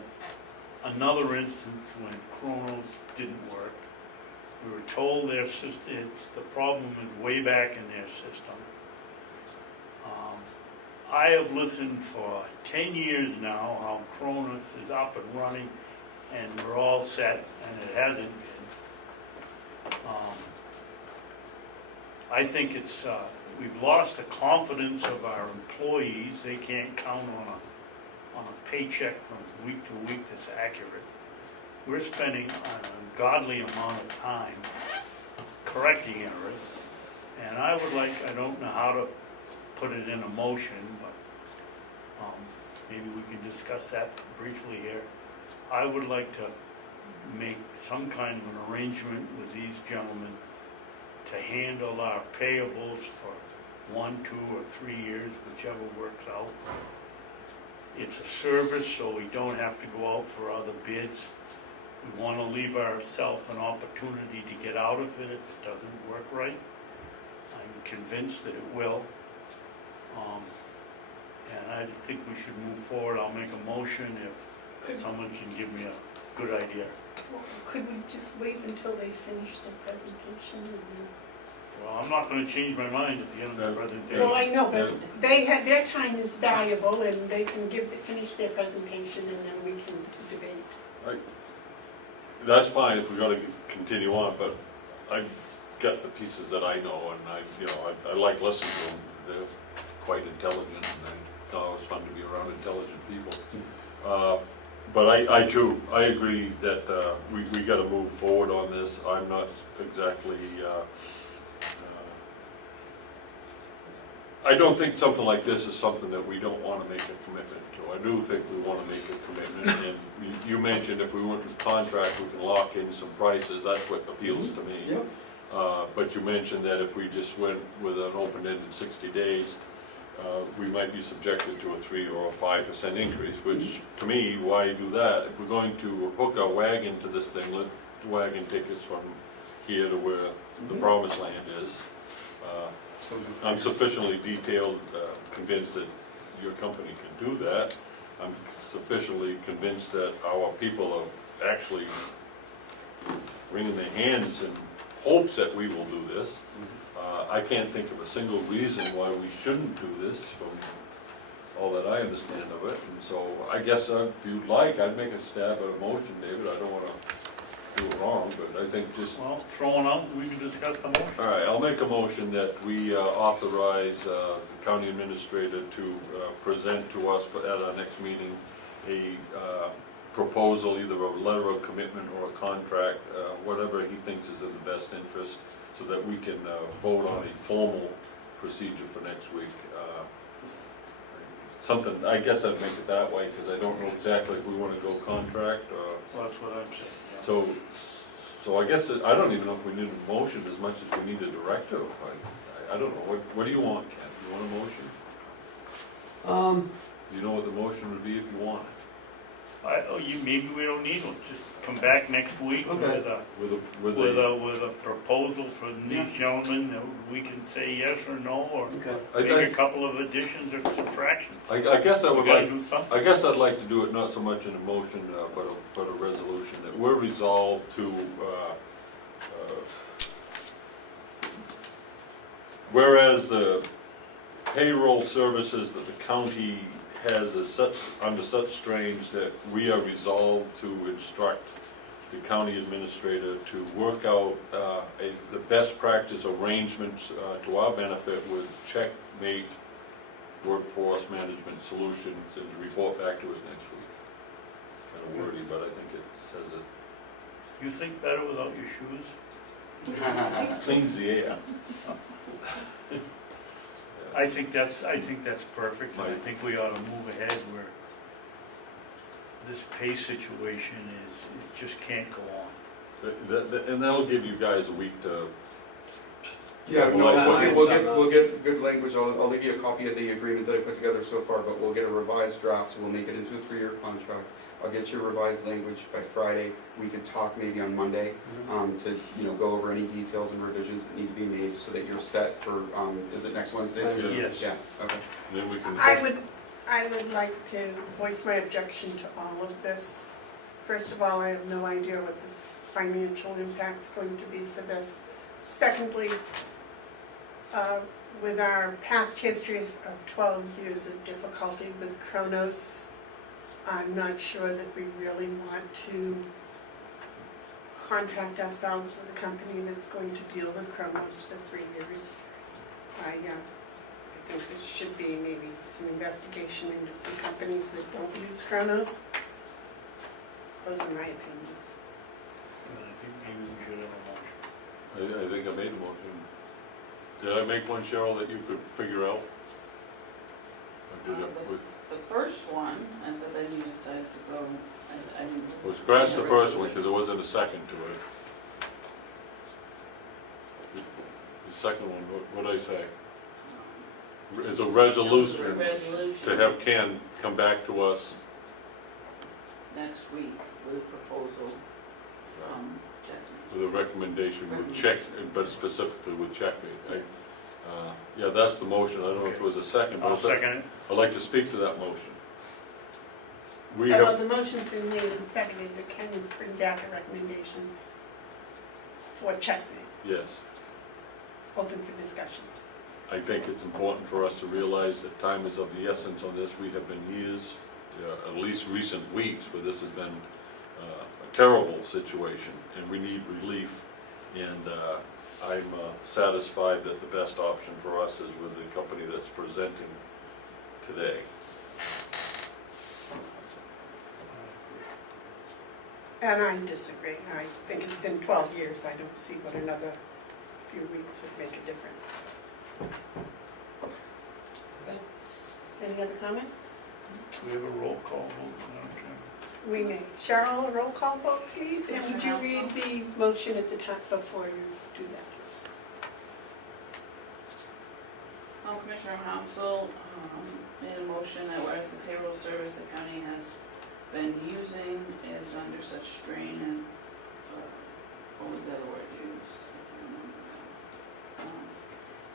another instance when Chronos didn't work. We were told their system, the problem is way back in their system. I have listened for 10 years now how Chronos is up and running and we're all set, and it hasn't been. I think we've lost the confidence of our employees. They can't count on a paycheck from week to week that's accurate. We're spending an ungodly amount of time correcting errors, and I don't know how to put it in a motion, but maybe we can discuss that briefly here. I would like to make some kind of an arrangement with these gentlemen to handle our payables for 1, 2, or 3 years, whichever works out. It's a service, so we don't have to go out for other bids. We want to leave ourselves an opportunity to get out of it if it doesn't work right. I'm convinced that it will. And I think we should move forward. I'll make a motion if someone can give me a good idea. Could we just wait until they finish the presentation and then? Well, I'm not gonna change my mind at the end of the presentation. Well, I know, but their time is valuable and they can finish their presentation and then we can debate. That's fine if we're gonna continue on, but I got the pieces that I know, and I like listening to them. They're quite intelligent, and it's always fun to be around intelligent people. But I too, I agree that we gotta move forward on this. I'm not exactly, I don't think something like this is something that we don't wanna make a commitment to. I do think we wanna make a commitment, and you mentioned if we went to contract, we can lock in some prices. That's what appeals to me. Yep. But you mentioned that if we just went with an open-ended 60 days, we might be subjected to a 3 or a 5% increase, which, to me, why do that? If we're going to hook our wagon to this thing, let the wagon take us from here to where the promised land is. I'm sufficiently detailed, convinced that your company can do that. I'm sufficiently convinced that our people are actually wringing their hands in hopes that we will do this. I can't think of a single reason why we shouldn't do this from all that I understand of it. And so I guess if you'd like, I'd make a stab at a motion, David. I don't want to do it wrong, but I think just... Well, throwing out, we can discuss the motion. All right, I'll make a motion that we authorize the county administrator to present to us at our next meeting a proposal, either a letter of commitment or a contract, whatever he thinks is in the best interest, so that we can vote on a formal procedure for next week. Something, I guess I'd make it that way, because I don't know exactly if we want to go contract or... Well, that's what I'm saying. Yeah. So I guess, I don't even know if we need a motion as much as we need a directive. I don't know, what do you want, Ken? You want a motion? You know what the motion would be if you want it? Maybe we don't need one, just come back next week Okay. with a proposal from these gentlemen, that we can say yes or no, or Okay. make a couple of additions or subtractions. I guess I We would gotta like, do something. I guess I'd like to do it not so much in a motion, but a resolution, that we're resolved to, whereas the payroll services that the county has is under such strains that we are resolved to instruct the county administrator to work out the best practice arrangements to our benefit with Checkmate Workforce Management Solutions, and to report back to us next week. Kind of wordy, but I think it says it. You think better without your shoes? Cleans the air. I think that's perfect, and I think we ought to move ahead where this pay situation it just can't go on. And that'll give you guys a week to... Yeah, no, Well, we'll get good language. I'll leave you a copy of the agreement that I put together so far, but we'll get a revised draft. We'll make it into a 3-year contract. I'll get you revised language by Friday. We could talk maybe on Monday to go over any details and revisions that need to be made so that you're set for, is it next Wednesday? Yes. Yeah, okay. Then we can... I would like to voice my objection to all of this. First of all, I have no idea what the financial impact's going to be for this. Secondly, with our past history of 12 years of difficulty with Kronos, I'm not sure that we really want to contract ourselves with a company that's going to deal with Kronos for 3 years. I think there should be maybe some investigation into some companies that don't use Kronos. Those are my opinions. And I think maybe we should have a motion. I think I made a motion. Did I make one, Cheryl, that you could figure out? Or did The first one, but then you decided to go, and Well, scratch the first one, because there wasn't a second to it. The second one, what did I say? It's a resolution to have Ken come back to us. next week with a proposal from Checkmate. With a recommendation with check, but specifically with Checkmate. Yeah, that's the motion. I don't know if it was a second, but I'll second it. I'd like to speak to that motion. We Well, have, the motion's been made and seconded, but can you bring back a recommendation for checkmate, yes, open for discussion? I think it's important for us to realize that time is of the essence on this. We have been years, at least recent weeks, where this has been a terrible situation, and we need relief. And I'm satisfied that the best option for us is with the company that's presenting today. And I'm disagreeing. I think it's been 12 years. I don't see what another few weeks would make a difference. Any other comments? We have a roll call vote, Madam Chairman. We may. Cheryl, a roll call vote, please, and would you read the motion at the top before you do that, please? Commissioner Hounsell made a motion that whereas the payroll service the county has been using is under such strain and, what was the other word used? I can't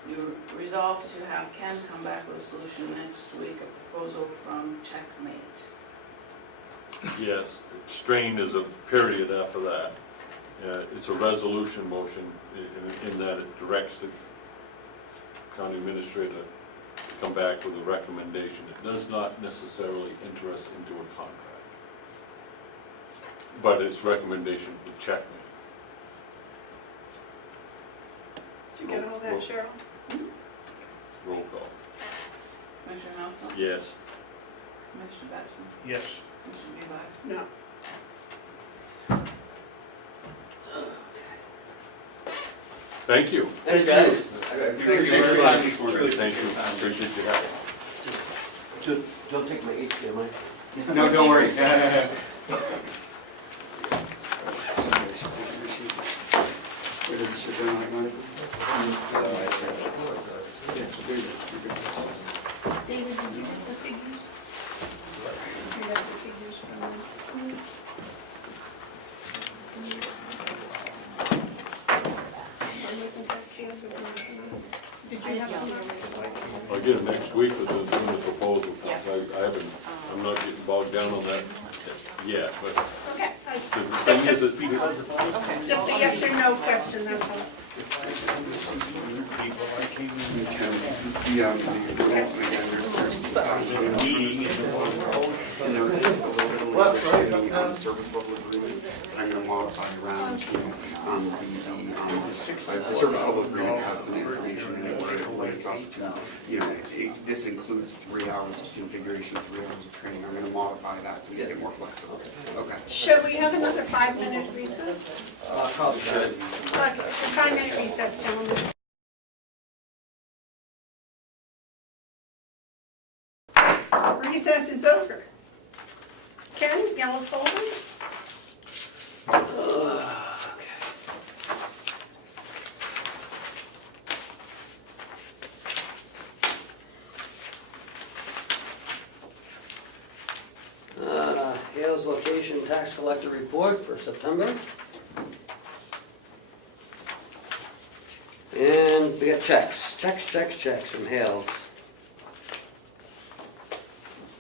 remember. You resolve to have Ken come back with a solution next week, a proposal from Checkmate. Yes, strain is a period after that. It's a resolution motion in that it directs the county administrator to come back with a recommendation. It does not necessarily enter us into a contract, but it's recommendation to check me. Did you get all that, Cheryl? Roll call. Commissioner Hounsell? Yes. Commissioner Babson? Yes. Commissioner Bevard? No. Thank you. Thanks, guys. Thanks for your time this morning. Thank you. Appreciate your help. Don't take my HP, am I? No, don't worry. Where does it ship down like mine? David, did you get the figures? You got the figures from them? Wasn't that chance of them to come out? Did you have them? I'll get it next week with the proposal. I haven't, I'm not getting bogged down on that yet, but Okay, the thing is that just a yes or no question, that's all. This is the meeting. And there is a little bit of language in the service level agreement. I'm going to modify around to the service level agreement has some information in it where it limits us to, this includes 3 hours of configuration, 3 hours of training. I'm going to modify that to make it more flexible. Okay. Should we have another 5-minute recess? Probably should. Okay, it's a 5-minute recess, gentlemen. Recess is over. Ken, yellow folder? Hales location tax collector report for September. And we got checks from Hales.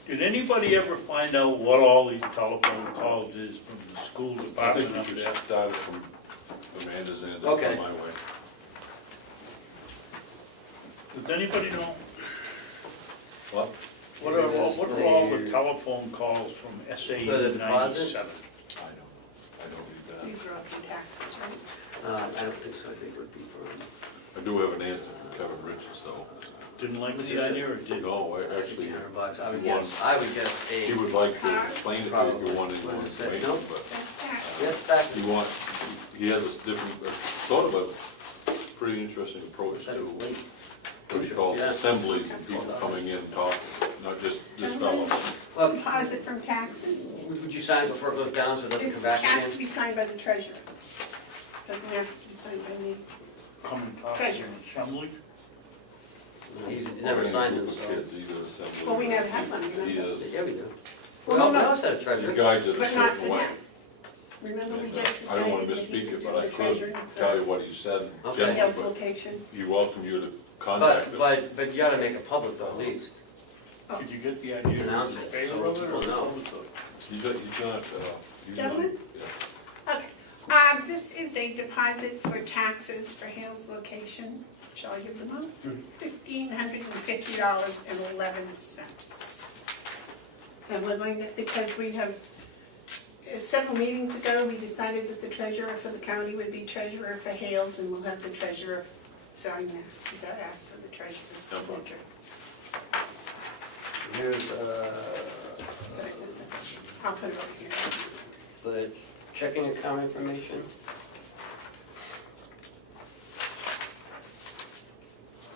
Did anybody ever find out what all these telephone calls is from the school I department think up you there? just started from Amanda's end, Okay. that's my way. Does anybody know? What? What are all the telephone calls from SAU For the deposit? 97? I don't read These are up from taxes, right? I don't think so, I think it would be from. that. I do have an answer from Kevin Richards though. Didn't like the idea or did? No, I actually, $1,500. I would One. guess he a. would like to explain it to you if you wanted more What is that? information, Nope. but That's taxes. Yes, back. he has a different, sort of a pretty interesting approach That is to late. what he calls Yeah. assemblies and people coming in talking, not just this fellow. Well, Deposit from taxes. would you sign before it goes down so it doesn't It come back has to again? be signed by the treasurer. Doesn't have to be signed by me. Come and talk to Treasurer. the assembly? He's never signed them, so. Kids, either assembly. Well, we never had one, you know. He does. Yeah, we do. Well, Well, no, we no. always had a You treasurer. guys it a But not certain for way. them. Remember we just I decided don't want to that he misspeak could it, be but I the could treasurer tell you for what he said Okay. generally, Hales but location. he welcomed you to contact him. But you gotta make it public though, at least. Oh. Did you get the idea? Announce in it, favor so of it or people know. opposed to it? He's not, Gentlemen? yeah. Okay. This is a deposit for taxes for Hales location. Shall I give them up? $1,550.11. And we're going to, because we have, several meetings ago, we decided that the treasurer for the county would be treasurer for Hales, and we'll have the treasurer sign that, because I asked for the treasurer's signature. Here's, I'll put it over here. the checking account information.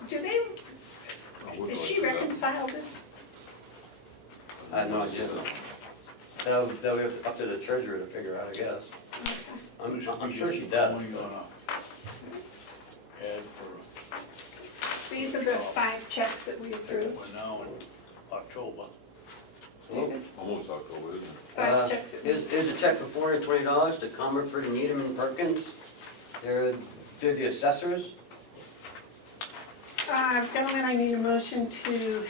Do they, We'll does go she through that. reconcile this? I have no idea. That'll be up to the treasurer to figure out, I guess. Okay. I'm sure she does. Only gonna add for, These are the 5 checks that we approved. we're now in October. David? Almost October, isn't it? 5 checks that we Here's a check for $420 to Comerford, Needham, and Perkins. They're the assessors. Gentlemen, I need a motion to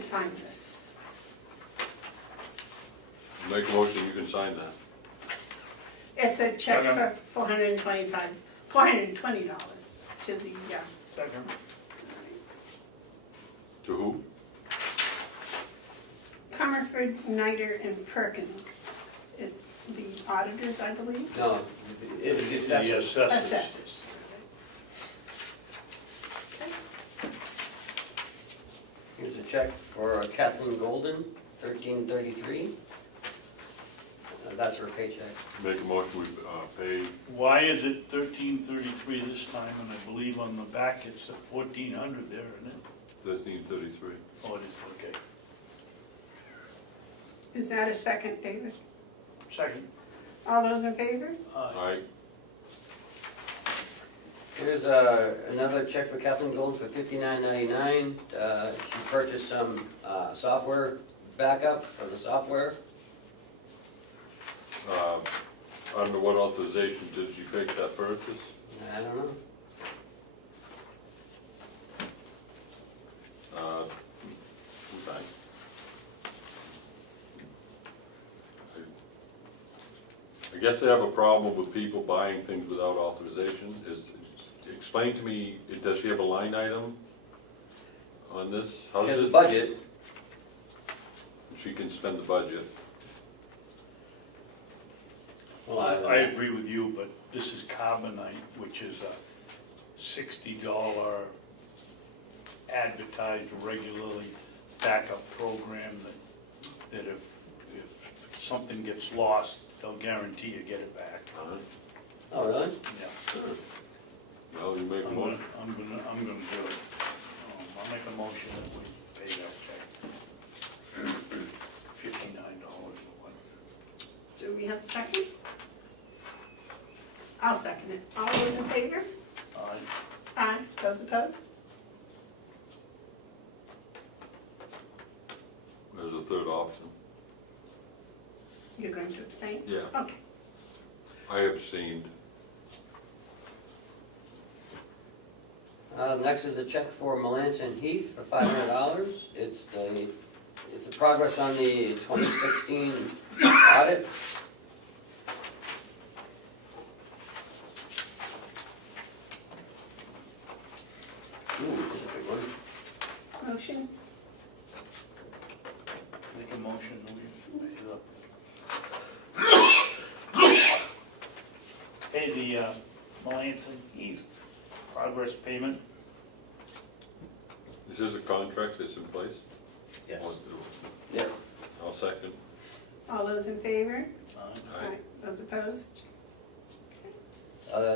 sign this. Make a motion, you can sign that. It's a check for $420 to the, Second. To who? Comerford, Niter, and Perkins. It's the auditors, I believe. No, it's the The assessors. assessors. Assessors. Here's a check for Kathleen Golden, $1333. That's her paycheck. Make a motion, we pay, Why is it 1333 this time, and I believe on the back it's at 1400 there, isn't it? 1333. Oh, it is, okay. Is that a second, David? Second. All those in favor? Aye. Here's another check for Kathleen Golden for $59.99. She purchased some software backup for the software. Under what authorization did you make that purchase? I don't know. Okay. I guess they have a problem with people buying things without authorization. Explain to me, does she have a line item on this? How She does has a it- budget. She can spend the budget. Well, I agree with you, but this is Carbonite, which is a $60 advertised regularly backup program that if something gets lost, they'll guarantee you get it back. Oh, really? Yeah. Well, you make a motion. I'm gonna do it. I'll make a motion that we pay that check. $59 or what. Do we have a second? I'll second it. All those in favor? Aye. Aye. Those opposed? There's a third option. You're going to abstain? Yeah. Okay. I abstained. Next is a check for Melanson Heath for $500. It's the progress on the 2016 audit. Ooh, this is a big one. Motion? Make a motion, we pay the pay the Melanson Heath progress payment. Is this a contract that's in place? Yes. Or- Yeah. I'll second. All those in favor? Aye. Those opposed?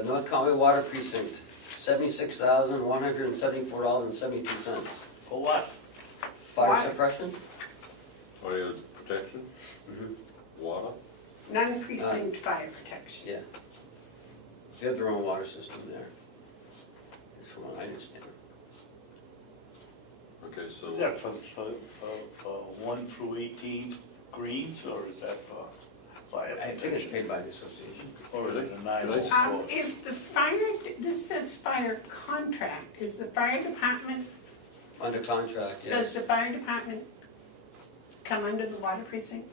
North Conway Water Precinct, $76,174.72. For what? Fire Water. suppression? Fire protection, Mm-hmm. water. Non-precinct fire protection. Yeah. They have their own water system there. That's from what I understand. Okay, so. Is that for 1 through 18 greens, or is that for fire I think it's protection? paid by the association. Or is it a Can I- 9 volt? Is the fire, this says fire contract, is the fire department, Under contract, does yes. the fire department come under the water precinct?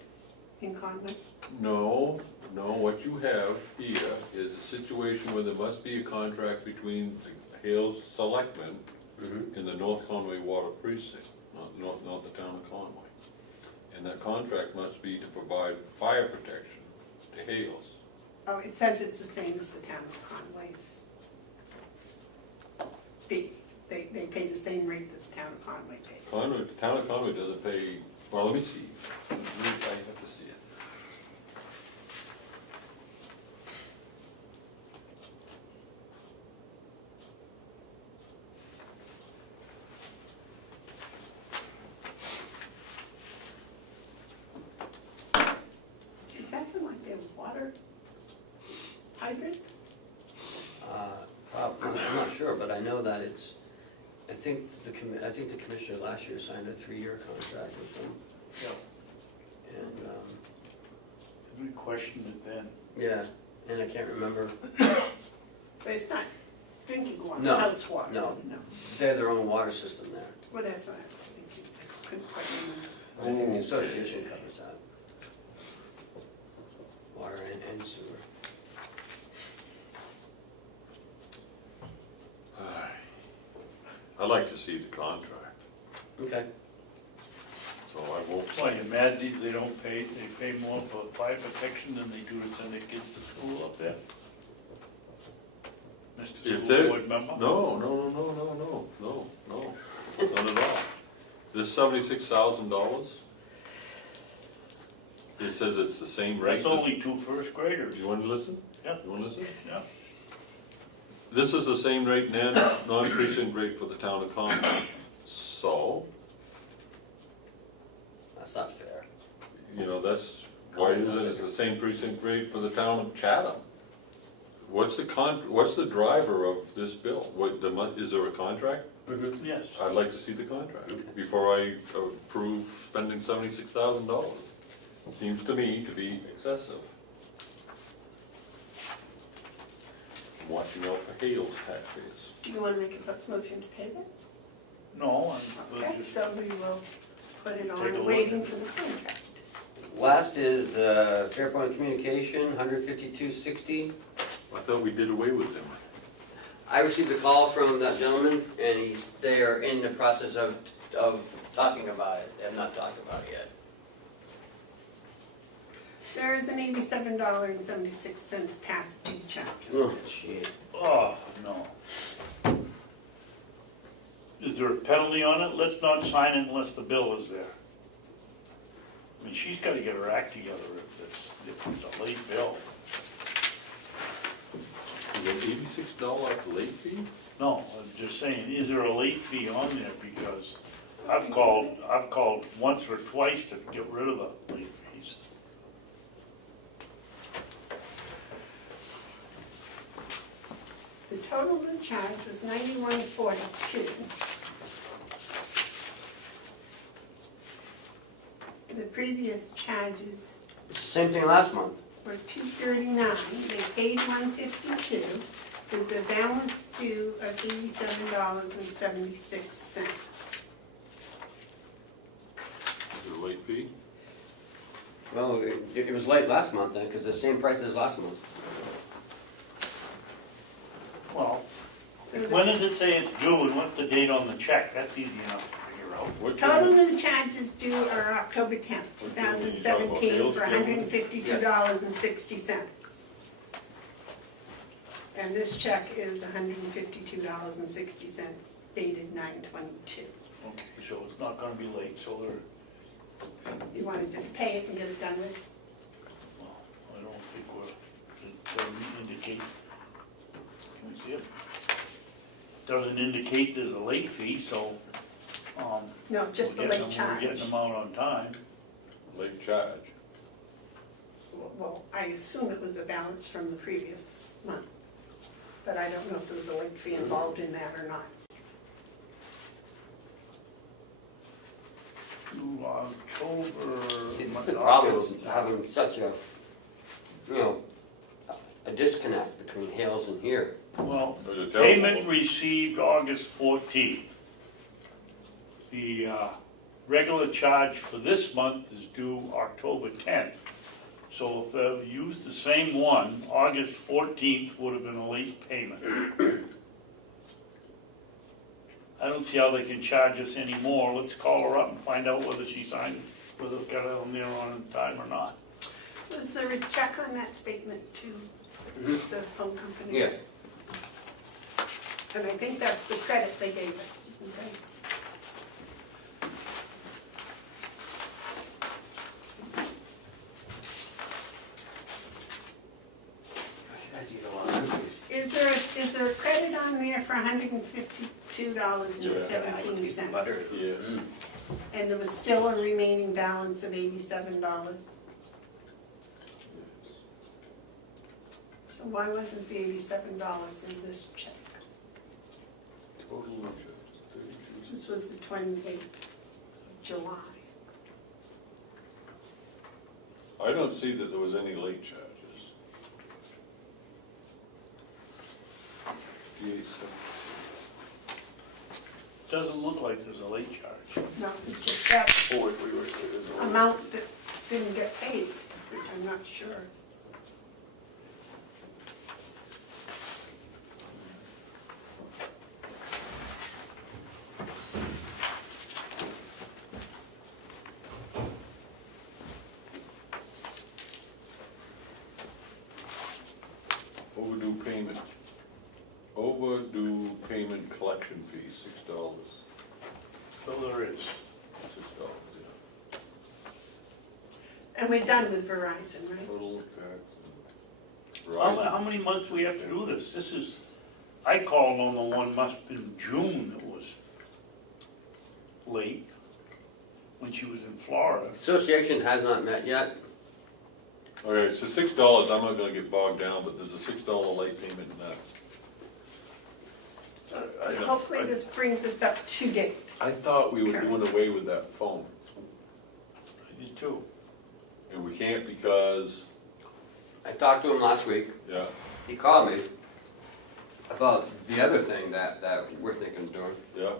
in Conway? No, what you have here is a situation where there must be a contract between the Hales Selectmen in the North Conway Water Precinct, not the town of Conway. And that contract must be to provide fire protection to Hales. Oh, it says it's the same as the town of Conway's fee. They pay the same rate that the town of Conway pays. The town of Conway doesn't pay, well, let me see. I have to see it. Is that for like their water hydrants? I'm not sure, but I know that it's, I think the commissioner last year signed a 3-year contract with them. Yeah. And, We questioned it then. yeah, and I can't remember, But it's not drinking water, No, house water? no. they have their own water system there. Well, that's what I was thinking. I couldn't quite remember. I think the association covers that. Water and sewer. I'd like to see the contract, Okay. so I won't. Why, you mad they don't pay, they pay more for fire protection than they do to send their kids to school up there? Mr. If School they- Board member? No, not at all. This $76,000, it says it's the same rate. That's only 2 first graders. You want to listen? Yeah. You want to listen? Yeah. This is the same rate, non-precinct rate for the town of Conway. So, That's not fair. that's, why isn't it the same precinct rate for the town of Chatham? What's the driver of this bill? Is there a contract? Yes. I'd like to see the contract before I approve spending $76,000. Seems to me to be excessive. I'm watching out for Hales taxpayers. Do you want to make a motion to pay this? No, Okay, so we will put it Take a on look. waiting for the contract. Last is Fairpoint Communication, $152.60. I thought we did away with them. I received a call from that gentleman, and they are in the process of talking about it. They have not talked about it yet. There is an $87.76 past due charge. Oh, shit. Oh, no. Is there a penalty on it? Let's not sign it unless the bill is there. I mean, she's gotta get her act together if it's a late bill. Is it $86 late fee? No, I'm just saying, is there a late fee on there? Because I've called once or twice to get rid of the late fees. The total due charge was $91.42. The previous charges Same thing last month. were $239. They paid $152. There's a balance due of $87.76. Is it a late fee? Well, it was late last month then, because the same price as last month. Well, when does it say it's due and what's the date on the check? That's easy enough to figure out. What Total can new charges due are October 10th, 2017 for $152.60. And this check is $152.60 dated 9/22. Okay, so it's not gonna be late, so they're, You want to just pay it and get it done with? well, I don't think it doesn't indicate. Can we see it? Doesn't indicate there's a late fee, so, No, just the we're late getting charge. them out on time. late charge? Well, I assume it was a balance from the previous month, but I don't know if there was a late fee involved in that or not. To October. The problem is having such a disconnect between Hales and here. Well, There's a payment terrible- received August 14th. The regular charge for this month is due October 10th. So if they used the same one, August 14th would have been a late payment. I don't see how they can charge us anymore. Let's call her up and find out whether she signed, whether it got on there on time or not. Was there a check on that statement to the phone company? Yeah. And I think that's the credit they gave us, didn't they? Is there a credit on there for $152.17? Yes. And there was still a remaining balance of $87? So why wasn't the $87 in this check? Total interest, This was the 28th of July. I don't see that there was any late charges. Doesn't look like there's a late charge. No, it's just that Oh, wait, there's a- amount that didn't get paid, which I'm not sure. Overdue payment collection fee, $6. So there is. $6, yeah. And we're done with Verizon, right? Total tax. How many months we have to do this? This is, I called on the one, must have been June that was late, when she was in Florida. Association has not met yet. Okay, so $6, I'm not gonna get bogged down, but there's a $6 late payment in that. Hopefully this brings us up to date. I thought we were doing away with that phone, I did too. and we can't because, I talked to him last week. yeah, He called me about the other thing that we're thinking of doing. yeah.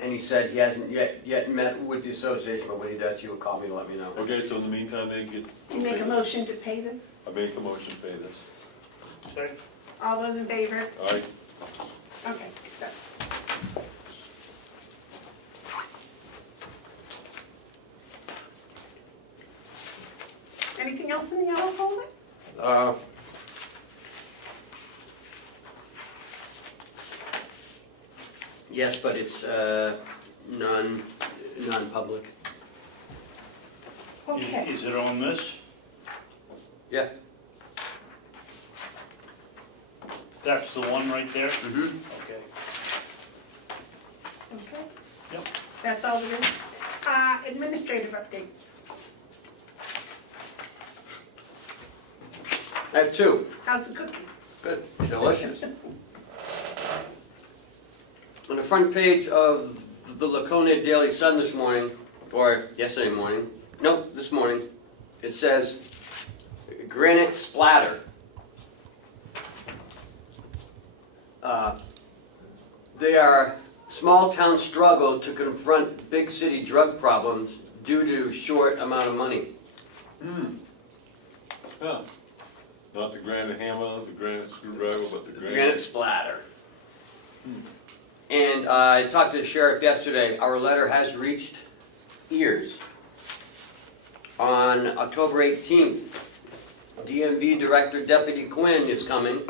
And he said he hasn't yet met with the association, but when he does, he will call me and let me know. Okay, so in the meantime, they get. You make a motion to pay this? I make a motion to pay this. Second. All those in favor? Aye. Okay, done. Anything else in the yellow folder? Yes, but it's non-public. Okay. Is it on this? Yeah. That's the one right there? Mm-hmm. Okay. Okay. Yep. That's all there is. Administrative updates. I have two. How's the cooking? Good. Delicious. On the front page of the Laconia Daily Sun this morning, or yesterday morning, nope, this morning, it says, granite splatter. They are small town struggle to confront big city drug problems due to short amount of money. Yeah. Not the granite hammer, the granite screwdriver, but the Granite splatter. And I talked to the sheriff yesterday. Our letter has reached ears. On October 18th, DMV Director Deputy Quinn is coming.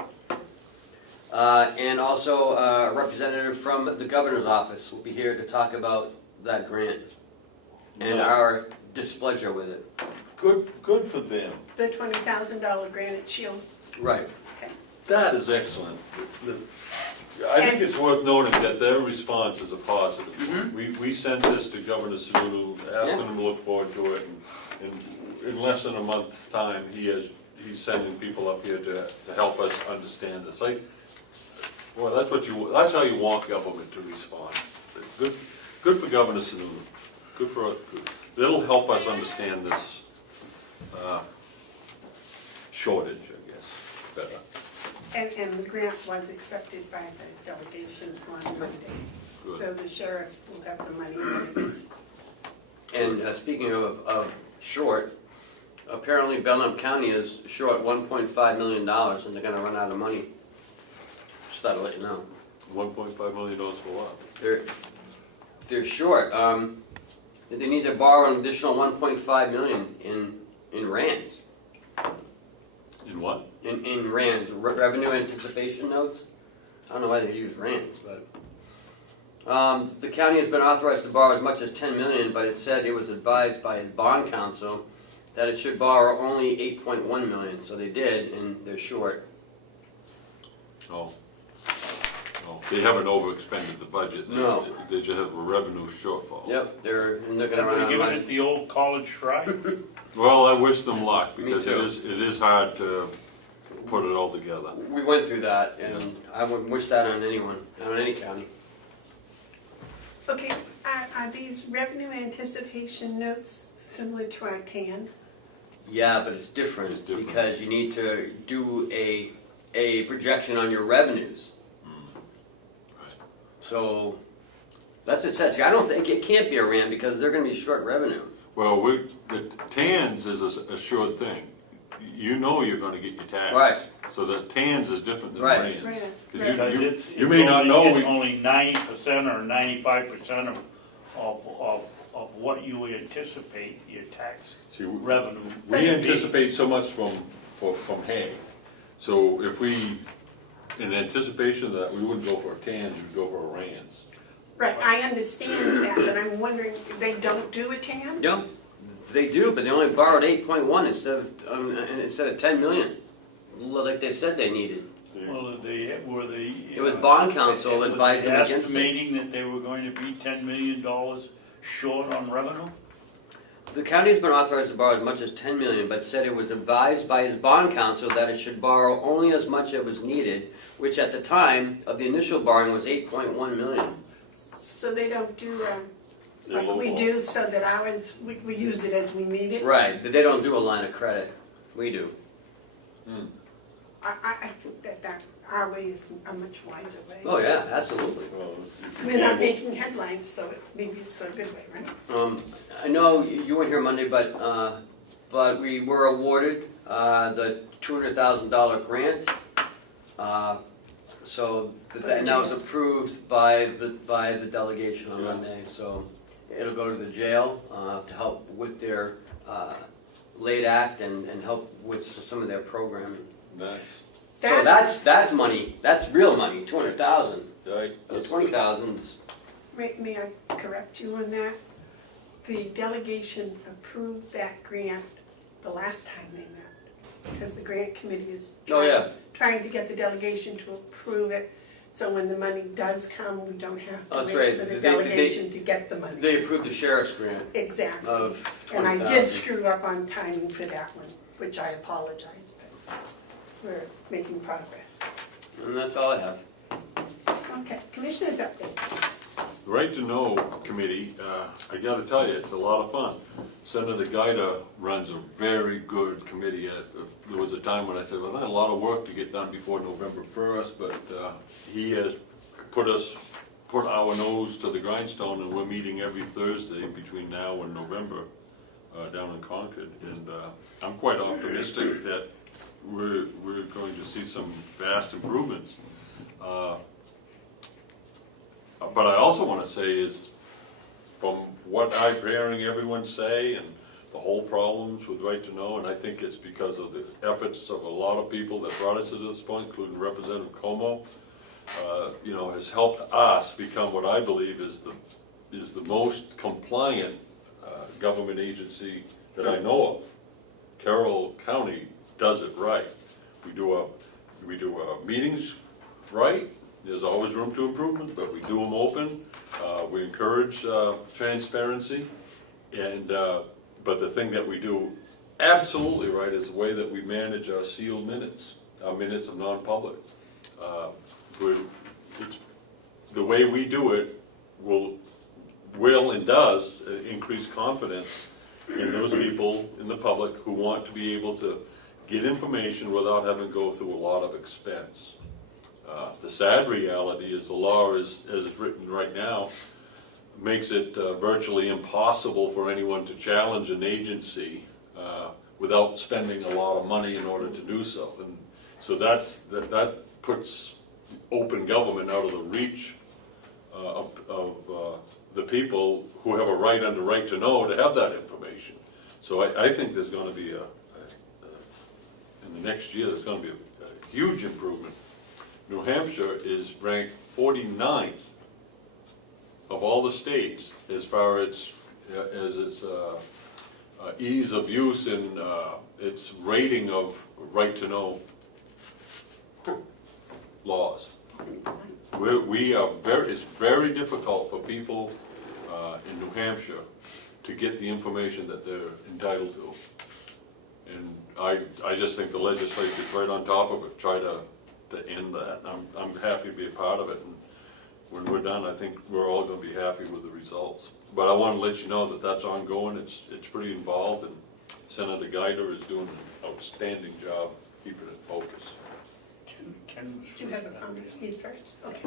And also a representative from the governor's office will be here to talk about that grant and our displeasure with it. Good for them. The $20,000 granite shield. Right. That is excellent. I think it's worth noting that their response is a positive. We sent this to Governor Sununu, asking him to look forward to it, and in less than a month's time, he's sending people up here to help us understand this. Well, that's how you want government to respond. Good for Governor Sununu. It'll help us understand this shortage, I guess, better. And the grant was accepted by the delegation on Monday. Good. So the sheriff will have the money when it's. And speaking of short, apparently Belknap County is short $1.5 million and they're gonna run out of money. Just thought I'd let you know. $1.5 million for what? They're short. They need to borrow an additional 1.5 million in rands. In what? In rands, revenue anticipation notes. I don't know why they use rands, but the county has been authorized to borrow as much as 10 million, but it said it was advised by its bond counsel that it should borrow only 8.1 million. So they did, and they're short. Oh. Oh, they haven't overexpended the budget. No. They just have a revenue shortfall. Yep, they're gonna Have run they out of given money. it the old college try? Well, I wish them luck Me because too. it is hard to put it all together. We went through that, and I wouldn't wish that on anyone, on any county. Okay, are these revenue anticipation notes similar to our TAN? Yeah, but it's different, It's different. because you need to do a projection on your revenues. So that's what it says. I don't think it can't be a RAM because they're going to be short revenue. Well, the TANs is a sure thing. You know you're gonna get your tax. Right. So the TANs is different than Right. RANs. Right. 'Cause Because you may not know, it's only 90% or 95% of what you anticipate your tax see, revenue. we to be. anticipate so much from hay. So if we, in anticipation of that, we wouldn't go for a TANs, we'd go for a RANs. Right, I understand that, but I'm wondering, they don't do a TAN? Yeah, they do, but they only borrowed 8.1 instead of 10 million, like they said they needed. Well, were they? It was bond counsel that advised them against it. Estimating that they were going to be $10 million short on revenue? The county has been authorized to borrow as much as 10 million, but said it was advised by its bond counsel that it should borrow only as much as was needed, which at the time of the initial borrowing was 8.1 million. So they don't do, They're like we low-ball. do, so that ours, we use it as we need it? Right, but they don't do a line of credit. We do. I think that our way is a much wiser way. Oh, yeah, absolutely. Well, if you We're not can't- making headlines, so maybe it's a good way, right? I know you weren't here Monday, but we were awarded the $200,000 grant. And that was approved by the delegation on Yeah. Monday. So it'll go to the jail to help with their late act and help with some of their programming. Nice. So that's money. That's real money. 200,000. Right. 20,000. May I correct you on that? The delegation approved that grant the last time they met, because the grant committee is Oh, yeah. trying to get the delegation to approve it, so when the money does come, we don't have Oh, to that's wait right. for the They- delegation to get the money. They approved the sheriff's grant Exactly. of And I 20,000. did screw up on timing for that one, which I apologize, but we're making progress. And that's all I have. Okay, commissioners updates. The Right to Know Committee, I gotta tell you, it's a lot of fun. Senator Gaida runs a very good committee. There was a time when I said, well, there's a lot of work to get done before November 1st, but he has put our nose to the grindstone, and we're meeting every Thursday between now and November down in Concord. And I'm quite optimistic that we're going to see some vast improvements. But I also want to say is, from what I'm hearing everyone say and the whole problems with Right to Know, and I think it's because of the efforts of a lot of people that brought us to this point, including Representative Comeau, has helped us become what I believe is the most compliant government agency that I know of. Carroll County does it right. We do our meetings right. There's always room to improvement, but we do them open. We encourage transparency, and but the thing that we do absolutely right is the way that we manage our sealed minutes, our minutes of non-public. The way we do it will and does increase confidence in those people in the public who want to be able to get information without having to go through a lot of expense. The sad reality is the law, as it's written right now, makes it virtually impossible for anyone to challenge an agency without spending a lot of money in order to do so. And so that puts open government out of the reach of the people who have a right under right to know to have that information. So I think there's going to be in the next year, there's going to be a huge improvement. New Hampshire is ranked 49th of all the states as far as its ease of use and its rating of right to know laws. It's very difficult for people in New Hampshire to get the information that they're entitled to. And I just think the legislature's right on top of it, try to end that. I'm happy to be a part of it. And when we're done, I think we're all going to be happy with the results. But I want to let you know that that's ongoing. It's pretty involved, and Senator Geider is doing an outstanding job keeping it focused. Ken was Do you have a comment? He's first? Okay.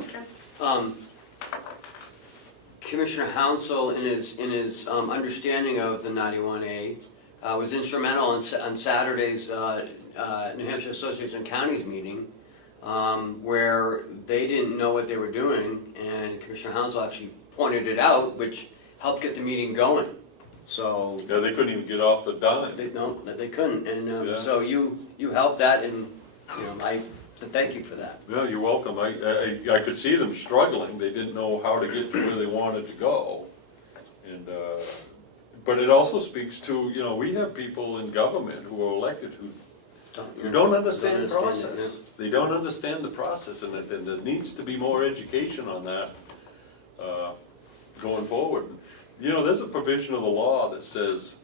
Commissioner Hounsell, in his understanding of the 91A, was instrumental on Saturday's New Hampshire Association of Counties meeting, where they didn't know what they were doing, and Commissioner Hounsell actually pointed it out, which helped get the meeting going. So Yeah, they couldn't even get off the dime. they couldn't, and Yeah. so you helped that, and I thank you for that. Yeah, you're welcome. I could see them struggling. They didn't know how to get to where they wanted to go. And, but it also speaks to, we have people in government who are elected who don't understand the process. They don't understand the process, and there needs to be more education on that going forward. There's a provision of the law that says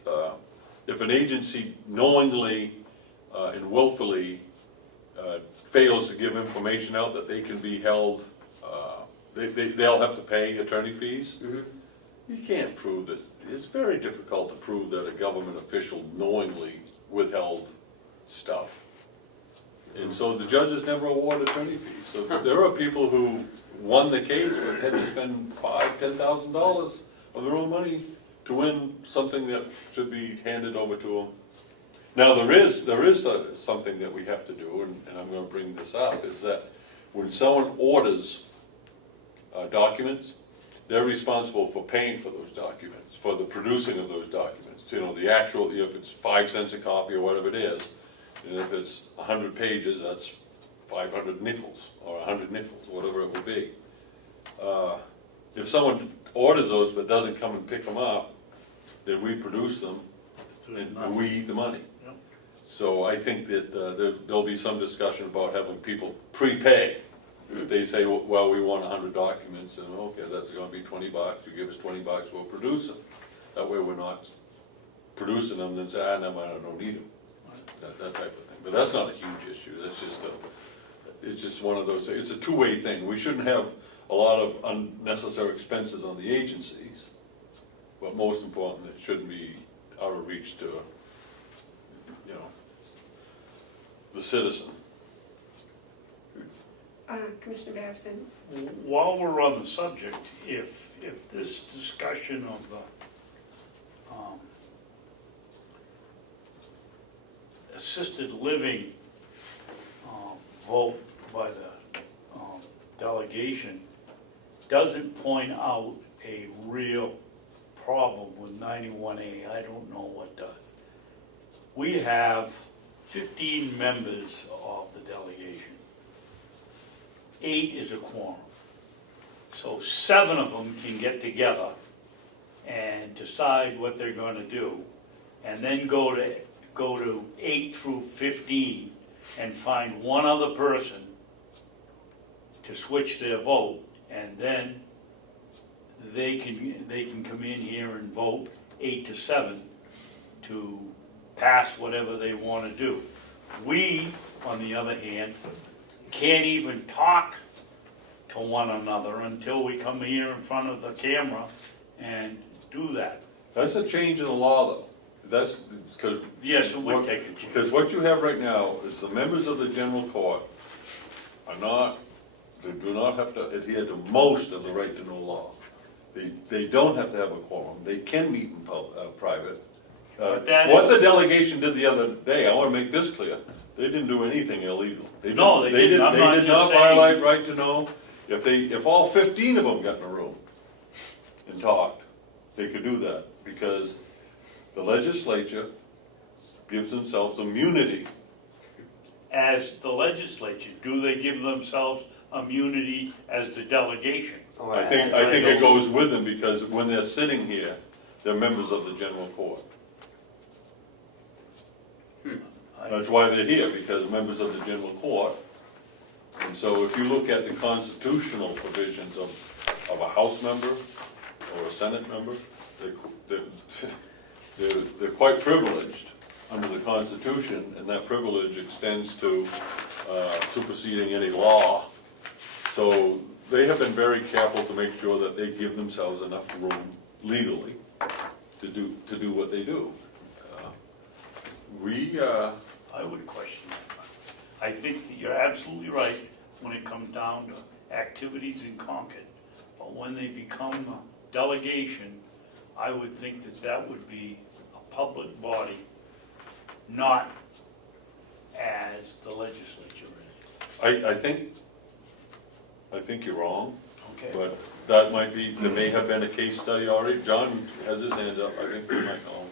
if an agency knowingly and willfully fails to give information out, that they can be held, they'll have to pay attorney fees. Mm-hmm. You can't prove this. It's very difficult to prove that a government official knowingly withheld stuff. And so the judges never award attorney fees. So there are people who won the case but had to spend $5,000-$10,000 of their own money to win something that should be handed over to them. Now there is something that we have to do, and I'm going to bring this up, is that when someone orders documents, they're responsible for paying for those documents, for the producing of those documents. The actual, if it's 5 cents a copy or whatever it is, and if it's 100 pages, that's 500 nickels, or 100 nickels, whatever it will be. If someone orders those but doesn't come and pick them up, then we produce them, and we eat the money. Yep. So I think that there'll be some discussion about having people prepay. If they say, well, we want 100 documents, and okay, that's going to be $20. You give us $20, we'll produce them. That way we're not producing them and then say, no, I don't need them. That type of thing. But that's not a huge issue. That's just it's just one of those things. It's a two-way thing. We shouldn't have a lot of unnecessary expenses on the agencies, but most important, it shouldn't be out of reach to, the citizen. Commissioner Babson? While we're on the subject, if this discussion of the assisted living vote by the delegation doesn't point out a real problem with 91A, I don't know what does. We have 15 members of the delegation. 8 is a quorum. So 7 of them can get together and decide what they're going to do, and then go to 8 through 15 and find one other person to switch their vote, and then they can come in here and vote 8 to 7 to pass whatever they want to do. We, on the other hand, can't even talk to one another until we come here in front of the camera and do that. That's a change in the law, though. That's because Yes, it would take a change. because what you have right now is the members of the general court they do not have to adhere to most of the right to know law. They don't have to have a quorum. They can meet in private, But that What is- the delegation did the other day, I wanna make this clear, they didn't do anything illegal. No, they didn't. I'm not They did just not saying- violate right to know. If all 15 of them got in a room and talked, they could do that, because the legislature gives themselves immunity. As the legislature, do they give themselves immunity as the delegation? I think it goes with them, because when they're sitting here, they're members of the general court. That's why they're here, because members of the general court. And so if you look at the constitutional provisions of a House member or a Senate member, they're quite privileged under the Constitution, and that privilege extends to superseding any law. So they have been very careful to make sure that they give themselves enough room legally to do what they do. I would question that. I think that you're absolutely right when it comes down to activities in Concord. But when they become a delegation, I would think that that would be a public body, not as the legislature is. I think you're wrong, Okay. but that might be, there may have been a case study already. John has his hand up, I think we might know.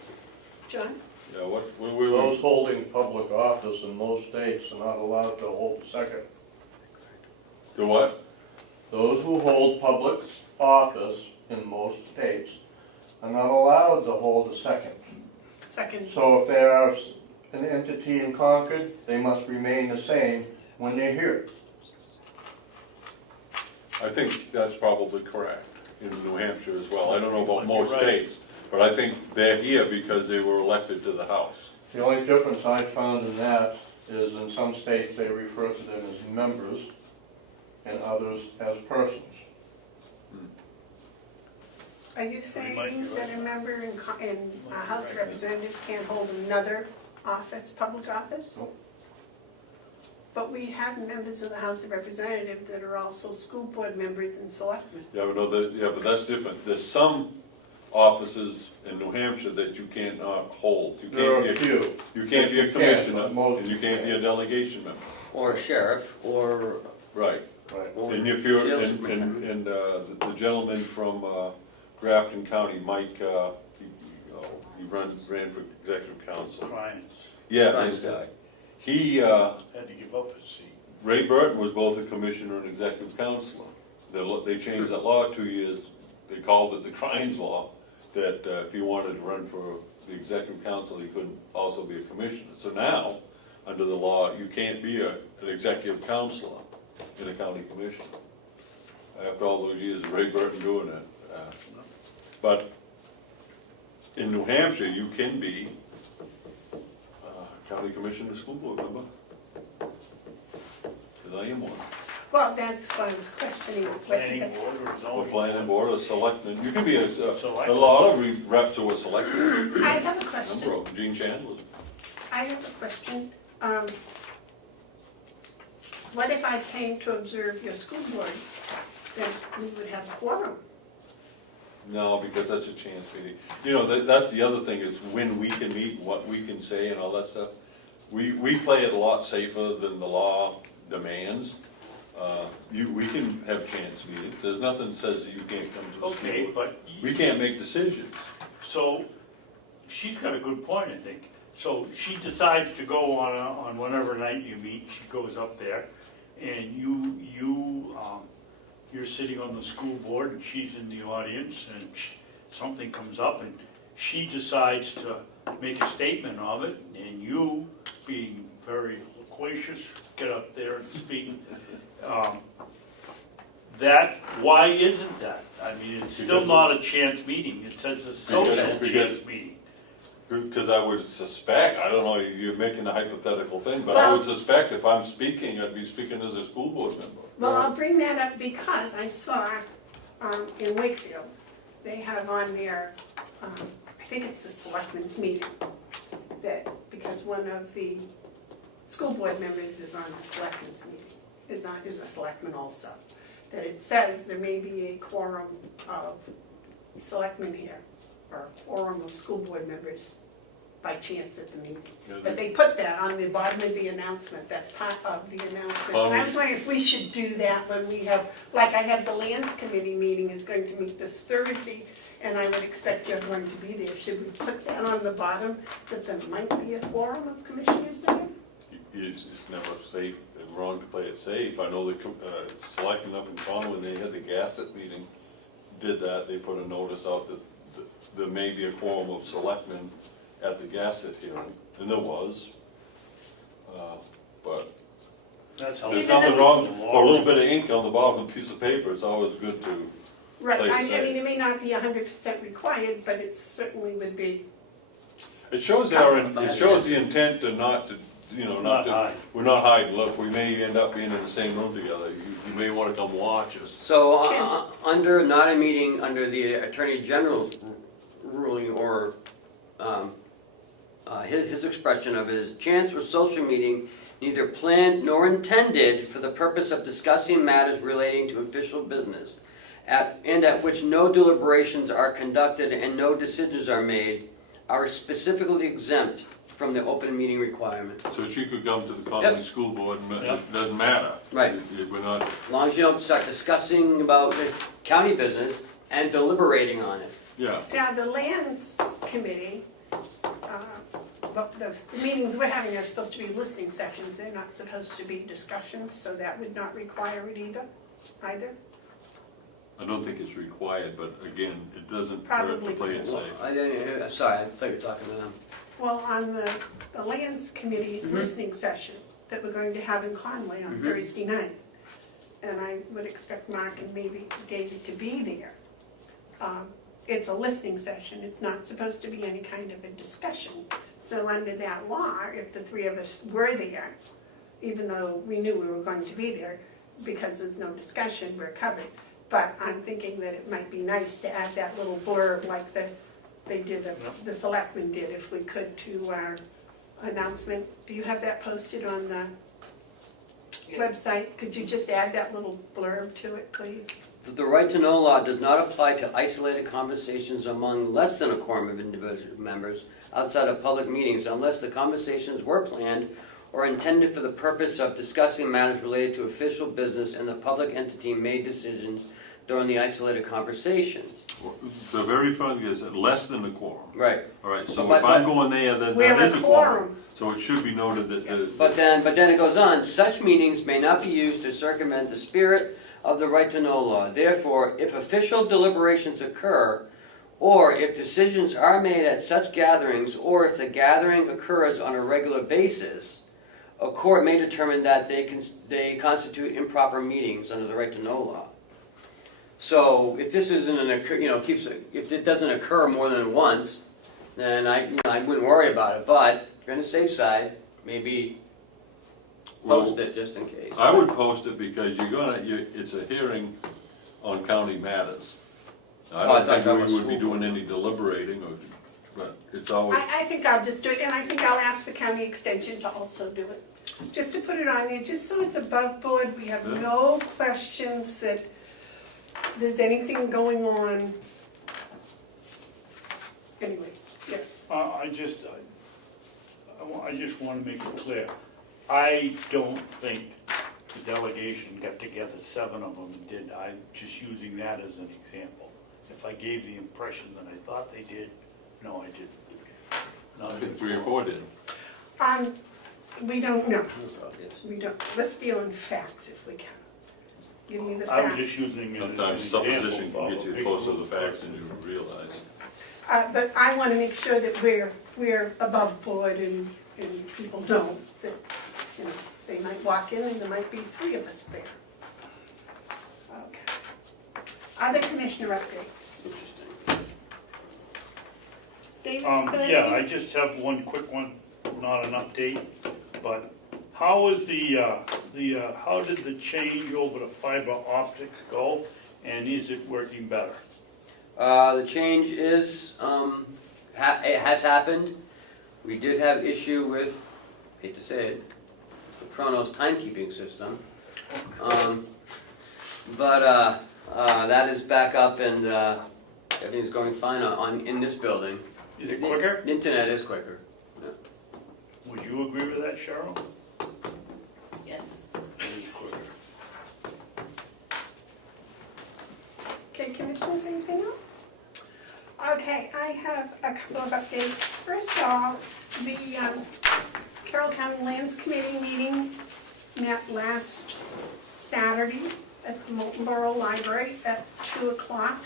John? Yeah, what Those holding public office in most states are not allowed to hold second. the what? Those who hold public office in most states are not allowed to hold a second. Second. So if there are an entity in Concord, they must remain the same when they're here. I think that's probably correct in New Hampshire as well. I don't know about most You're right. states, but I think they're here because they were elected to the House. The only difference I found in that is in some states they refer to them as members and others as persons. Are you saying that a member in House of Representatives can't hold another office, public office? Nope. But we have members of the House of Representatives that are also school board members and selectmen. Yeah, but but that's different. There's some offices in New Hampshire that you can't hold. You There are can't a few. You can't be a You can, commissioner, but most and you can't be a delegation member. Or a sheriff, or. Right. Right. And if you're, Jail and superintendent. the gentleman from Grafton County, Mike, he ran for executive council. Clients Yeah, Grimes this guy. guy. He, had to give up his seat. Ray Burton was both a commissioner and executive counselor. They changed that law 2 years, they called it the Crimes Law, that if he wanted to run for the executive council, he couldn't also be a commissioner. So now, under the law, you can't be an executive counselor in a county commission. After all those years of Ray Burton doing it. But in New Hampshire, you can be county commissioner, school board member. Because I am one. Well, that's why I was questioning what he Planning said. board or Or zoning. planning board or selectman. You can be a Selectman. lot of reps who are selectmen. I have a question. Number of them. Gene Chandler. I have a question. What if I came to observe your school board? Then we would have a quorum. No, because that's a chance meeting. You know, that's the other thing, is when we can meet, what we can say and all that stuff. We play it a lot safer than the law demands. We can have chance meetings. There's nothing that says that you can't come to the school. Okay, but. We can't make decisions. So, she's got a good point, I think. So she decides to go on whatever night you meet, she goes up there, and you're sitting on the school board, and she's in the audience, and something comes up, and she decides to make a statement of it, and you, being very loquacious, get up there and speak. Why isn't that? I mean, it's still not a chance meeting, it says a social chance meeting. Because I would suspect, I don't know, you're making a hypothetical thing, but I would suspect if I'm speaking, I'd be speaking as a school board member. Well, I'll bring that up because I saw in Wakefield, they have on their, I think it's the selectmen's meeting, that because one of the school board members is on the selectmen's meeting, is a selectman also, that it says there may be a quorum of selectmen here, or a quorum of school board members. by chance at the meeting. Yeah, But they put that on the bottom of the announcement, that's part of the announcement. And I was wondering if we should do that when we have, like I have the Lands Committee meeting is going to meet this Thursday, and I would expect you're going to be there. Should we put that on the bottom, that there might be a quorum of commissioners there? It's never safe and wrong to play it safe. I know the selectmen up in Comeau, when they had the Gasset meeting, did that. They put a notice out that there may be a quorum of selectmen at the Gasset hearing, and there was. But That's how. there's nothing wrong for a little bit of ink on the bottom of a piece of paper. It's always good to Right, play it I mean, safe. it may not be 100% required, but it certainly would be. It shows the intent to not to, not Not to, hide. we're not hiding. Look, we may end up being in the same room together. You may want to come watch us. So, under, not a meeting, under the Attorney General's ruling, or his expression of it is, chance or social meeting neither planned nor intended for the purpose of discussing matters relating to official business, and at which no deliberations are conducted and no decisions are made, are specifically exempt from the open meeting requirement. So she could come to the County School Board, and it doesn't matter. Right. We're not, As long as you don't start discussing about the county business and deliberating on it. yeah. Now, the Lands Committee, well, the meetings we're having are supposed to be listening sessions, they're not supposed to be discussions, so that would not require it either. I don't think it's required, but again, it doesn't hurt to Probably. play it safe. Sorry, I thought you were talking to them. Well, on the Lands Committee listening session that we're going to have in Conway on Thursday night, and I would expect Mark and maybe David to be there. It's a listening session, it's not supposed to be any kind of a discussion. So under that law, if the three of us were there, even though we knew we were going to be there, because there's no discussion, we're covered. But I'm thinking that it might be nice to add that little blurb like the selectmen did, if we could, to our announcement. Do you have that posted on the website? Could you just add that little blurb to it, please? The right to know law does not apply to isolated conversations among less than a quorum of individual members outside of public meetings unless the conversations were planned or intended for the purpose of discussing matters related to official business and the public entity made decisions during the isolated conversations. The very front is less than the quorum. Right. All right, so But- if I'm going there, then We're that is a a quorum. quorum. So it should be noted that the. But then it goes on, such meetings may not be used to circumvent the spirit of the right to know law. Therefore, if official deliberations occur, or if decisions are made at such gatherings, or if the gathering occurs on a regular basis, a court may determine that they constitute improper meetings under the right to know law. So if this isn't if it doesn't occur more than once, then I wouldn't worry about it. But if you're on the safe side, maybe post it just in case. I would post it because it's a hearing on county matters. I I don't thought think that we was would be school doing any deliberating, but it's always, I think I'll just do it, and I think I'll ask the county extension to also do it. Just to put it on there, just so it's above board, we have Yeah. no questions that there's anything going on. Anyway, yes. I just want to make it clear, I don't think the delegation got together, 7 of them did. I'm just using that as an example. If I gave the impression that I thought they did, no, I didn't. I Not think at 3 or all. 4 did. We don't know. We don't. Let's deal in facts if we can. Give me the facts. I was just using it as an Sometimes example. supposition can get you Bob. closer to the facts than you realize. But I want to make sure that we're above board and people know that, they might walk in and there might be 3 of us there. Okay. Other commissioner updates? David, Yeah, I just have one quick one, not an update, but how is how did the change over to fiber optics go, and is it working better? The change is, it has happened. We did have issue with, hate to say it, the Kronos timekeeping system. But that is back up and everything's going fine in this building. Is it quicker? The internet is quicker. Would you agree with that, Cheryl? Yes. Any quicker? Okay, Commissioners, anything else? Okay, I have a couple of updates. First of all, the Carroll County Lands Committee meeting met last Saturday at the Molten Borough Library at 2 o'clock.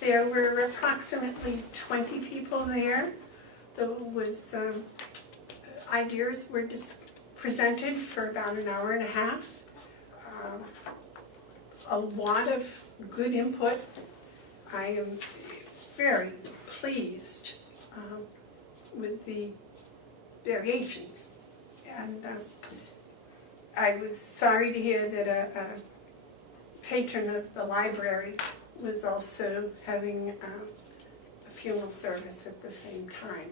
There were approximately 20 people there. There was, ideas were presented for about an hour and a half. A lot of good input. I am very pleased with the variations. And I was sorry to hear that a patron of the library was also having a funeral service at the same time.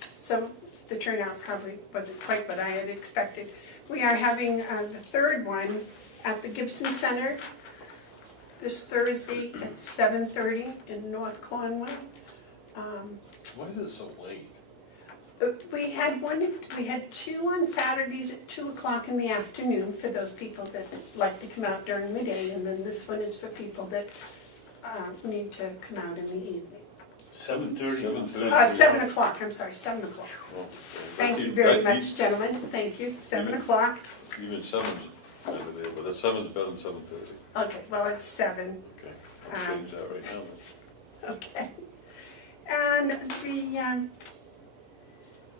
So the turnout probably wasn't quite what I had expected. We are having the third one at the Gibson Center this Thursday at 7:30 in North Cornwall. Why is it so late? We had two on Saturdays at 2 o'clock in the afternoon for those people that like to come out during the day, and then this one is for people that need to come out in the evening. 7:30. 7 o'clock, I'm sorry, 7 o'clock. Well, Thank you very much, gentlemen, thank you, 7 o'clock. Even 7's better there, but the 7's better than 7:30. Okay, well, it's 7, Okay, I'll change that right now. okay. And the,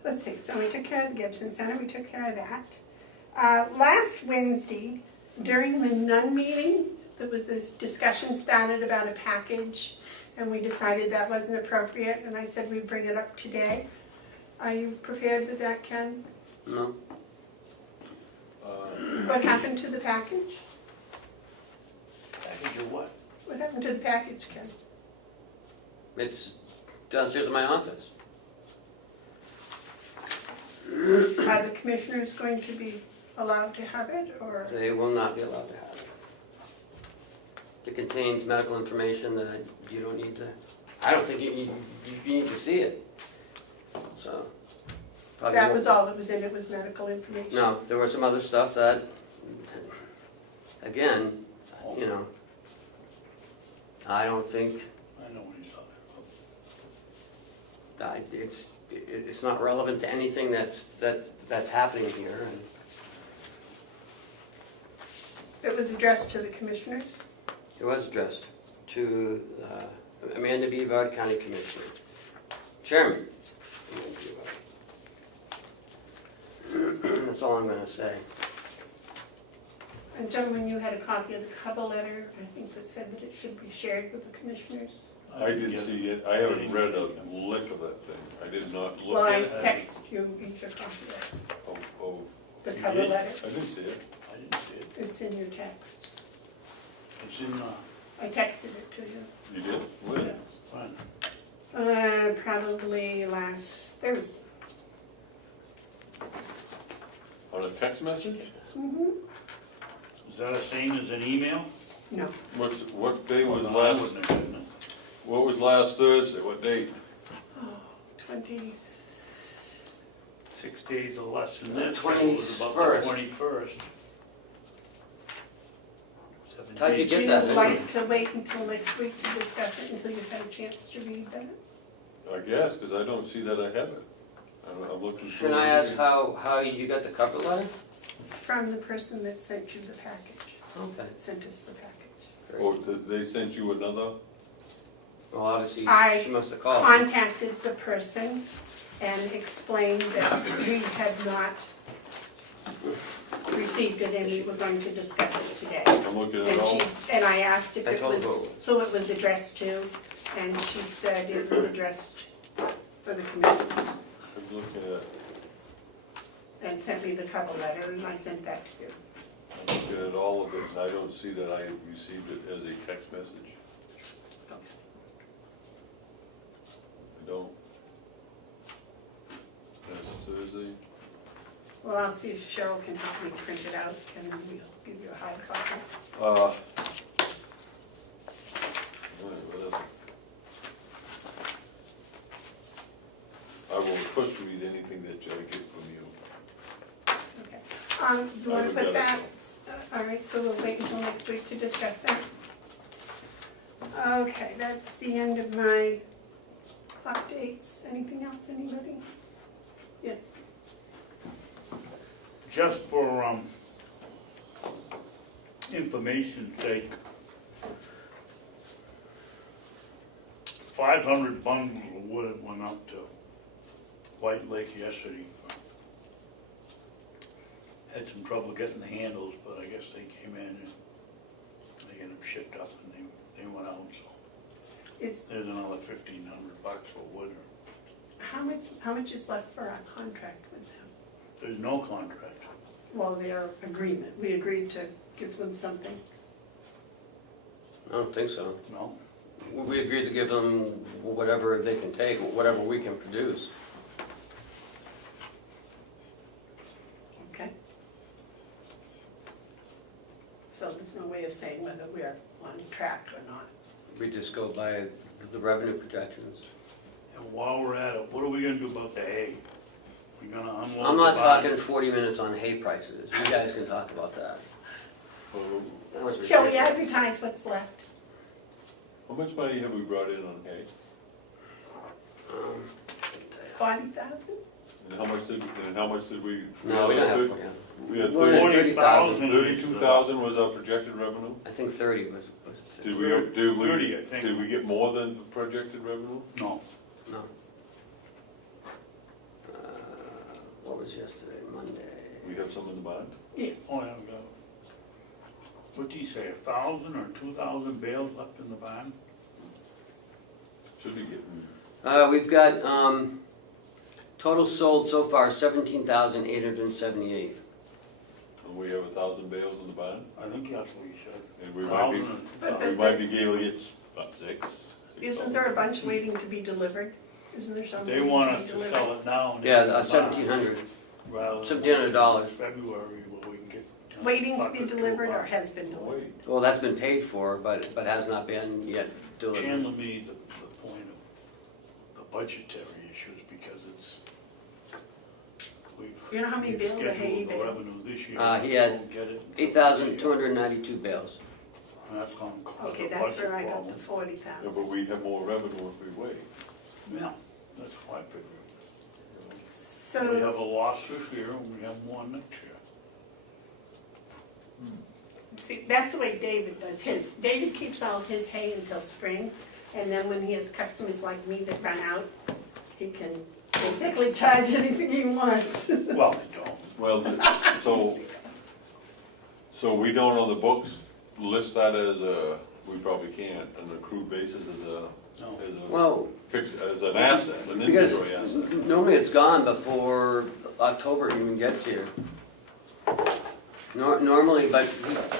let's see, so we took care of the Gibson Center, we took care of that. Last Wednesday, during the Nunn meeting, there was this discussion started about a package, and we decided that wasn't appropriate, and I said we'd bring it up today. Are you prepared with that, Ken? No? What happened to the package? Package of what? What happened to the package, Ken? It's downstairs in my office. Are the commissioners going to be allowed to have it, or? They will not be allowed to have it. It contains medical information that you don't need to, I don't think you need to see it. So. probably That won't- was all that was in it, was medical information? No, there was some other stuff that, again, you know, I don't think, I know what he's talking it's not relevant to anything that's happening here. And It was addressed to the commissioners? it was addressed to Amanda Bevard, County Commissioner, Chairman. Amanda Bevard. That's all I'm going to say. And gentlemen, you had a copy of the cover letter, I think, that said that it should be shared with the commissioners. about. I didn't see it, I haven't read a lick of that thing. I did not Well, look I at it. texted you each a copy of Oh, the You cover did? letter. I didn't see it. I didn't see it. It's in your text. It's in, I texted it to you. You did? When? fine. Probably last Thursday. On a text message? Mm-hmm. Is that the same as an email? No, What day was Well, I last, wouldn't have gotten it. what was last Thursday? What date? 20, 6 days or less than this, so it was about the 21st. 21st. How'd you would get you that? like to wait until next week to discuss it until you've had a chance to read that? I guess, because I don't see that I have it. I'm looking for. Can I ask how you got the cover letter? From the person that sent you the package, Okay. that sent us the package. Great. Or did they sent you another? Well, obviously, I she must have called. Contacted the person and explained that we had not received it and we were going to discuss it today. I'm looking at And all. and I asked if I it told was, her. who it was addressed to, and she said it was addressed for the commission, I'm looking at, and sent me the cover letter, and I sent that to you. I'm looking at all of it, and I don't see that I received it as a text message. I don't. That's Thursday. Well, I'll see if Cheryl can help me print it out, and then we'll give you a hard copy. Whatever. hitch I get from you. Okay. Do you want to put that? All right, so we'll wait until next week to discuss that. Okay, that's the end of my clock dates. Anything else, anybody? Yes. Just for, information's sake, 500 bundles of wood went up to White Lake yesterday. Had some trouble getting the handles, but I guess they came in and they got them shipped up and they went out, so. Is, There's another $1,500 for wood. how much is left for our contract with them? There's no contract. Well, their agreement, we agreed to give them something. I don't think so. No? We agreed to give them whatever they can take, whatever we can produce. Okay. So there's no way of saying whether we're on track or not. We just go by the revenue projections. And while we're at it, what are we gonna do about the hay? We gonna unload I'm not the barn? talking 40 minutes on hay prices. You guys can talk about that. That was Shall we ridiculous. advertise what's left? How much money have we brought in on hay? 40,000? And how much did we? No, we don't have, yeah. We had We're at 30,000. 32,000 was our projected revenue? I think 30 was. Did 30, I think. Did we get more than projected revenue? No. No. What was yesterday, Monday? We have some in the barn? Yes. Oh, yeah, we got, what'd he say, 1,000 or 2,000 bales left in the barn? Should be getting, We've got, total sold so far, 17,878. and we have 1,000 bales in the barn? I think that's what he said. And we 1,000. might be able to get about six. Isn't there a bunch waiting to be delivered? Isn't there some? They waiting want be us to delivered? sell it now. and Yeah, in the barn, 1,700. rather than $1,700. February, where we can get. Waiting to be bucket, delivered or bucket. has been delivered? Wait, Well, that's been paid for, but has not been yet delivered. Chandler made the point of the budgetary issues because it's, You know how many we've bales of hay scheduled the they- revenue this year. He we had don't get it until 8,292 bales. And that's gonna cause Okay, a that's budget where I got problem. the yeah, 40,000. but we have more revenue if we wait. Yeah, that's why I figured. We So, have a loss this year, and we have more next year. see, that's the way David does his. David keeps all his hay until spring, and then when he has customers like me that run out, he can basically charge anything he wants. Well, they don't. Well, so we don't on the books list that as a, we probably can't, an accrued basis No. as a Well, fix, as an asset, an because inventory asset. normally it's gone before October even gets here. Normally, but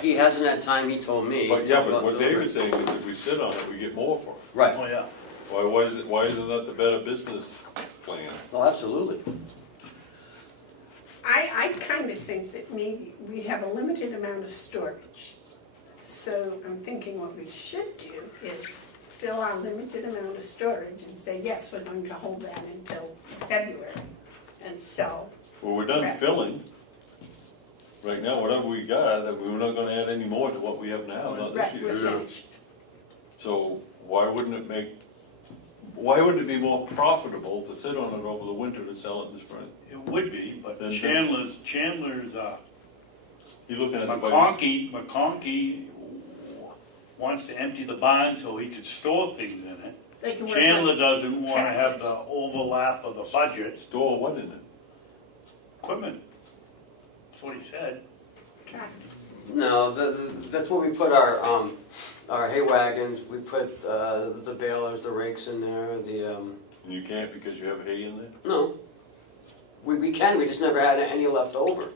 he hasn't had time, he told me. But to yeah, go but what deliver David's it. saying is if we sit on it, we get more for it. Right, Oh, yeah. Why isn't that the better business plan? oh, absolutely. I kind of think that maybe we have a limited amount of storage. So I'm thinking what we should do is fill our limited amount of storage and say, yes, we're going to hold that until February and sell. Well, we're done Correct. filling. Right now, whatever we got, that we're not gonna add any more to what we have now, not this Right, we're year. finished. So why wouldn't it be more profitable to sit on it over the winter to sell it in the spring? It would be, but Then- Chandler's, You're looking at the budget. McConkey wants to empty the barn so he could store things in it. They can work Chandler on doesn't wanna have cabinets. the overlap of the budget. Store what in it? Equipment. That's what he said. tractors. No, that's where we put our hay wagons, we put the balers, the rakes in there, And you can't because you have hay in there? no. We can, we just never had any left over.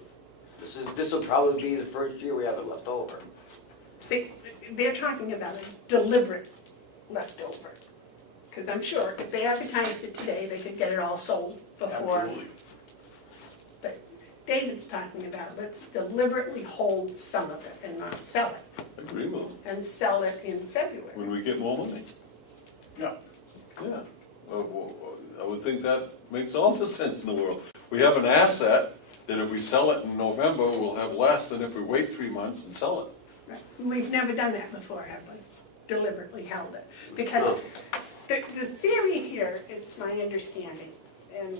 This will probably be the first year we have it left over. See, they're talking about a deliberate leftover. Because I'm sure if they advertised it today, they could get it all sold before. Absolutely. But David's talking about, let's deliberately hold some of it and not sell it. I agree with them. And sell it in February. When we get more money. Yeah. Yeah. I would think that makes all the sense in the world. We have an asset that if we sell it in November, we'll have less than if we wait 3 months and sell it. Right. We've never done that before, have we? Deliberately held it. Because the theory here, it's my understanding, and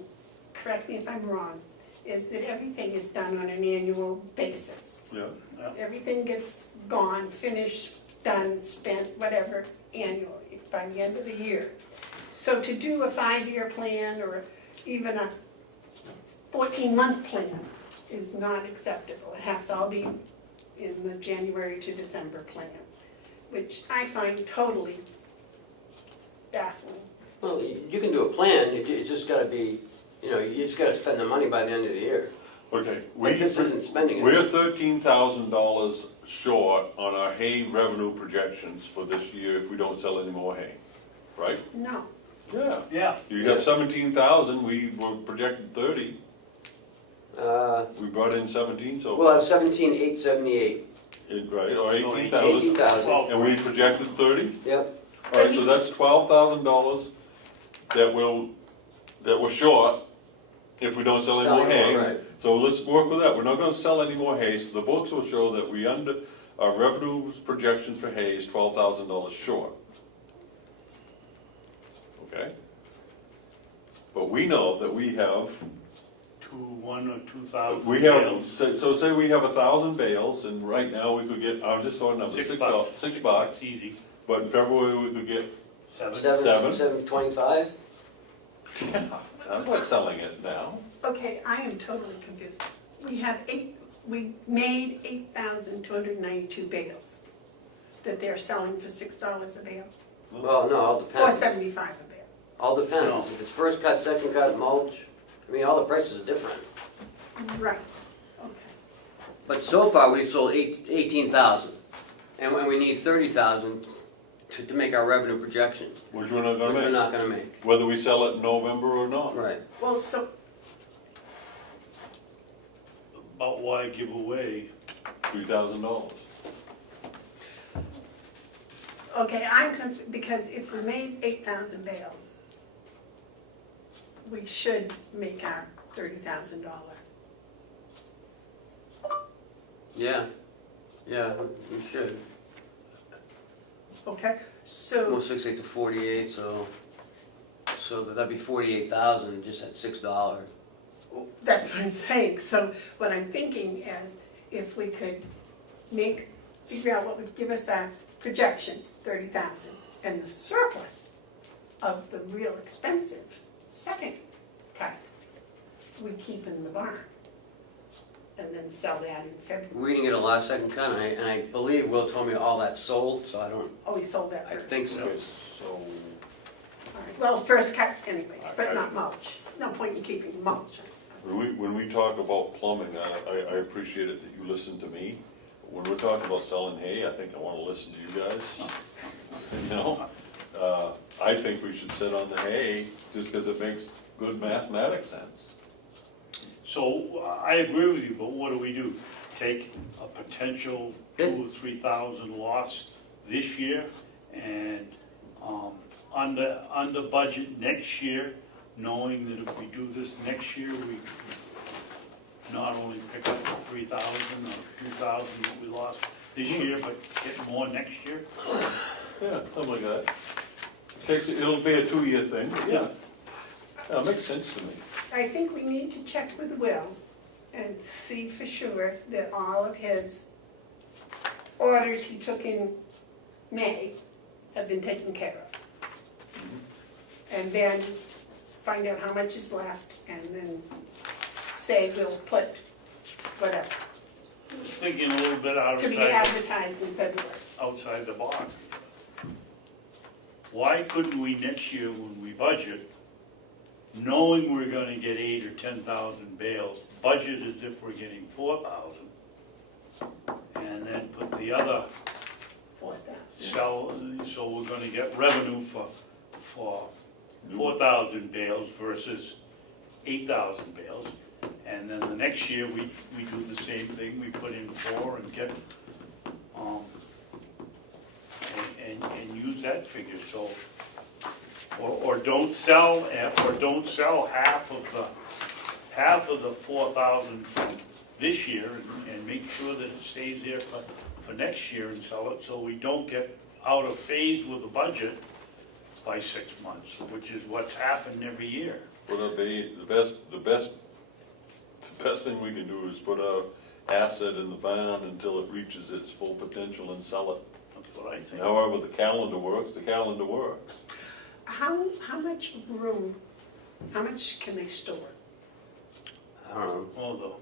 correct me if I'm wrong, is that everything is done on an annual basis. Yeah. Everything gets gone, finished, done, spent, whatever, annually, by the end of the year. So to do a 5-year plan or even a 14-month plan is not acceptable. It has to all be in the January to December plan, which I find totally baffling. Well, you can do a plan, it's just gotta be, you just gotta spend the money by the end of the year. Okay, Like, this isn't spending it. we're $13,000 short on our hay revenue projections for this year if we don't sell any more hay, right? No. Yeah. Yeah. You have 17,000, we were projected 30, we brought in 17 so We'll far. have 17,878. Right, or So 18,000, 18,000. and we projected 30? Yep. All right, so that's $12,000 that we're short if we don't sell any more Selling more, hay. right. So let's work with that. We're not gonna sell any more hay, so the books will show that our revenues projections for hay is $12,000 short. Okay? But we know that we have, 1 or 2,000. we have, so say we have 1,000 bales, and right now we could get, I'll just throw a number, $6. $6, That's easy. but in February we could get 7. Seven. 725? I'm not selling it now. Okay, I am totally confused. We made 8,292 bales that they're selling for $6 a bale, Well, no, all depends. $4.75 a bale. All depends. If it's first cut, second cut, mulch, all the prices are different. Right, okay. But so far, we've sold 18,000. And we need 30,000 to make our revenue projections, Which we're not which gonna we're make, not gonna make. whether we sell it in November or not. Right. Well, so, But why give away? $3,000. okay, I'm confused, because if we made 8,000 bales, we should make our $30,000. Yeah. Yeah, we should. Okay, so, Well, 6, 8 to 48, so that'd be 48,000 just at $6. that's what I'm saying. So what I'm thinking is if we could figure out what would give us our projection, 30,000, and the surplus of the real expensive second cut, we keep in the barn and then sell that in February. We didn't get a last second cut, and I believe Will told me all that's sold, so I don't, Oh, we sold that I first. think so. Okay, so, All right. Well, first cut anyways, but not mulch. There's no point in keeping mulch. when we talk about plumbing, I appreciate it that you listen to me. When we're talking about selling hay, I think I wanna listen to you guys. You know, I think we should sit on the hay just because it makes good mathematic sense. So I agree with you, but what do? Take a potential 2,000 or 3,000 loss this year and under budget next year, knowing that if we do this next year, we not only pick up the 3,000 or 2,000 that we lost this year, but get more next year? Yeah, something like that. It'll be a 2-year thing, but yeah. That makes sense to me. I think we need to check with Will and see for sure that all of his orders he took in May have been taken care of. And then find out how much is left and then say we'll put whatever Thinking a little bit to be advertised in February. outside the box. Why couldn't we next year when we budget, knowing we're gonna get 8 or 10,000 bales, budget as if we're getting 4,000, and then put the other so we're gonna get revenue for 4,000 bales versus 8,000 bales. And then the next year, we do the same thing, we put in 4 and get, and use that figure, so or don't sell, or don't sell half of the 4,000 from this year and make sure that it stays there for next year and sell it, so we don't get out of phase with the budget by 6 months, which is what's happened every year. The best thing we can do is put our asset in the barn until it reaches its full potential and sell it. That's what I think. However the calendar works, the calendar works. How much room, how much can they store? I don't know, Although,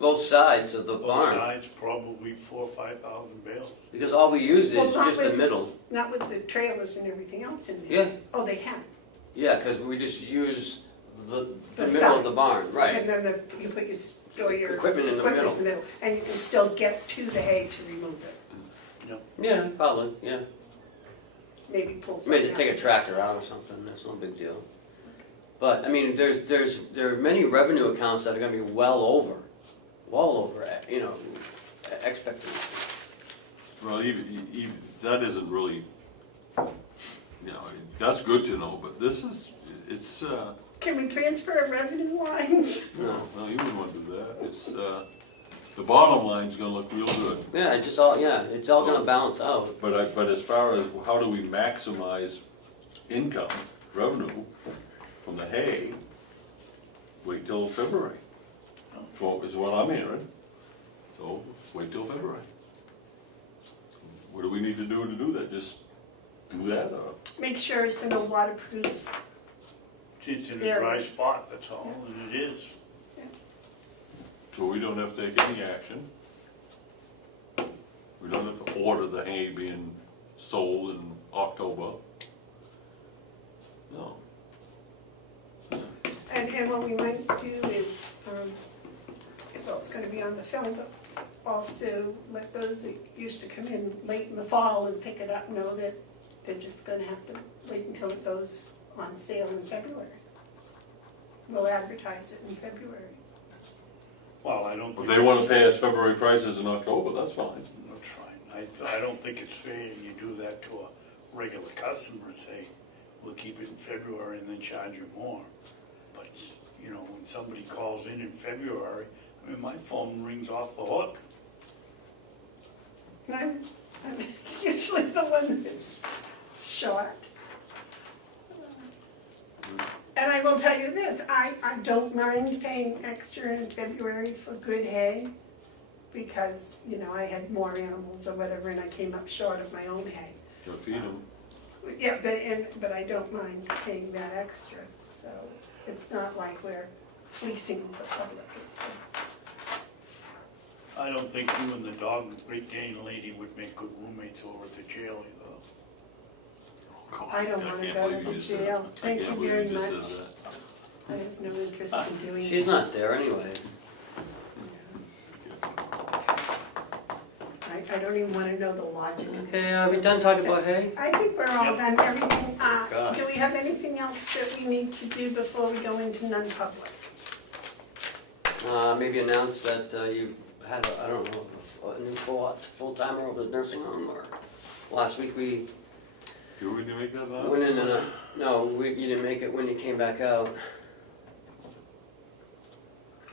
both sides of the both barn, sides, probably 4,000 or 5,000 bales. because all we use Well, is not just the with- middle. Not with the trailers and everything else in there? Yeah, Oh, they can? yeah, because we just use the The middle of the sides. barn, right. And then you put your, store your Equipment in the equipment in the middle, and you can still get to the hay to remove it, Yeah, probably, yeah. maybe pull something Maybe out. take a tractor out or something, that's no big deal. But, I mean, there are many revenue accounts that are gonna be well over, you know, expectations. Well, even, that isn't really, you know, that's good to know, but this is, it's, Can we transfer revenue lines? no, you wouldn't want to do that. It's, the bottom line's gonna look real good. Yeah, it's all gonna balance out. But as far as how do we maximize income, revenue from the hay, wait till February. Is what I'm hearing. So, wait till February. What do we need to do that? Just do that, or? Make sure it's in a waterproof, It's in a Yeah. dry spot, that's all, and it is. So we don't have to take any action. We don't have to order the hay being sold in October. No. and what we might do is, well, it's gonna be on the film, but also let those that used to come in late in the fall and pick it up know that they're just gonna have to wait until it goes on sale in February. We'll advertise it in February. Well, I don't If think. they wanna pay us February prices in October, that's fine. That's fine. I don't think it's fair you do that to a regular customer, say, we'll keep it in February and then charge you more. But, you know, when somebody calls in February, I mean, my phone rings off the hook. I'm usually the one that's short. And I will tell you this, I don't mind paying extra in February for good hay, because, you know, I had more animals or whatever, and I came up short of my own hay. Gotta feed them. Yeah, but I don't mind paying that extra, so it's not like we're fleecing the public. I don't think you and the dog, Great Dane lady, would make good roommates over at the jail either. I don't wanna go to the jail, thank you very much. I have no interest in doing it. She's not there anyway. I don't even wanna know the logic. Okay, are we done talking about hay? I think we're all done, everything, God. do we have anything else that we need to do before we go into non-public? Maybe announce that you had, I don't know, a new full-timer over the nursing home, or last week we Do we make that now? went in and, you didn't make it when you came back out.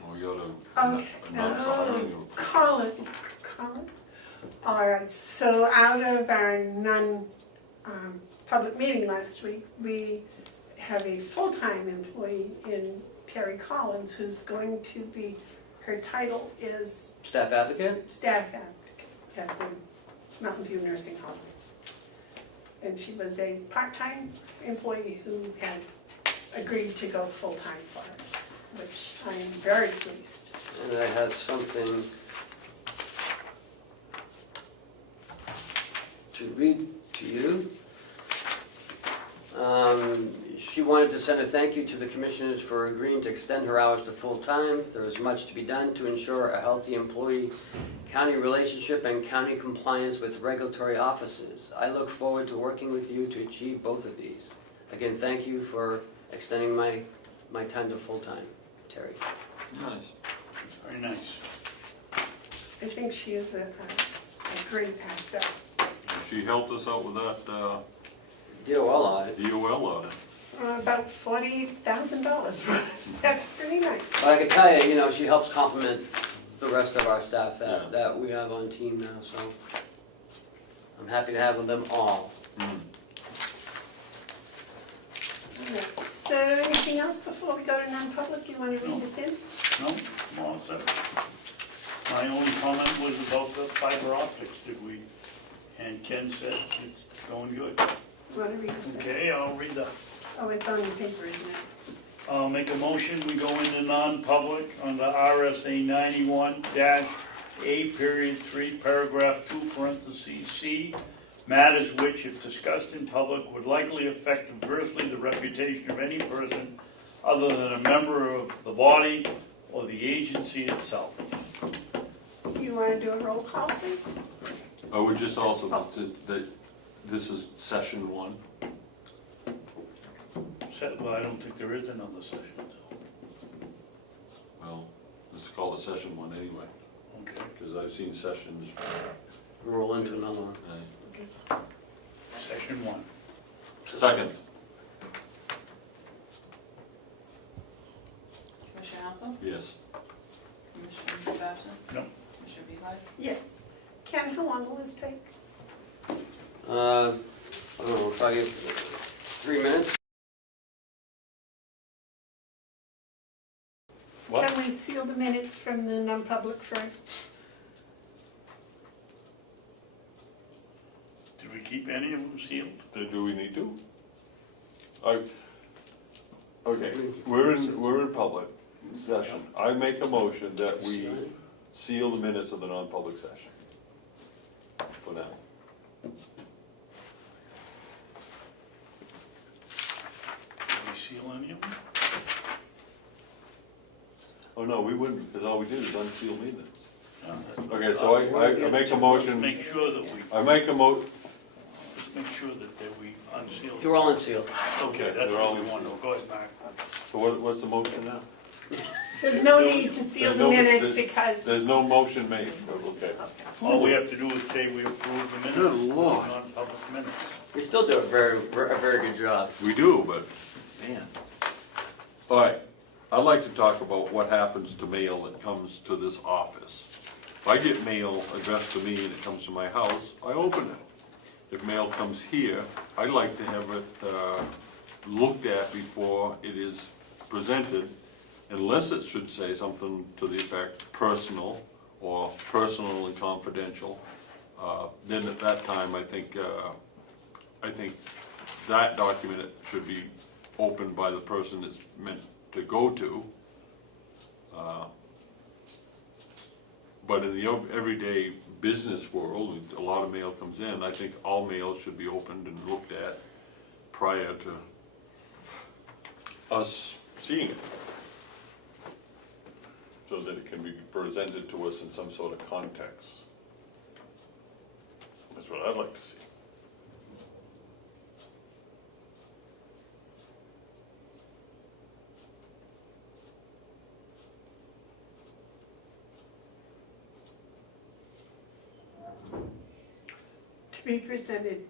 Oh, you gotta Okay, announce the hiring. call it. All right, so out of our public meeting last week, we have a full-time employee in Terry Collins who's going to be, her title is Staff advocate? staff advocate at the Mountain View Nursing Home. And she was a part-time employee who has agreed to go full-time for us, which I am very pleased. And I have something to read to you. She wanted to send a thank you to the commissioners for agreeing to extend her hours to full-time. There is much to be done to ensure a healthy employee-county relationship and county compliance with regulatory offices. I look forward to working with you to achieve both of these. Again, thank you for extending my time to full-time, Terry. Nice. Very nice. I think she is a great asset. She helped us out with that, DOL audit. DOL audit. About $40,000. That's pretty nice. But I can tell you, you know, she helps complement the rest of our staff Yeah. that we have on team now, so I'm happy to have them all. So anything else before we go to non-public? You want to read this in? No, I'm all set. My only comment was about the fiber optics, and Ken said it's going good. You want to read this in? Okay, I'll read that. Oh, it's on your paper, isn't it? I'll make a motion, we go into non-public under RSA 91-A:3, paragraph 2, parentheses C, matters which, if discussed in public, would likely affect adversely the reputation of any person other than a member of the body or the agency itself. You want to do a roll call, please? I would just also, that this is session 1. Well, I don't think there is another session, so, Well, let's call it session 1 anyway, okay. because I've seen sessions. Roll into another one. Session 1. Second. Commissioner Hounsell? Yes. Commissioner Babson? No. Commissioner Bevard? Yes. Ken, how long will this take? I don't know, probably 3 minutes. What? Can we seal the minutes from the non-public first? Did we keep any of them sealed? Do we need to? Okay, we're in public session. I make a motion that we seal the minutes of the non-public session. For now. Did we seal any of them? Oh, no, we wouldn't, because all we did is unseal minutes. No, that's what Okay, so I make a motion, Make sure that we, I make a just make sure that we unseal. They're all unsealed. Okay, that's they're all all we want to, go ahead, Mark. so what's the motion now? There's no need to seal There's the no- minutes there's- because. There's no motion made, okay. All we have to do is say we approve the minutes. Good Lord. Non-public minutes. We still do a very good job. We do, but, man. All right, I'd like to talk about what happens to mail that comes to this office. If I get mail addressed to me and it comes to my house, I open it. If mail comes here, I like to have it looked at before it is presented, unless it should say something to the effect personal or personal and confidential. Then at that time, I think that document should be opened by the person it's meant to go to. But in the everyday business world, a lot of mail comes in. I think all mail should be opened and looked at prior to us seeing it, so that it can be presented to us in some sort of context. That's what I'd like to see. To be presented,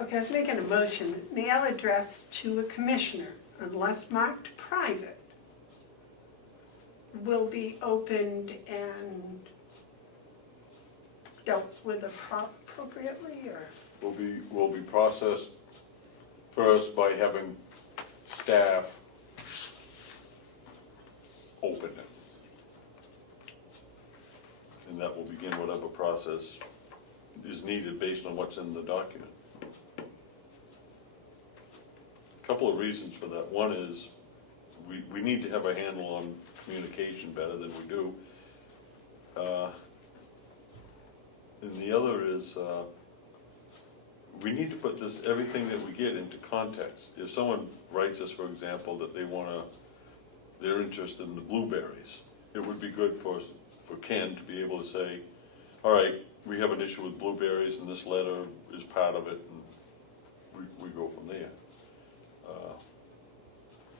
okay, I was making a motion, that mail addressed to a commissioner, unless marked private, will be opened and dealt with appropriately, or? Will be processed first by having staff open it. And that will begin whatever process is needed based on what's in the document. A couple of reasons for that. One is we need to have a handle on communication better than we do. And the other is we need to put everything that we get into context. If someone writes us, for example, that they're interested in the blueberries, it would be good for Ken to be able to say, all right, we have an issue with blueberries and this letter is part of it, and we go from there.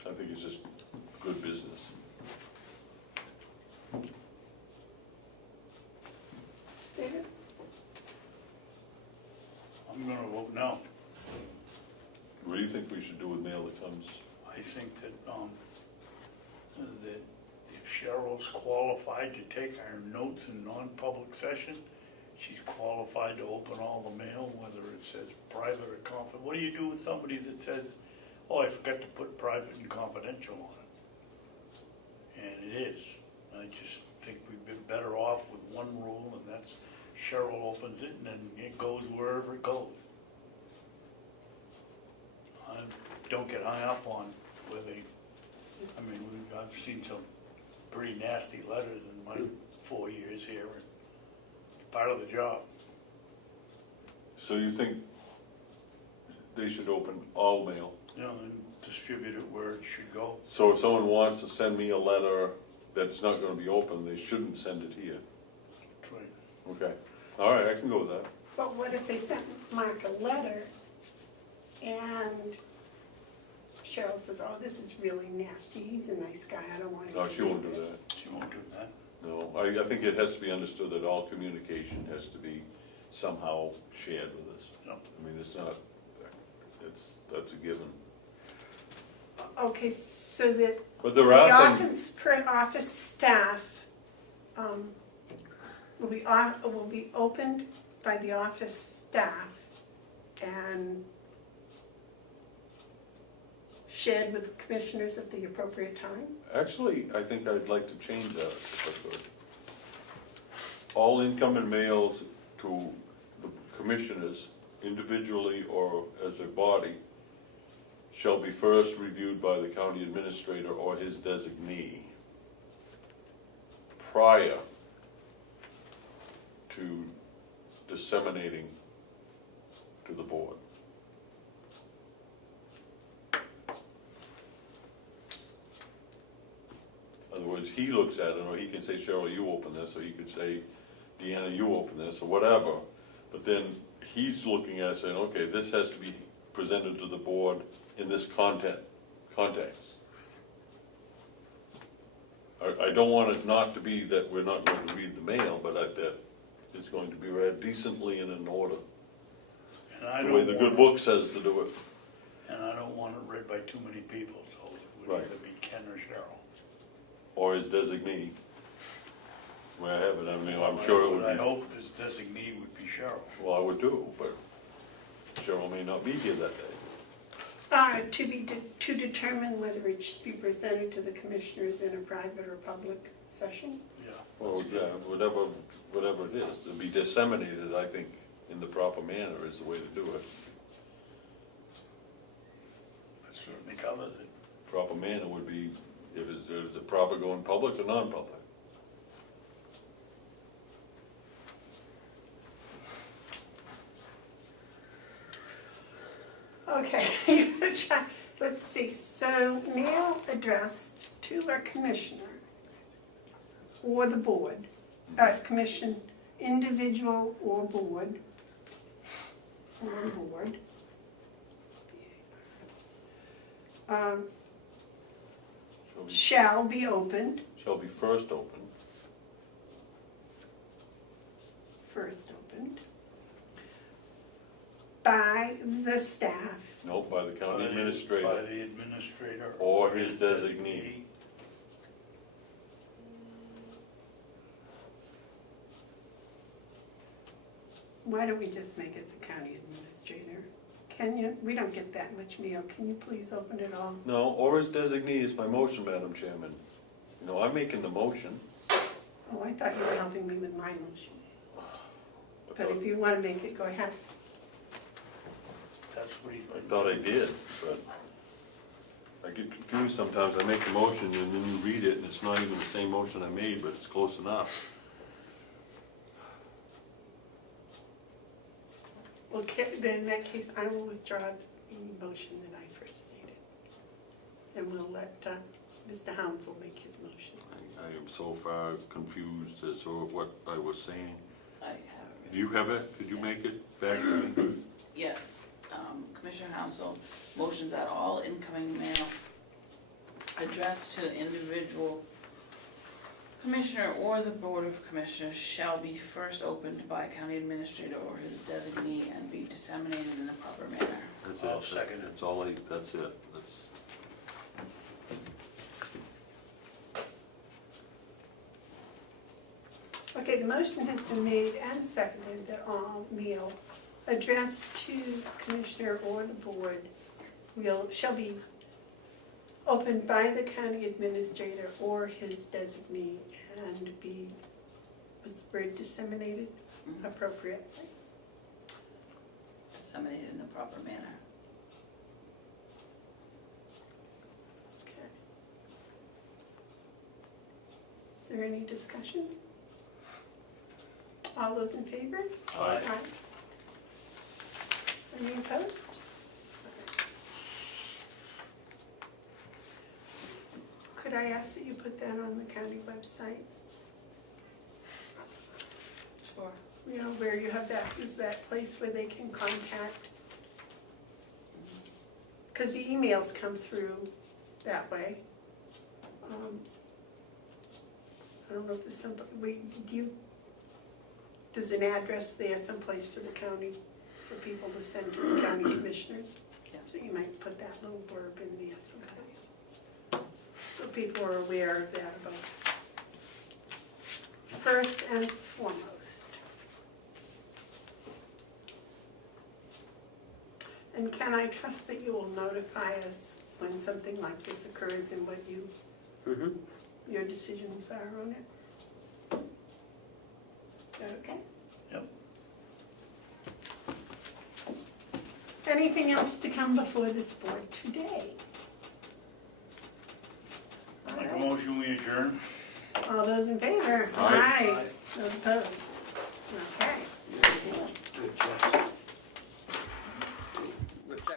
I think it's just good business. David? I'm think we should do with mail that comes? I think that if Cheryl's qualified to take our notes in non-public session, she's qualified to open all the mail, whether it says private or confidential. What do you do with somebody that says, oh, I forgot to put private and confidential on it? And it is. I just think we've been better off with one rule, and that's Cheryl opens it and then it goes wherever it goes. Don't get hung up on where they, I mean, I've seen some pretty nasty letters in my 4 years here, and it's part of the job. So you think they should open all mail? You know, and distribute it where it should go. So if someone wants to send me a letter that's not gonna be open, they shouldn't send it here? That's right. Okay, all right, I can go with that. But what if they sent Mark a letter and Cheryl says, oh, this is really nasty, he's a nice guy, I don't want to. No, she won't do that. She won't do that. No, I think it has to be understood that all communication has to be somehow shared with us. No. I mean, it's not, that's a given. Okay, so that But the there are things, office staff will be opened by the office staff and shared with the commissioners at the appropriate time? actually, I think I'd like to change that if I could. All incoming mails to the commissioners, individually or as a body, shall be first reviewed by the county administrator or his designee prior to disseminating to the board. In other words, he looks at it, or he can say, Cheryl, you open this, or he could say, Deanna, you open this, or whatever. But then he's looking at it saying, okay, this has to be presented to the board in this context. I don't want it not to be that we're not going to read the mail, but that it's going to be read decently and in order. And I The don't way the good book says to do it. And I don't want it read by too many people, so it would Right. either be Ken or Cheryl. Or his designee. Where I have it, I mean, I'm sure it would be. I hope his designee would be Cheryl. Well, I would too, but Cheryl may not be here that day. To determine whether it should be presented to the commissioners in a private or public session? Yeah. Well, yeah, whatever it is, to be disseminated, I think, in the proper manner is the way to do it. That certainly covers it. Proper manner would be, is it proper going public or non-public? Okay, let's see, so mail addressed to a commissioner or the board, commission, individual or board, shall be opened, Shall be first opened. by the staff. No, by the county By administrator the administrator. or his designee. Why don't we just make it the county administrator? Can you, we don't get that much mail, can you please open it all? No, or his designee is my motion, Madam Chairman. You know, I'm making the motion. Oh, I thought you were helping me with my motion. I But thought- if you want to make it, go ahead. That's what he. I thought I did, but I get confused sometimes. I make a motion and then you read it and it's not even the same motion I made, but it's close enough. Well, then in that case, I will withdraw the motion that I first stated. And we'll let Mr. Hounsell make his motion. I am so far confused as to what I was saying. I have it. Do you have it? Could you make it back to me? Yes, Commissioner Hounsell motions that all incoming mail addressed to individual commissioner or the board of commissioners shall be first opened by county administrator or his designee and be disseminated in the proper manner. That's it. I'll second it. That's all that's it. That's. Okay, the motion has been made and seconded that all meal addressed to the commissioner or the board shall be opened by the county administrator or his designee and be, was the word disseminated appropriately? Disseminated in the proper manner. Okay. Is there any discussion? All those in favor? Aye. Any opposed? Could I ask that you put that on the county website? Sure. You know, where you have that, is that place where they can contact? Because the emails come through that way. I don't know if there's somebody, there's an address there someplace for the county, for people to send to the county commissioners? Yeah. So you might put that little blurb in there someplace. So people are aware of that about first and foremost. And can I trust that you will notify us when something like this occurs and what your decisions are on it? Is that okay? Yep. Anything else to come before this board today? Make a motion, we adjourn. All those in favor? Aye. Those opposed? Okay.